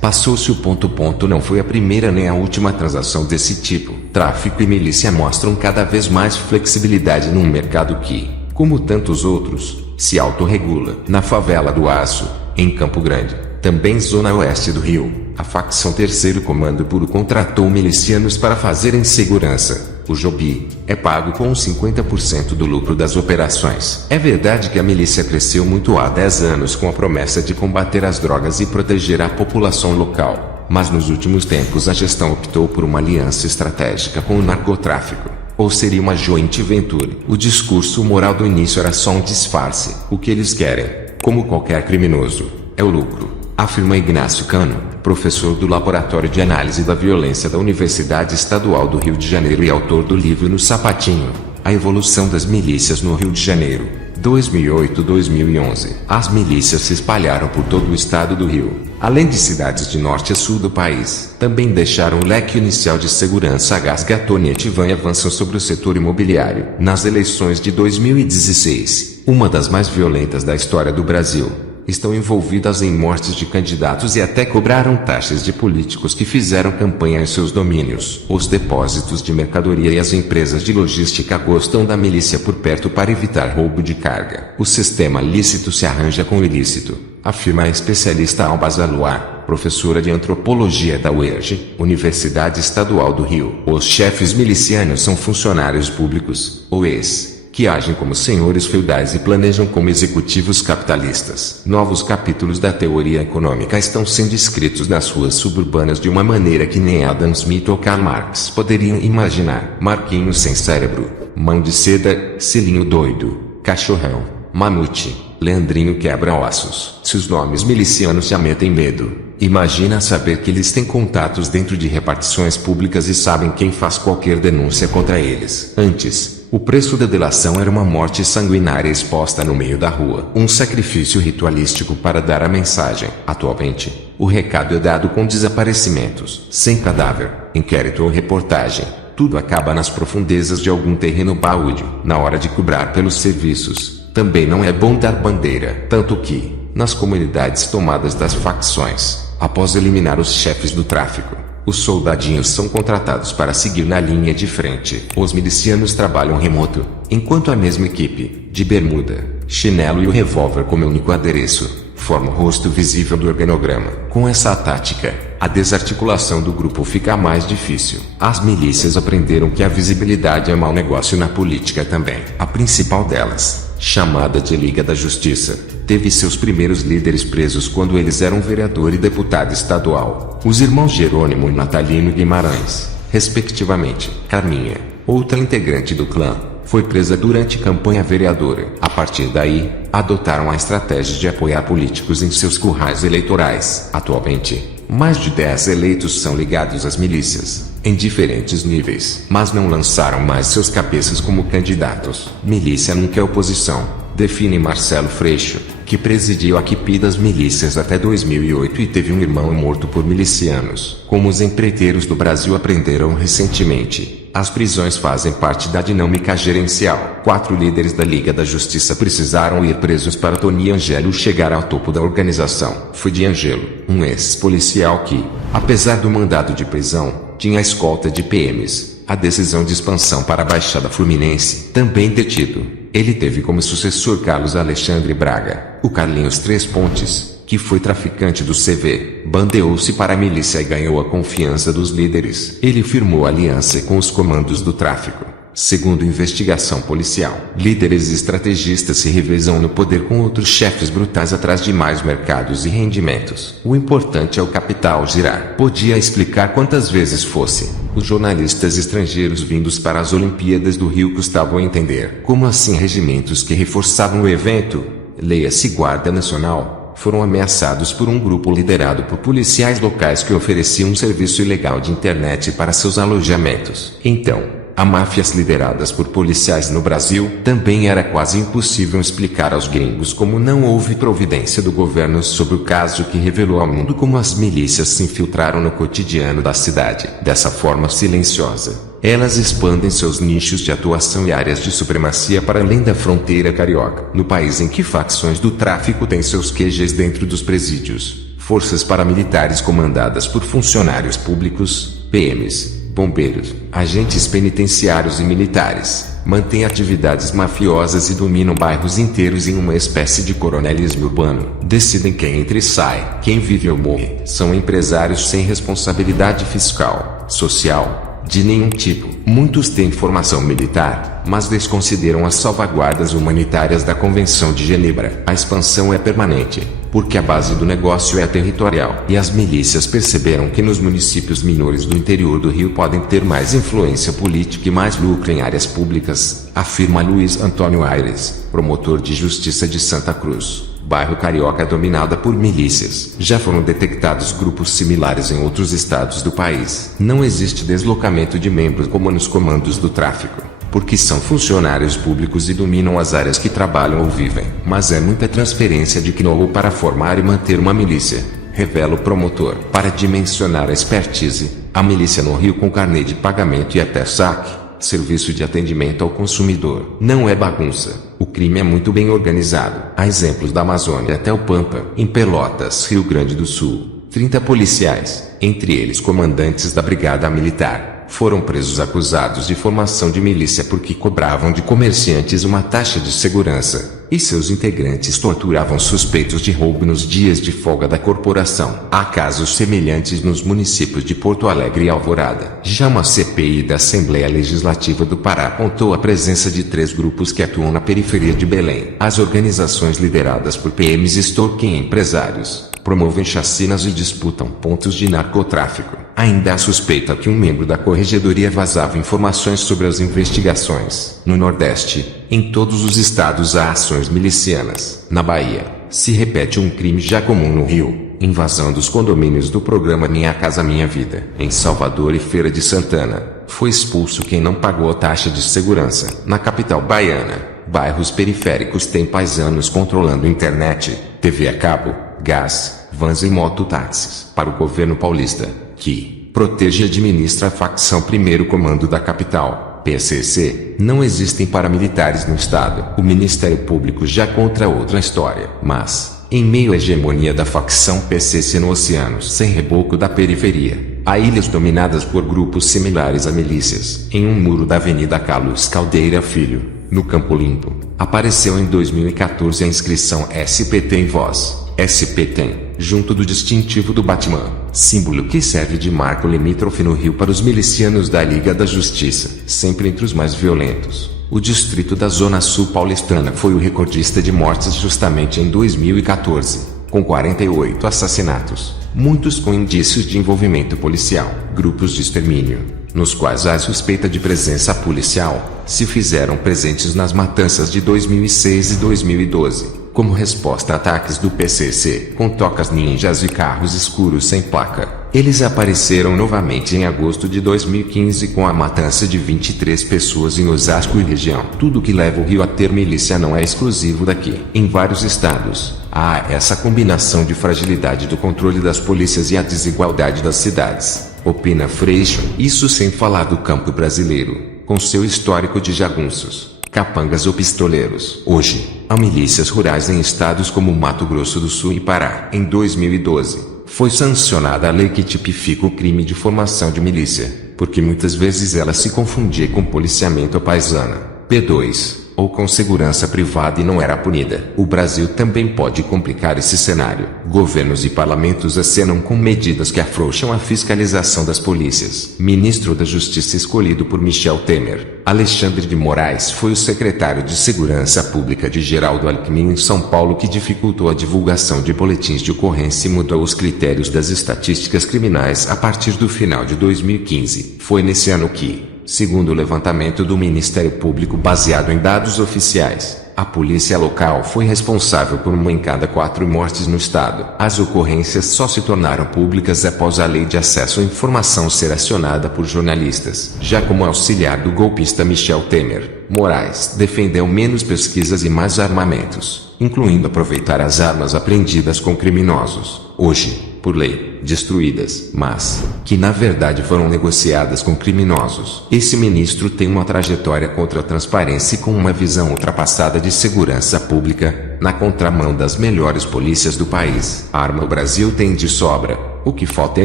Passou-se o ponto. Não foi a primeira nem a última transação desse tipo. Tráfico e milícia mostram cada vez mais flexibilidade num mercado que, como tantos outros, se autorregula. Na favela do Aço, em Campo Grande, também zona oeste do Rio, a facção Terceiro Comando Puro contratou milicianos para fazerem segurança. O Jobi é pago com 50% do lucro das operações. É verdade que a milícia cresceu muito há 10 anos com a promessa de combater as drogas e proteger a população local, mas nos últimos tempos a gestão optou por uma aliança estratégica com o narcotráfico, ou seria uma joint venture. O discurso moral do início era só um disfarce. O que eles querem, como qualquer criminoso, é o lucro, afirma Ignácio Cano, professor do Laboratório de Análise da Violência da Universidade Estadual do Rio de Janeiro e autor do livro No Sapatinho: A Evolução das Milícias no Rio de Janeiro, 2008-2011. As milícias se espalharam por todo o estado do Rio, além de cidades de norte a sul do país. Também deixaram o leque inicial de segurança. A Gasgatoni e Ativan avançam sobre o setor imobiliário. Nas eleições de 2016, uma das mais violentas da história do Brasil, estão envolvidas em mortes de candidatos e até cobraram taxas de políticos que fizeram campanha em seus domínios. Os depósitos de mercadoria e as empresas de logística gostam da milícia por perto para evitar roubo de carga. O sistema lícito se arranja com o ilícito, afirma a especialista Alba Zaluar, professora de antropologia da UERJ, Universidade Estadual do Rio. Os chefes milicianos são funcionários públicos, ou ex, que agem como senhores feudais e planejam como executivos capitalistas. Novos capítulos da teoria econômica estão sendo escritos nas ruas suburbanas de uma maneira que nem Adam Smith ou Karl Marx poderiam imaginar. Marquinhos sem cérebro, mão de seda, Cilinho doido, cachorrão, mamute, Leandrinho quebra-ossos. Se os nomes milicianos já metem medo, imagina saber que eles têm contatos dentro de repartições públicas e sabem quem faz qualquer denúncia contra eles. Antes, o preço da delação era uma morte sanguinária exposta no meio da rua. Um sacrifício ritualístico para dar a mensagem. Atualmente, o recado é dado com desaparecimentos. Sem cadáver, inquérito ou reportagem, tudo acaba nas profundezas de algum terreno baldio. Na hora de cobrar pelos serviços, também não é bom dar bandeira. Tanto que, nas comunidades tomadas das facções, após eliminar os chefes do tráfico, os soldadinhos são contratados para seguir na linha de frente. Os milicianos trabalham remoto, enquanto a mesma equipe, de bermuda, chinelo e o revólver como único adereço, forma o rosto visível do organograma. Com essa tática, a desarticulação do grupo fica mais difícil. As milícias aprenderam que a visibilidade é mau negócio na política também. A principal delas, chamada de Liga da Justiça, teve seus primeiros líderes presos quando eles eram vereador e deputado estadual. Os irmãos Jerônimo e Natalino Guimarães, respectivamente. Carminha, outra integrante do clã, foi presa durante campanha vereadora. A partir daí, adotaram a estratégia de apoiar políticos em seus currais eleitorais. Atualmente, mais de 10 eleitos são ligados às milícias, em diferentes níveis, mas não lançaram mais seus cabeças como candidatos. Milícia nunca é oposição, define Marcelo Freixo, que presidiu a equipe das milícias até 2008 e teve um irmão morto por milicianos. Como os empreiteiros do Brasil aprenderam recentemente, as prisões fazem parte da dinâmica gerencial. 4 líderes da Liga da Justiça precisaram ir presos para Tony Angelo chegar ao topo da organização. Foi de Angelo, um ex-policial que, apesar do mandado de prisão, tinha escolta de PMs. A decisão de expansão para a Baixada Fluminense, também detido. Ele teve como sucessor Carlos Alexandre Braga, o Carlinhos Três Pontes, que foi traficante do CV, bandeou-se para a milícia e ganhou a confiança dos líderes. Ele firmou aliança com os comandos do tráfico. Segundo investigação policial, líderes e estrategistas se revezam no poder com outros chefes brutais atrás de mais mercados e rendimentos. O importante é o capital girar. Podia explicar quantas vezes fosse. Os jornalistas estrangeiros vindos para as Olimpíadas do Rio custavam entender. Como assim regimentos que reforçavam o evento, leia-se Guarda Nacional, foram ameaçados por um grupo liderado por policiais locais que ofereciam um serviço ilegal de internet para seus alojamentos. Então, a máfias lideradas por policiais no Brasil, também era quase impossível explicar aos gringos como não houve providência do governo sobre o caso que revelou ao mundo como as milícias se infiltraram no cotidiano da cidade. Dessa forma silenciosa, elas expandem seus nichos de atuação e áreas de supremacia para além da fronteira carioca. No país em que facções do tráfico têm seus QGs dentro dos presídios, forças paramilitares comandadas por funcionários públicos, PMs, bombeiros, agentes penitenciários e militares, mantêm atividades mafiosas e dominam bairros inteiros em uma espécie de coronelismo urbano. Decidem quem entra e sai, quem vive ou morre. São empresários sem responsabilidade fiscal, social, de nenhum tipo. Muitos têm formação militar, mas desconsideram as salvaguardas humanitárias da Convenção de Genebra. A expansão é permanente, porque a base do negócio é territorial. E as milícias perceberam que nos municípios menores do interior do Rio podem ter mais influência política e mais lucro em áreas públicas, afirma Luiz Antônio Aires, promotor de justiça de Santa Cruz, bairro carioca dominada por milícias. Já foram detectados grupos similares em outros estados do país. Não existe deslocamento de membros como nos comandos do tráfico. porque são funcionários públicos e dominam as áreas que trabalham ou vivem. Mas é muita transferência de know-how para formar e manter uma milícia, revela o promotor. Para dimensionar a expertise, a milícia no Rio com carnê de pagamento e até saque, serviço de atendimento ao consumidor. Não é bagunça. O crime é muito bem organizado. Há exemplos da Amazônia até o Pampa. Em Pelotas, Rio Grande do Sul, 30 policiais, entre eles comandantes da Brigada Militar, foram presos acusados de formação de milícia porque cobravam de comerciantes uma taxa de segurança, e seus integrantes torturavam suspeitos de roubo nos dias de folga da corporação. Há casos semelhantes nos municípios de Porto Alegre e Alvorada. Já uma CPI da Assembleia Legislativa do Pará apontou a presença de 3 grupos que atuam na periferia de Belém. As organizações lideradas por PMs extorquem empresários, promovem chacinas e disputam pontos de narcotráfico. Ainda há suspeita que um membro da corregedoria vazava informações sobre as investigações. No Nordeste, em todos os estados há ações milicianas. Na Bahia, se repete um crime já comum no Rio: invasão dos condomínios do programa Minha Casa Minha Vida. Em Salvador e Feira de Santana, foi expulso quem não pagou a taxa de segurança. Na capital baiana, bairros periféricos têm paisanos controlando internet, TV a cabo, gás, vans e mototáxis. Para o governo paulista, que protege e administra a facção Primeiro Comando da capital, PCC, não existem paramilitares no estado. O Ministério Público já conta outra história. Mas, em meio à hegemonia da facção PCC no oceano sem reboco da periferia, há ilhas dominadas por grupos similares a milícias. Em um muro da Avenida Carlos Caldeira Filho, no Campo Limpo, apareceu em 2014 a inscrição SPT em voz. SPT, junto do distintivo do Batman, símbolo que serve de marco limítrofe no Rio para os milicianos da Liga da Justiça, sempre entre os mais violentos. O distrito da Zona Sul paulistana foi o recordista de mortes justamente em 2014, com 48 assassinatos, muitos com indícios de envolvimento policial. Grupos de extermínio, nos quais há suspeita de presença policial, se fizeram presentes nas matanças de 2006 e 2012. Como resposta a ataques do PCC com tocas ninjas e carros escuros sem placa. Eles apareceram novamente em agosto de 2015 com a matança de 23 pessoas em Osasco e região. Tudo que leva o Rio a ter milícia não é exclusivo daqui. Em vários estados, há essa combinação de fragilidade do controle das polícias e a desigualdade das cidades, opina Freixo. Isso sem falar do campo brasileiro, com seu histórico de jagunços, capangas ou pistoleiros. Hoje, há milícias rurais em estados como Mato Grosso do Sul e Pará. Em 2012, foi sancionada a lei que tipifica o crime de formação de milícia, porque muitas vezes ela se confundia com policiamento à paisana, P2, ou com segurança privada e não era punida. O Brasil também pode complicar esse cenário. Governos e parlamentos acenam com medidas que afrouxam a fiscalização das polícias. Ministro da Justiça escolhido por Michel Temer, Alexandre de Moraes, foi o secretário de Segurança Pública de Geraldo Alckmin em São Paulo que dificultou a divulgação de boletins de ocorrência e mudou os critérios das estatísticas criminais a partir do final de 2015. Foi nesse ano que, segundo o levantamento do Ministério Público baseado em dados oficiais, a polícia local foi responsável por 1 em cada 4 mortes no estado. As ocorrências só se tornaram públicas após a Lei de Acesso à Informação ser acionada por jornalistas. Já como auxiliar do golpista Michel Temer, Moraes defendeu menos pesquisas e mais armamentos, incluindo aproveitar as armas apreendidas com criminosos, hoje, por lei, destruídas, mas que na verdade foram negociadas com criminosos. Esse ministro tem uma trajetória contra a transparência e com uma visão ultrapassada de segurança pública, na contramão das melhores polícias do país. Arma o Brasil tem de sobra, o que falta é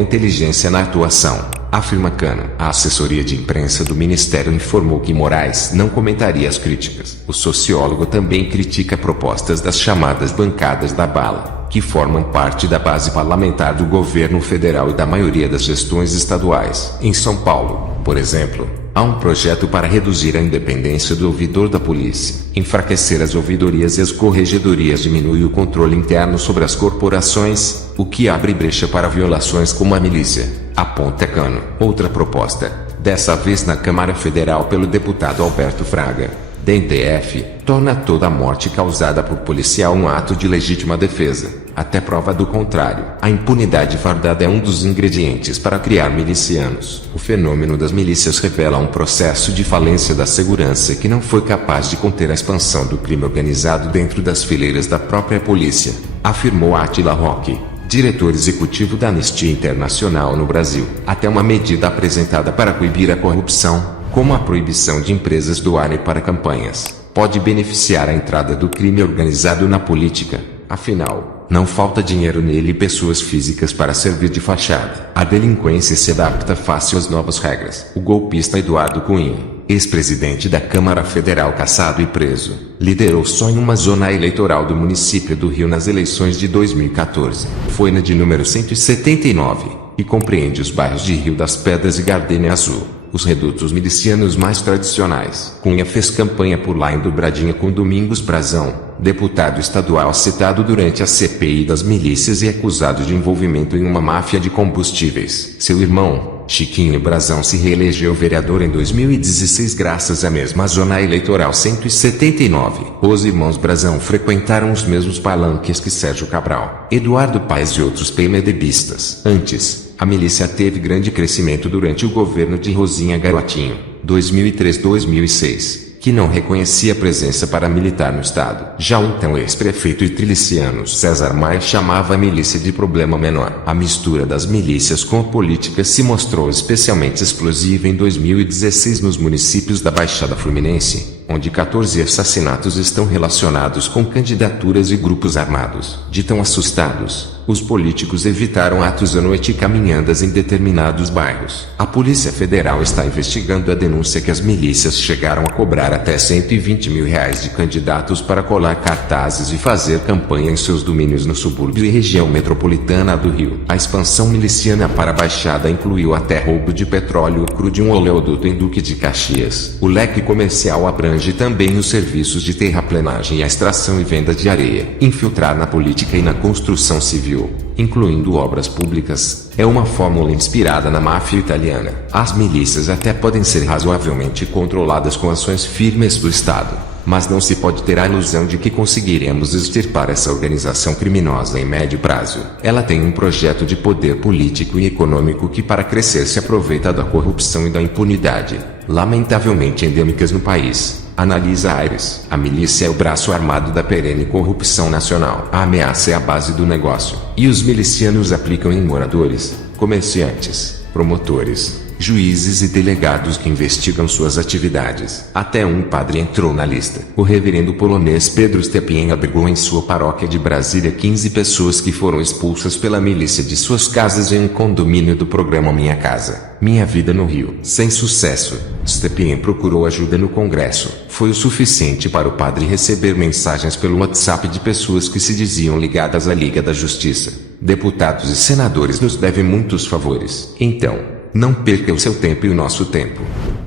inteligência na atuação, afirma Cano. A assessoria de imprensa do Ministério informou que Moraes não comentaria as críticas. O sociólogo também critica propostas das chamadas bancadas da bala, que formam parte da base parlamentar do governo federal e da maioria das gestões estaduais. Em São Paulo, por exemplo, há um projeto para reduzir a independência do ouvidor da polícia, enfraquecer as ouvidorias e as corregedorias, diminui o controle interno sobre as corporações, o que abre brecha para violações como a milícia, aponta Cano. Outra proposta, dessa vez na Câmara Federal pelo deputado Alberto Fraga, DNTF, torna toda a morte causada por policial um ato de legítima defesa. Até prova do contrário, a impunidade fardada é um dos ingredientes para criar milicianos. O fenômeno das milícias revela um processo de falência da segurança que não foi capaz de conter a expansão do crime organizado dentro das fileiras da própria polícia, afirmou Átila Roque, diretor executivo da Anistia Internacional no Brasil. Até uma medida apresentada para coibir a corrupção, como a proibição de empresas doarem para campanhas, pode beneficiar a entrada do crime organizado na política. Afinal, não falta dinheiro nele e pessoas físicas para servir de fachada. A delinquência se adapta fácil às novas regras. O golpista Eduardo Cunha, ex-presidente da Câmara Federal cassado e preso, liderou só em uma zona eleitoral do município do Rio nas eleições de 2014. Foi na de número 179, e compreende os bairros de Rio das Pedras e Gardenia Azul, os redutos milicianos mais tradicionais. Cunha fez campanha por lá em Dobradinha com Domingos Brazão, deputado estadual citado durante a CPI das milícias e acusado de envolvimento em uma máfia de combustíveis. Seu irmão, Chiquinho Brazão, se reelegeu vereador em 2016 graças à mesma zona eleitoral 179. Os irmãos Brazão frequentaram os mesmos palanques que Sérgio Cabral, Eduardo Paes e outros PMDBistas. Antes, a milícia teve grande crescimento durante o governo de Rosinha Garotinho, 2003-2006, que não reconhecia presença paramilitar no estado. Já o então ex-prefeito e triliciano César Maia chamava a milícia de problema menor. A mistura das milícias com a política se mostrou especialmente explosiva em 2016 nos municípios da Baixada Fluminense, onde 14 assassinatos estão relacionados com candidaturas e grupos armados. De tão assustados, os políticos evitaram atos à noite e caminhadas em determinados bairros. A Polícia Federal está investigando a denúncia que as milícias chegaram a cobrar até R$120 mil de candidatos para colar cartazes e fazer campanha em seus domínios no subúrbio e região metropolitana do Rio. A expansão miliciana para a Baixada incluiu até roubo de petróleo cru de um oleoduto em Duque de Caxias. O leque comercial abrange também os serviços de terraplenagem e a extração e venda de areia. Infiltrar na política e na construção civil, incluindo obras públicas, é uma fórmula inspirada na máfia italiana. As milícias até podem ser razoavelmente controladas com ações firmes do Estado, mas não se pode ter a ilusão de que conseguiremos extirpar essa organização criminosa em médio prazo. Ela tem um projeto de poder político e econômico que para crescer se aproveita da corrupção e da impunidade, lamentavelmente endêmicas no país. Analisa Aires. A milícia é o braço armado da perene corrupção nacional. A ameaça é a base do negócio. E os milicianos aplicam em moradores, comerciantes, promotores, juízes e delegados que investigam suas atividades. Até um padre entrou na lista. O reverendo polonês Pedro Stepien abrigou em sua paróquia de Brasília 15 pessoas que foram expulsas pela milícia de suas casas em um condomínio do programa Minha Casa, Minha Vida no Rio. Sem sucesso, Stepien procurou ajuda no Congresso. Foi o suficiente para o padre receber mensagens pelo WhatsApp de pessoas que se diziam ligadas à Liga da Justiça. Deputados e senadores nos devem muitos favores. Então, não perca o seu tempo e o nosso tempo.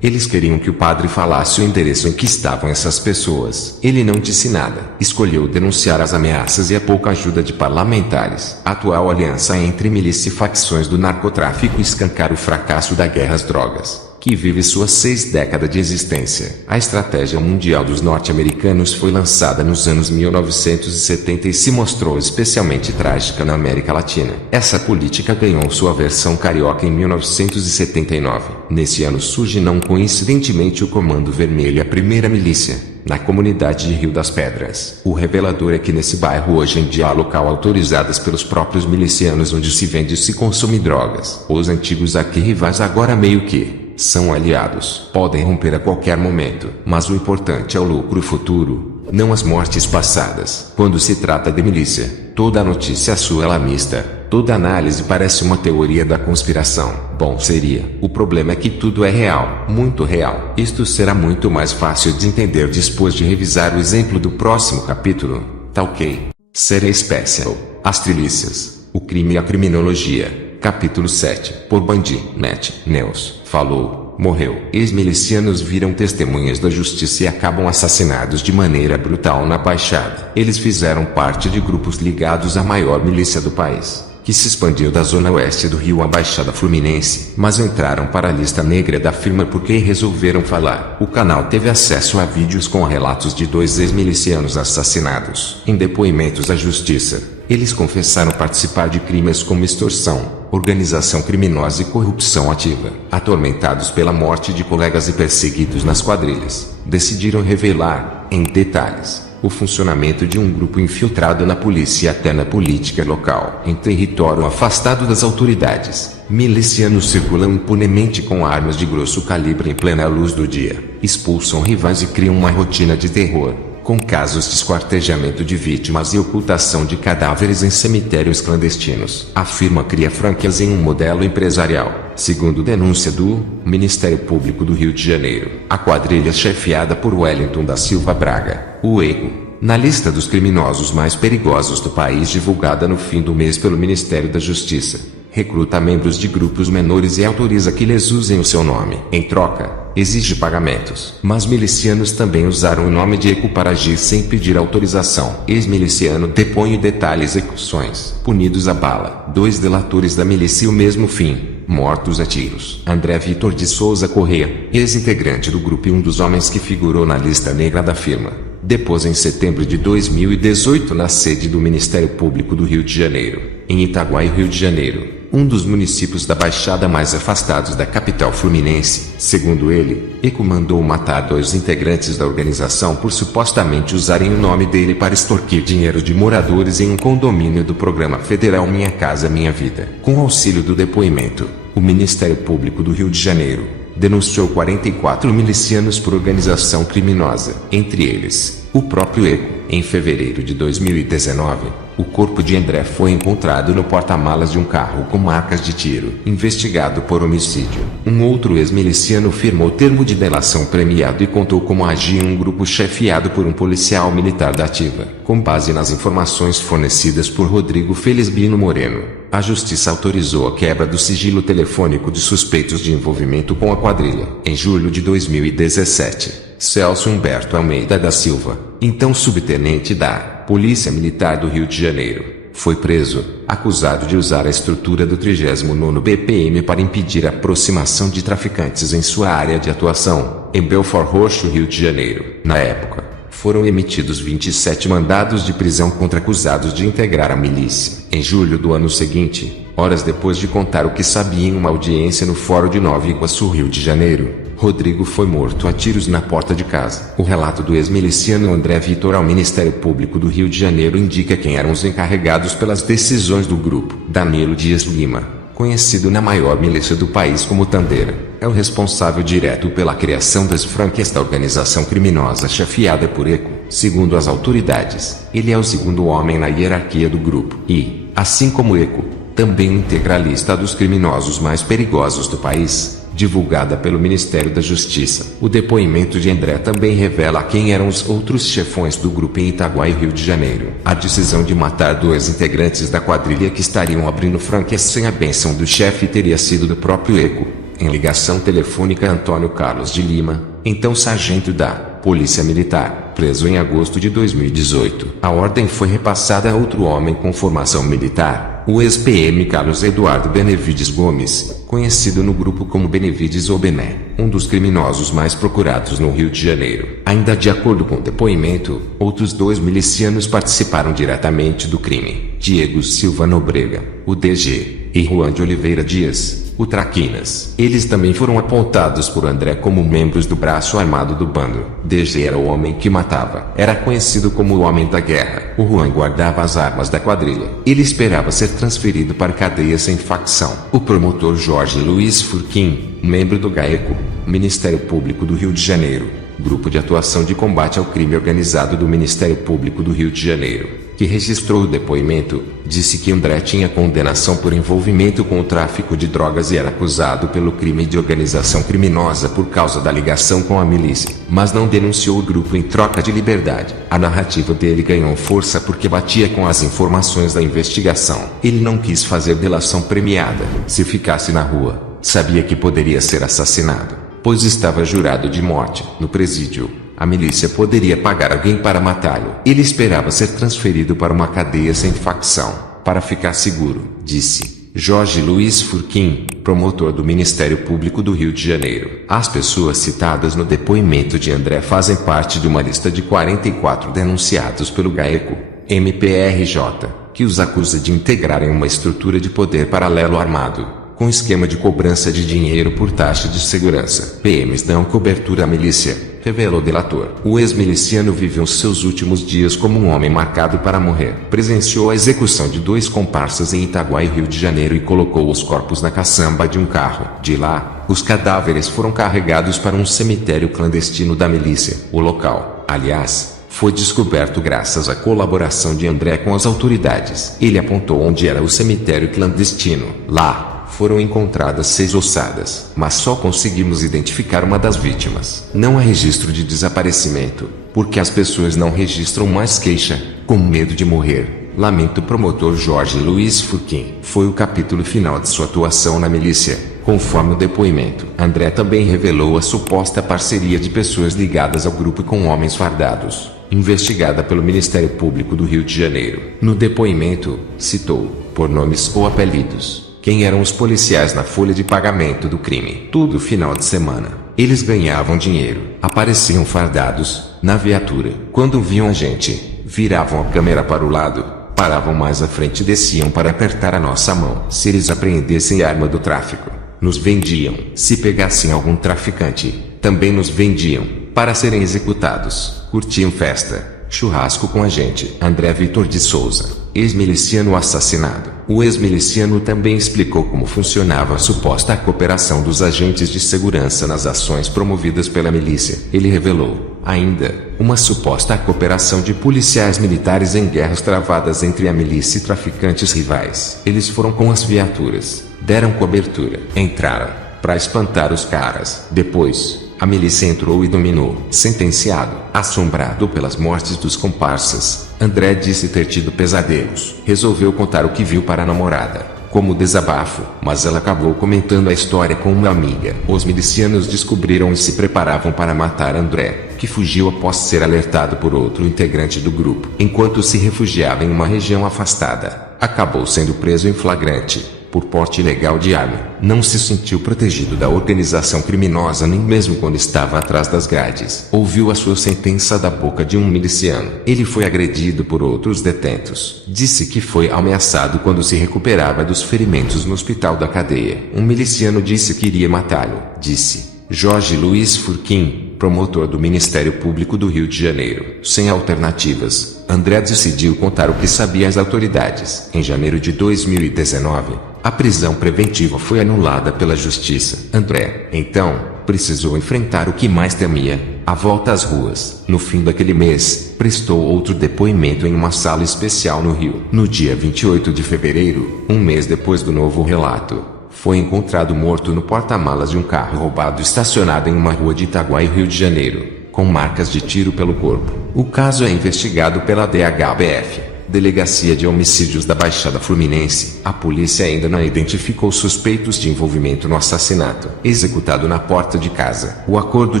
Eles queriam que o padre falasse o endereço em que estavam essas pessoas. Ele não disse nada. Escolheu denunciar as ameaças e a pouca ajuda de parlamentares. A atual aliança entre milícia e facções do narcotráfico escancara o fracasso da guerra às drogas, que vive suas 6 décadas de existência. A estratégia mundial dos norte-americanos foi lançada nos anos 1970 e se mostrou especialmente trágica na América Latina. Essa política ganhou sua versão carioca em 1979. Nesse ano surge não coincidentemente o Comando Vermelho e a primeira milícia, na comunidade de Rio das Pedras. O revelador é que nesse bairro hoje em dia há local autorizadas pelos próprios milicianos onde se vende e se consome drogas. Os antigos arquirrivais agora meio que são aliados. Podem romper a qualquer momento, mas o importante é o lucro futuro, não as mortes passadas. Quando se trata de milícia, toda notícia sua é alarmista, toda análise parece uma teoria da conspiração. Bom, seria. O problema é que tudo é real, muito real. Isto será muito mais fácil de entender depois de revisar o exemplo do próximo capítulo. Tá ok? Série Special. As trilícias, o crime e a criminologia. Capítulo 7. Por Bandinet News. Falou, morreu. Ex-milicianos viram testemunhas da justiça e acabam assassinados de maneira brutal na Baixada. Eles fizeram parte de grupos ligados à maior milícia do país, que se expandiu da zona oeste do Rio à Baixada Fluminense, mas entraram para a lista negra da firma porque resolveram falar. O canal teve acesso a vídeos com relatos de 2 ex-milicianos assassinados. Em depoimentos à justiça, eles confessaram participar de crimes como extorsão, organização criminosa e corrupção ativa. Atormentados pela morte de colegas e perseguidos nas quadrilhas, decidiram revelar, em detalhes, o funcionamento de um grupo infiltrado na polícia e até na política local. Em território afastado das autoridades, milicianos circulam impunemente com armas de grosso calibre em plena luz do dia, expulsam rivais e criam uma rotina de terror, com casos de esquartejamento de vítimas e ocultação de cadáveres em cemitérios clandestinos. A firma cria franquias em um modelo empresarial, segundo denúncia do Ministério Público do Rio de Janeiro. A quadrilha chefiada por Wellington da Silva Braga, o ECO, na lista dos criminosos mais perigosos do país divulgada no fim do mês pelo Ministério da Justiça, recruta membros de grupos menores e autoriza que eles usem o seu nome. Em troca, exige pagamentos. Mas milicianos também usaram o nome de ECO para agir sem pedir autorização. Ex-miliciano depõe e detalha execuções. Punidos a bala. 2 delatores da milícia o mesmo fim, mortos a tiros. André Vitor de Souza Corrêa, ex-integrante do grupo e um dos homens que figurou na lista negra da firma, depôs em setembro de 2018 na sede do Ministério Público do Rio de Janeiro, em Itaguaí, Rio de Janeiro, um dos municípios da Baixada mais afastados da capital fluminense. Segundo ele, ECO mandou matar 2 integrantes da organização por supostamente usarem o nome dele para extorquir dinheiro de moradores em um condomínio do programa federal Minha Casa Minha Vida. Com auxílio do depoimento, o Ministério Público do Rio de Janeiro denunciou 44 milicianos por organização criminosa, entre eles, o próprio ECO. Em fevereiro de 2019, o corpo de André foi encontrado no porta-malas de um carro com marcas de tiro, investigado por homicídio. Um outro ex-miliciano firmou termo de delação premiado e contou como agia um grupo chefiado por um policial militar da ativa. Com base nas informações fornecidas por Rodrigo Felizbino Moreno, a justiça autorizou a quebra do sigilo telefônico de suspeitos de envolvimento com a quadrilha. Em julho de 2017, Celso Humberto Almeida da Silva, então subtenente da Polícia Militar do Rio de Janeiro, foi preso, acusado de usar a estrutura do 39º BPM para impedir a aproximação de traficantes em sua área de atuação, em Belford Roxo, Rio de Janeiro. Na época, foram emitidos 27 mandados de prisão contra acusados de integrar a milícia. Em julho do ano seguinte, horas depois de contar o que sabia em uma audiência no Fórum de Nova Iguaçu, Rio de Janeiro, Rodrigo foi morto a tiros na porta de casa. O relato do ex-miliciano André Vitor ao Ministério Público do Rio de Janeiro indica quem eram os encarregados pelas decisões do grupo. Danilo Dias Lima, conhecido na maior milícia do país como Tandeira, é o responsável direto pela criação das franquias da organização criminosa chefiada por ECO. Segundo as autoridades, ele é o segundo homem na hierarquia do grupo e, assim como ECO, também integralista dos criminosos mais perigosos do país, divulgada pelo Ministério da Justiça. O depoimento de André também revela quem eram os outros chefões do grupo em Itaguaí, Rio de Janeiro. A decisão de matar 2 integrantes da quadrilha que estariam abrindo franquias sem a bênção do chefe teria sido do próprio ECO. Em ligação telefônica a Antônio Carlos de Lima, então sargento da Polícia Militar, preso em agosto de 2018. A ordem foi repassada a outro homem com formação militar, o ex-PM Carlos Eduardo Benevides Gomes, conhecido no grupo como Benevides ou Bené, um dos criminosos mais procurados no Rio de Janeiro. Ainda de acordo com o depoimento, outros 2 milicianos participaram diretamente do crime: Diego Silva Nobrega, o DG, e Juan de Oliveira Dias, o Traquinas. Eles também foram apontados por André como membros do braço armado do bando. DG era o homem que matava. Era conhecido como o Homem da Guerra. O Juan guardava as armas da quadrilha. Ele esperava ser transferido para cadeia sem facção. O promotor Jorge Luiz Furquim, membro do GAECO, Ministério Público do Rio de Janeiro, Grupo de Atuação de Combate ao Crime Organizado do Ministério Público do Rio de Janeiro, que registrou o depoimento, disse que André tinha condenação por envolvimento com o tráfico de drogas e era acusado pelo crime de organização criminosa por causa da ligação com a milícia, mas não denunciou o grupo em troca de liberdade. A narrativa dele ganhou força porque batia com as informações da investigação. Ele não quis fazer delação premiada. Se ficasse na rua, sabia que poderia ser assassinado, pois estava jurado de morte. No presídio, a milícia poderia pagar alguém para matá-lo. Ele esperava ser transferido para uma cadeia sem facção. para ficar seguro, disse Jorge Luiz Furquim, promotor do Ministério Público do Rio de Janeiro. As pessoas citadas no depoimento de André fazem parte de uma lista de 44 denunciados pelo GAECO, MPRJ, que os acusa de integrarem uma estrutura de poder paralelo armado, com esquema de cobrança de dinheiro por taxa de segurança. PMs dão cobertura à milícia, revelou delator. O ex-miliciano viveu seus últimos dias como um homem marcado para morrer. Presenciou a execução de 2 comparsas em Itaguaí, Rio de Janeiro, e colocou os corpos na caçamba de um carro. De lá, os cadáveres foram carregados para um cemitério clandestino da milícia. O local, aliás, foi descoberto graças à colaboração de André com as autoridades. Ele apontou onde era o cemitério clandestino. Lá, foram encontradas 6 ossadas, mas só conseguimos identificar uma das vítimas. Não há registro de desaparecimento, porque as pessoas não registram mais queixa, com medo de morrer, lamenta o promotor Jorge Luiz Furquim. Foi o capítulo final de sua atuação na milícia, conforme o depoimento. André também revelou a suposta parceria de pessoas ligadas ao grupo com homens fardados, investigada pelo Ministério Público do Rio de Janeiro. No depoimento, citou, por nomes ou apelidos, quem eram os policiais na folha de pagamento do crime. Todo final de semana, eles ganhavam dinheiro, apareciam fardados, na viatura. Quando viam a gente, viravam a câmera para o lado, paravam mais à frente e desciam para apertar a nossa mão. Se eles apreendessem arma do tráfico, nos vendiam. Se pegassem algum traficante, também nos vendiam, para serem executados. Curtiam festa, churrasco com a gente. André Vitor de Souza, ex-miliciano assassinado. O ex-miliciano também explicou como funcionava a suposta cooperação dos agentes de segurança nas ações promovidas pela milícia. Ele revelou, ainda, uma suposta cooperação de policiais militares em guerras travadas entre a milícia e traficantes rivais. Eles foram com as viaturas, deram cobertura, entraram, para espantar os caras. Depois, a milícia entrou e dominou. Sentenciado, assombrado pelas mortes dos comparsas, André disse ter tido pesadelos. Resolveu contar o que viu para a namorada, como desabafo, mas ela acabou comentando a história com uma amiga. Os milicianos descobriram e se preparavam para matar André, que fugiu após ser alertado por outro integrante do grupo. Enquanto se refugiava em uma região afastada, acabou sendo preso em flagrante por porte ilegal de arma. Não se sentiu protegido da organização criminosa nem mesmo quando estava atrás das grades. Ouviu a sua sentença da boca de um miliciano. Ele foi agredido por outros detentos. Disse que foi ameaçado quando se recuperava dos ferimentos no hospital da cadeia. Um miliciano disse que iria matá-lo. Disse Jorge Luiz Furquim, promotor do Ministério Público do Rio de Janeiro. Sem alternativas, André decidiu contar o que sabia às autoridades. Em janeiro de 2019, a prisão preventiva foi anulada pela Justiça. André, então, precisou enfrentar o que mais temia, a volta às ruas. No fim daquele mês, prestou outro depoimento em uma sala especial no Rio. No dia 28 de fevereiro, um mês depois do novo relato, foi encontrado morto no porta-malas de um carro roubado estacionado em uma rua de Itaguaí, Rio de Janeiro, com marcas de tiro pelo corpo. O caso é investigado pela DHPF, Delegacia de Homicídios da Baixada Fluminense. A polícia ainda não identificou suspeitos de envolvimento no assassinato, executado na porta de casa. O acordo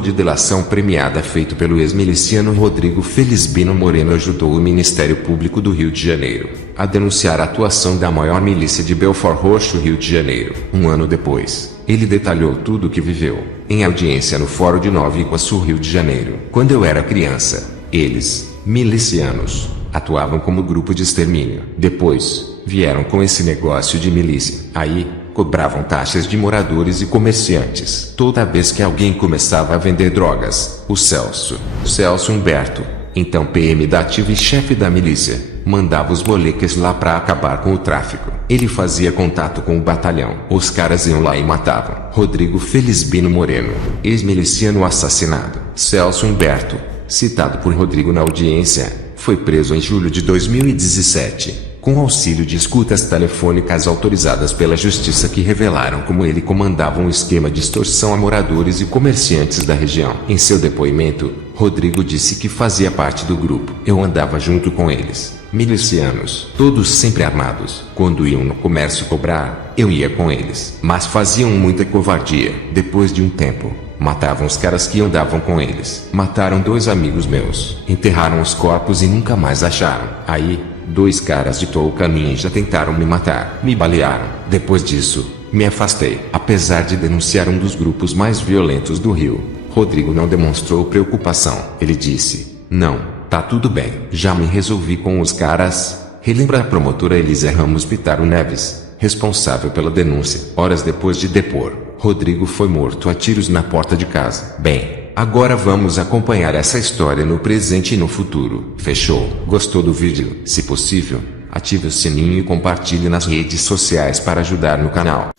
de delação premiada feito pelo ex-miliciano Rodrigo Felizbino Moreno ajudou o Ministério Público do Rio de Janeiro a denunciar a atuação da maior milícia de Belford Roxo, Rio de Janeiro. Um ano depois, ele detalhou tudo o que viveu, em audiência no Fórum de Nova Iguaçu, Rio de Janeiro. Quando eu era criança, eles, milicianos, atuavam como grupo de extermínio. Depois, vieram com esse negócio de milícia. Aí, cobravam taxas de moradores e comerciantes. Toda vez que alguém começava a vender drogas, o Celso Humberto, então PM da ativa e chefe da milícia, mandava os moleques lá pra acabar com o tráfico. Ele fazia contato com o batalhão. Os caras iam lá e matavam. Rodrigo Felizbino Moreno, ex-miliciano assassinado. Celso Humberto, citado por Rodrigo na audiência, foi preso em julho de 2017, com auxílio de escutas telefônicas autorizadas pela Justiça que revelaram como ele comandava um esquema de extorsão a moradores e comerciantes da região. Em seu depoimento, Rodrigo disse que fazia parte do grupo. Eu andava junto com eles, milicianos, todos sempre armados. Quando iam no comércio cobrar, eu ia com eles, mas faziam muita covardia. Depois de um tempo, matavam os caras que andavam com eles. Mataram 2 amigos meus, enterraram os corpos e nunca mais acharam. Aí, 2 caras de touca ninja tentaram me matar. Me balearam. Depois disso, me afastei. Apesar de denunciar um dos grupos mais violentos do Rio, Rodrigo não demonstrou preocupação. Ele disse: "Não, tá tudo bem. Já me resolvi com os caras", relembra a promotora Elisa Ramos Pitaro Neves, responsável pela denúncia. Horas depois de depor, Rodrigo foi morto a tiros na porta de casa. Bem, agora vamos acompanhar essa história no presente e no futuro. Fechou? Gostou do vídeo? Se possível, ative o sininho e compartilhe nas redes sociais para ajudar no canal.